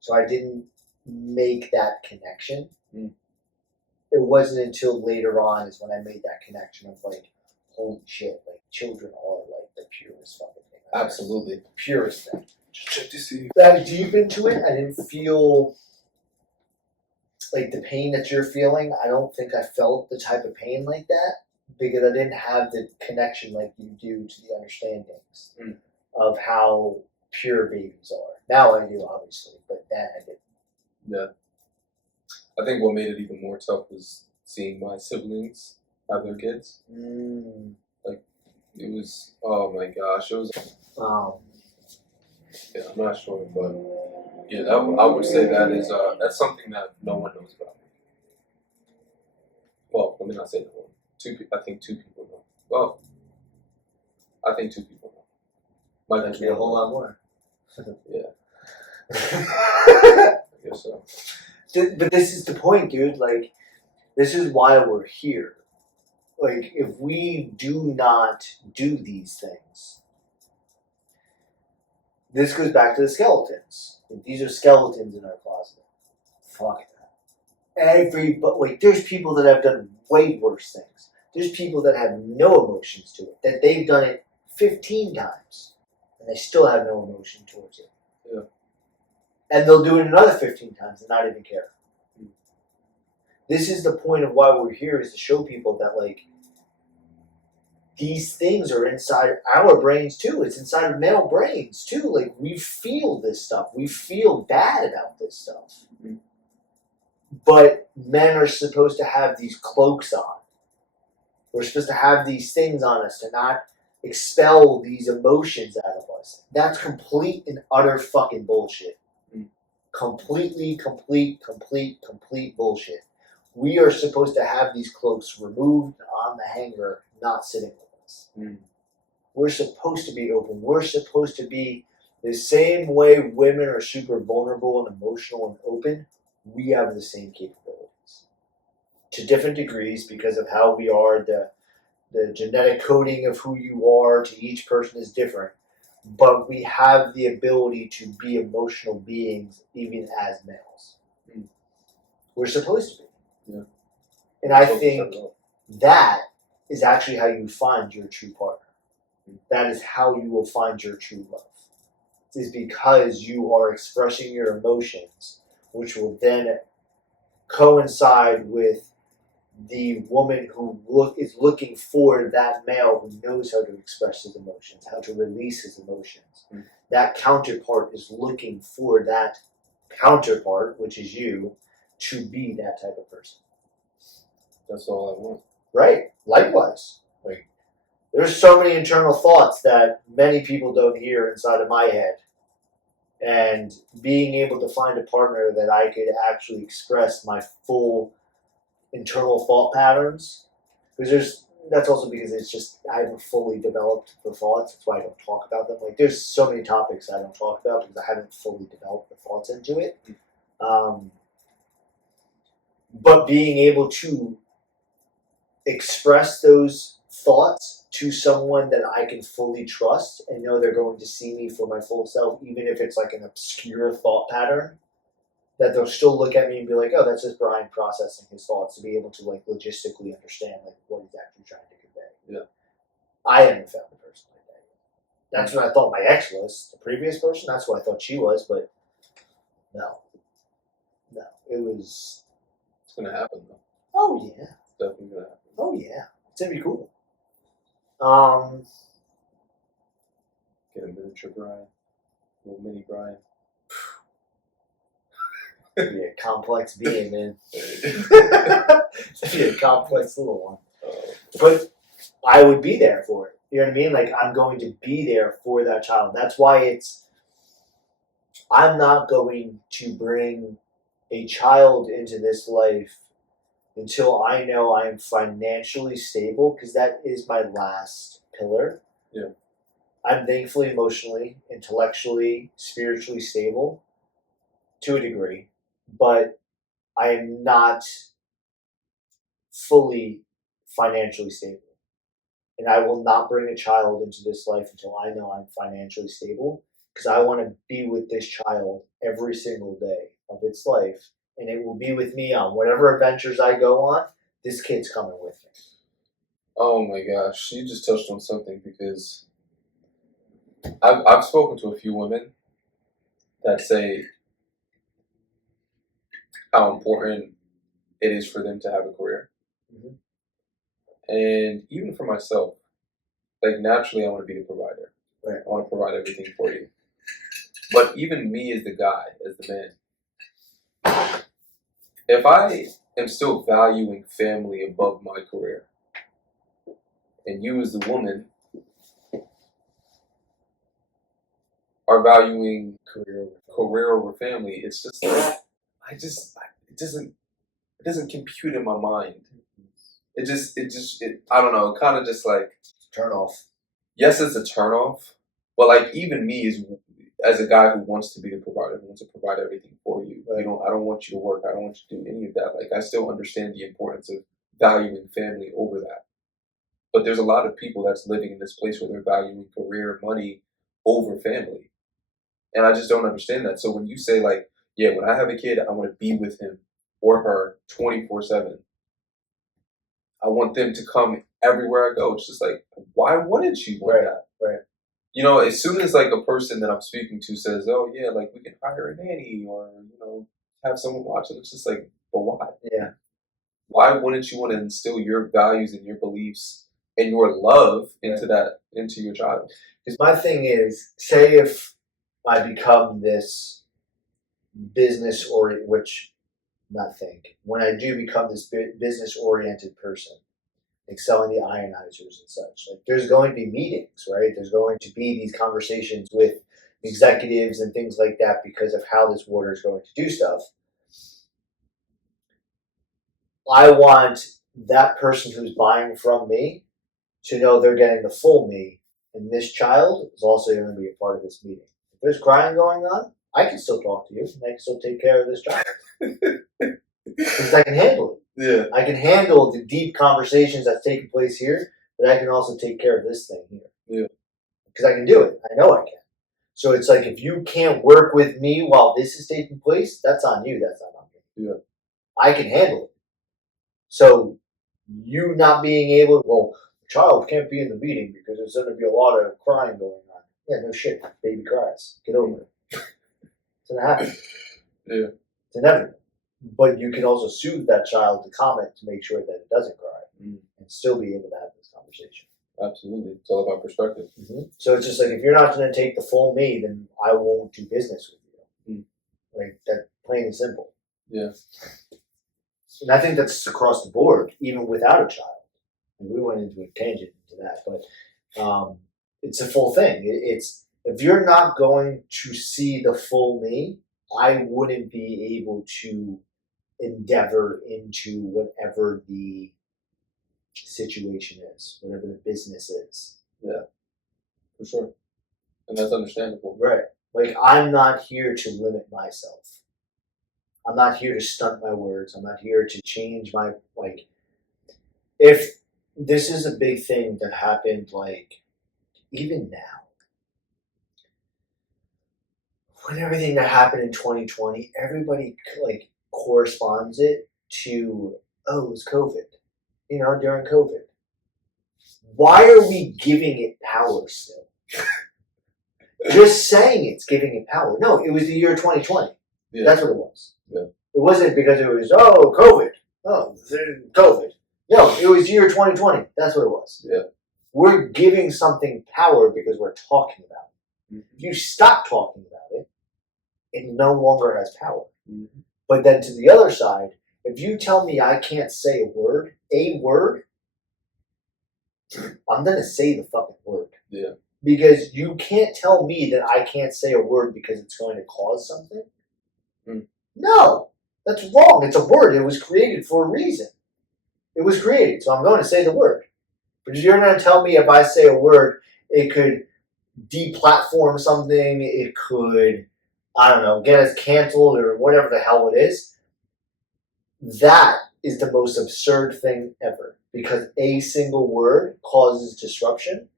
So I didn't make that connection. It wasn't until later on is when I made that connection of like, holy shit, like children are like the purest fucking thing. Absolutely. The purest thing. Just check to see. That deep into it, I didn't feel like the pain that you're feeling. I don't think I felt the type of pain like that because I didn't have the connection like you do to the understandings of how pure babies are. Now I do, obviously, but then I didn't. Yeah. I think what made it even more tough was seeing my siblings have their kids. Like, it was, oh my gosh, it was, yeah, I'm not sure, but yeah, I would say that is, that's something that no one knows about. Well, let me not say no one. I think two people know. Well, I think two people know. Might Might be a whole lot more. Yeah. I guess so. But this is the point, dude. Like, this is why we're here. Like, if we do not do these things, This goes back to the skeletons. These are skeletons in our closet. Fuck that. But there's people that have done way worse things. There's people that have no emotions to it. That they've done it 15 times and they still have no emotion towards it. Yeah. And they'll do it another 15 times and not even care. This is the point of why we're here, is to show people that, like, these things are inside our brains too. It's inside of male brains too. Like, we feel this stuff. We feel bad about this stuff. Mm-hmm. But men are supposed to have these cloaks on. We're supposed to have these things on us to not expel these emotions out of us. That's complete and utter fucking bullshit. Mm-hmm. Complete bullshit. We are supposed to have these cloaks removed on the hanger, not sitting with us. Mm. We're supposed to be open. We're supposed to be the same way women are super vulnerable and emotional and open. We have the same capabilities. To different degrees because of how we are. The genetic coding of who you are to each person is different. But we have the ability to be emotional beings even as males. Mm. We're supposed to be. Yeah. And I think that is actually how you find your true partner. That is how you will find your true love. Is because you are expressing your emotions, which will then coincide with the woman who is looking for that male who knows how to express his emotions, how to release his emotions. Mm. That counterpart is looking for that counterpart, which is you, to be that type of person. That's all I want. Right. Likewise. Like, there's so many internal thoughts that many people don't hear inside of my head. And being able to find a partner that I could actually express my full internal thought patterns. Because that's also because it's just, I haven't fully developed the thoughts. That's why I don't talk about them. Like, there's so many topics I don't talk about because I haven't fully developed the thoughts into it. But being able to express those thoughts to someone that I can fully trust and know they're going to see me for my full self, even if it's like an obscure thought pattern, that they'll still look at me and be like, oh, that's just Bryan processing his thoughts, to be able to, like, logistically understand, like, what he's actually trying to convey. Yeah. I haven't found a person like that yet. That's what I thought my ex was. The previous person, that's what I thought she was, but no. It was... It's going to happen, though. Oh, yeah. It's definitely going to happen. Oh, yeah. It's going to be cool. Get a miniature Bryan. A little mini Bryan. It'd be a complex being, man. It'd be a complex little one. But I would be there for it. You know what I mean? Like, I'm going to be there for that child. That's why I'm not going to bring a child into this life until I know I am financially stable, because that is my last pillar. Yeah. I'm thankfully emotionally, intellectually, spiritually stable to a degree, but I am not fully financially stable. And I will not bring a child into this life until I know I'm financially stable, because I want to be with this child every single day of its life. And it will be with me on whatever adventures I go on. This kid's coming with me. Oh my gosh, you just touched on something, because I've spoken to a few women that say how important it is for them to have a career. Mm-hmm. And even for myself, like, naturally I want to be the provider. Right. I want to provide everything for you. But even me as the guy, as the man, if I am still valuing family above my career, and you as the woman are valuing career over family, it's just like, it doesn't compute in my mind. It I don't know, it kind of just like... Turn off. Yes, it's a turn off, but like, even me as a guy who wants to be the provider, who wants to provide everything for you. Right. I don't want you to work. I don't want you to do any of that. Like, I still understand the importance of valuing family over that. But there's a lot of people that's living in this place where they're valuing career, money over family. And I just don't understand that. So when you say like, yeah, when I have a kid, I want to be with him or her 24/7. I want them to come everywhere I go. It's just like, why wouldn't you want that? Right. You know, as soon as like a person that I'm speaking to says, "Oh yeah, like we can hire a nanny or have someone watch it," it's just like, but why? Yeah. Why wouldn't you want to instill your values and your beliefs and your love into your child? Because my thing is, say if I become this business oriented, when I do become this business oriented person, like selling the ionizers and such, like there's going to be meetings, right? There's going to be these conversations with executives and things like that because of how this water is going to do stuff. I want that person who's buying from me to know they're getting the full me, and this child is also going to be a part of this meeting. If there's crying going on, I can still talk to you, and I can still take care of this child. Because I can handle it. Yeah. I can handle the deep conversations that's taking place here, but I can also take care of this thing here. Yeah. Because I can do it. I know I can. So it's like, if you can't work with me while this is taking place, that's on you. That's not on me. Yeah. I can handle it. So you not being able, well, the child can't be in the meeting because there's going to be a lot of crying going on. Yeah, no shit. Baby cries. Get over it. It's going to happen. Yeah. It's inevitable. But you can also soothe that child to comment to make sure that it doesn't cry and still be able to have this conversation. Absolutely. It's all about perspective. So it's just like, if you're not going to take the full me, then I won't do business with you. Like, that, plain and simple. Yeah. And I think that's across the board, even without a child. And we went into a tangent into that, but it's a full thing. It's, if you're not going to see the full me, I wouldn't be able to endeavor into whatever the situation is, whatever the business is. Yeah, for sure. And that's understandable. Right. Like, I'm not here to limit myself. I'm not here to stunt my words. I'm not here to change my, like, if this is a big thing that happened, like, even now, when everything that happened in 2020, everybody, like, corresponds it to, oh, it was COVID, during COVID. Why are we giving it power still? Just saying it's giving it power. No, it was the year 2020. Yeah. That's what it was. Yeah. It wasn't because it was, oh, COVID. Oh, COVID. No, it was year 2020. That's what it was. Yeah. We're giving something power because we're talking about it. If you stop talking about it, it no longer has power. But then to the other side, if you tell me I can't say a word, I'm going to say the fucking word. Yeah. Because you can't tell me that I can't say a word because it's going to cause something. No, that's wrong. It's a word. It was created for a reason. It was created, so I'm going to say the word. But you're going to tell me if I say a word, it could deplatform something, it could, I don't know, get us canceled or whatever the hell it is. That is the most absurd thing ever, because a single word causes disruption.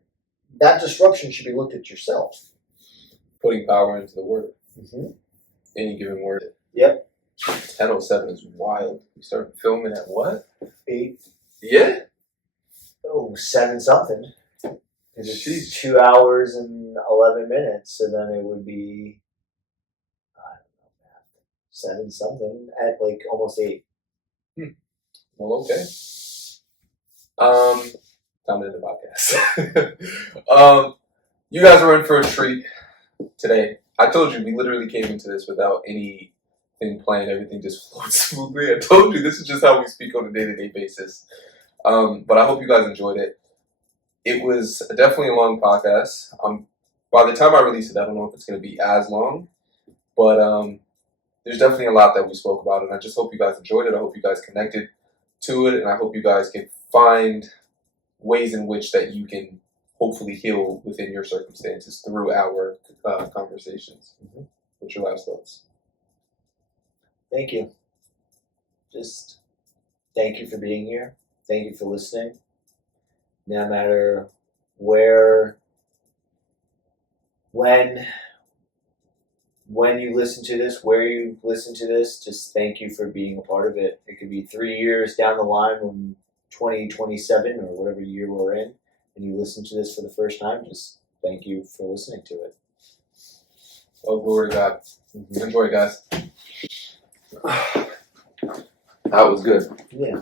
That disruption should be looked at yourself. Putting power into the word. Any given word. Yep. 10:07 is wild. We started filming at what? 8. Yeah? Oh, 7 something. It's 2 hours and 11 minutes, so then it would be, I don't know, 7 something at like almost 8. Well, okay. Time to end the podcast. You guys are in for a treat today. I told you we literally came into this without anything planned. Everything just flowed smoothly. I told you this is just how we speak on a day-to-day basis. But I hope you guys enjoyed it. It was definitely a long podcast. By the time I release it, I don't know if it's going to be as long, but there's definitely a lot that we spoke about, and I just hope you guys enjoyed it. I hope you guys connected to it, and I hope you guys can find ways in which that you can hopefully heal within your circumstances through our conversations. What's your last thoughts? Thank you. Just thank you for being here. Thank you for listening. No matter where, when, when you listen to this, where you listen to this, just thank you for being a part of it. It could be 3 years down the line when 2027 or whatever year we're in, and you listen to this for the first time, just thank you for listening to it. Oh, glory to God. Mm-hmm. Enjoy, guys. That was good. Yeah.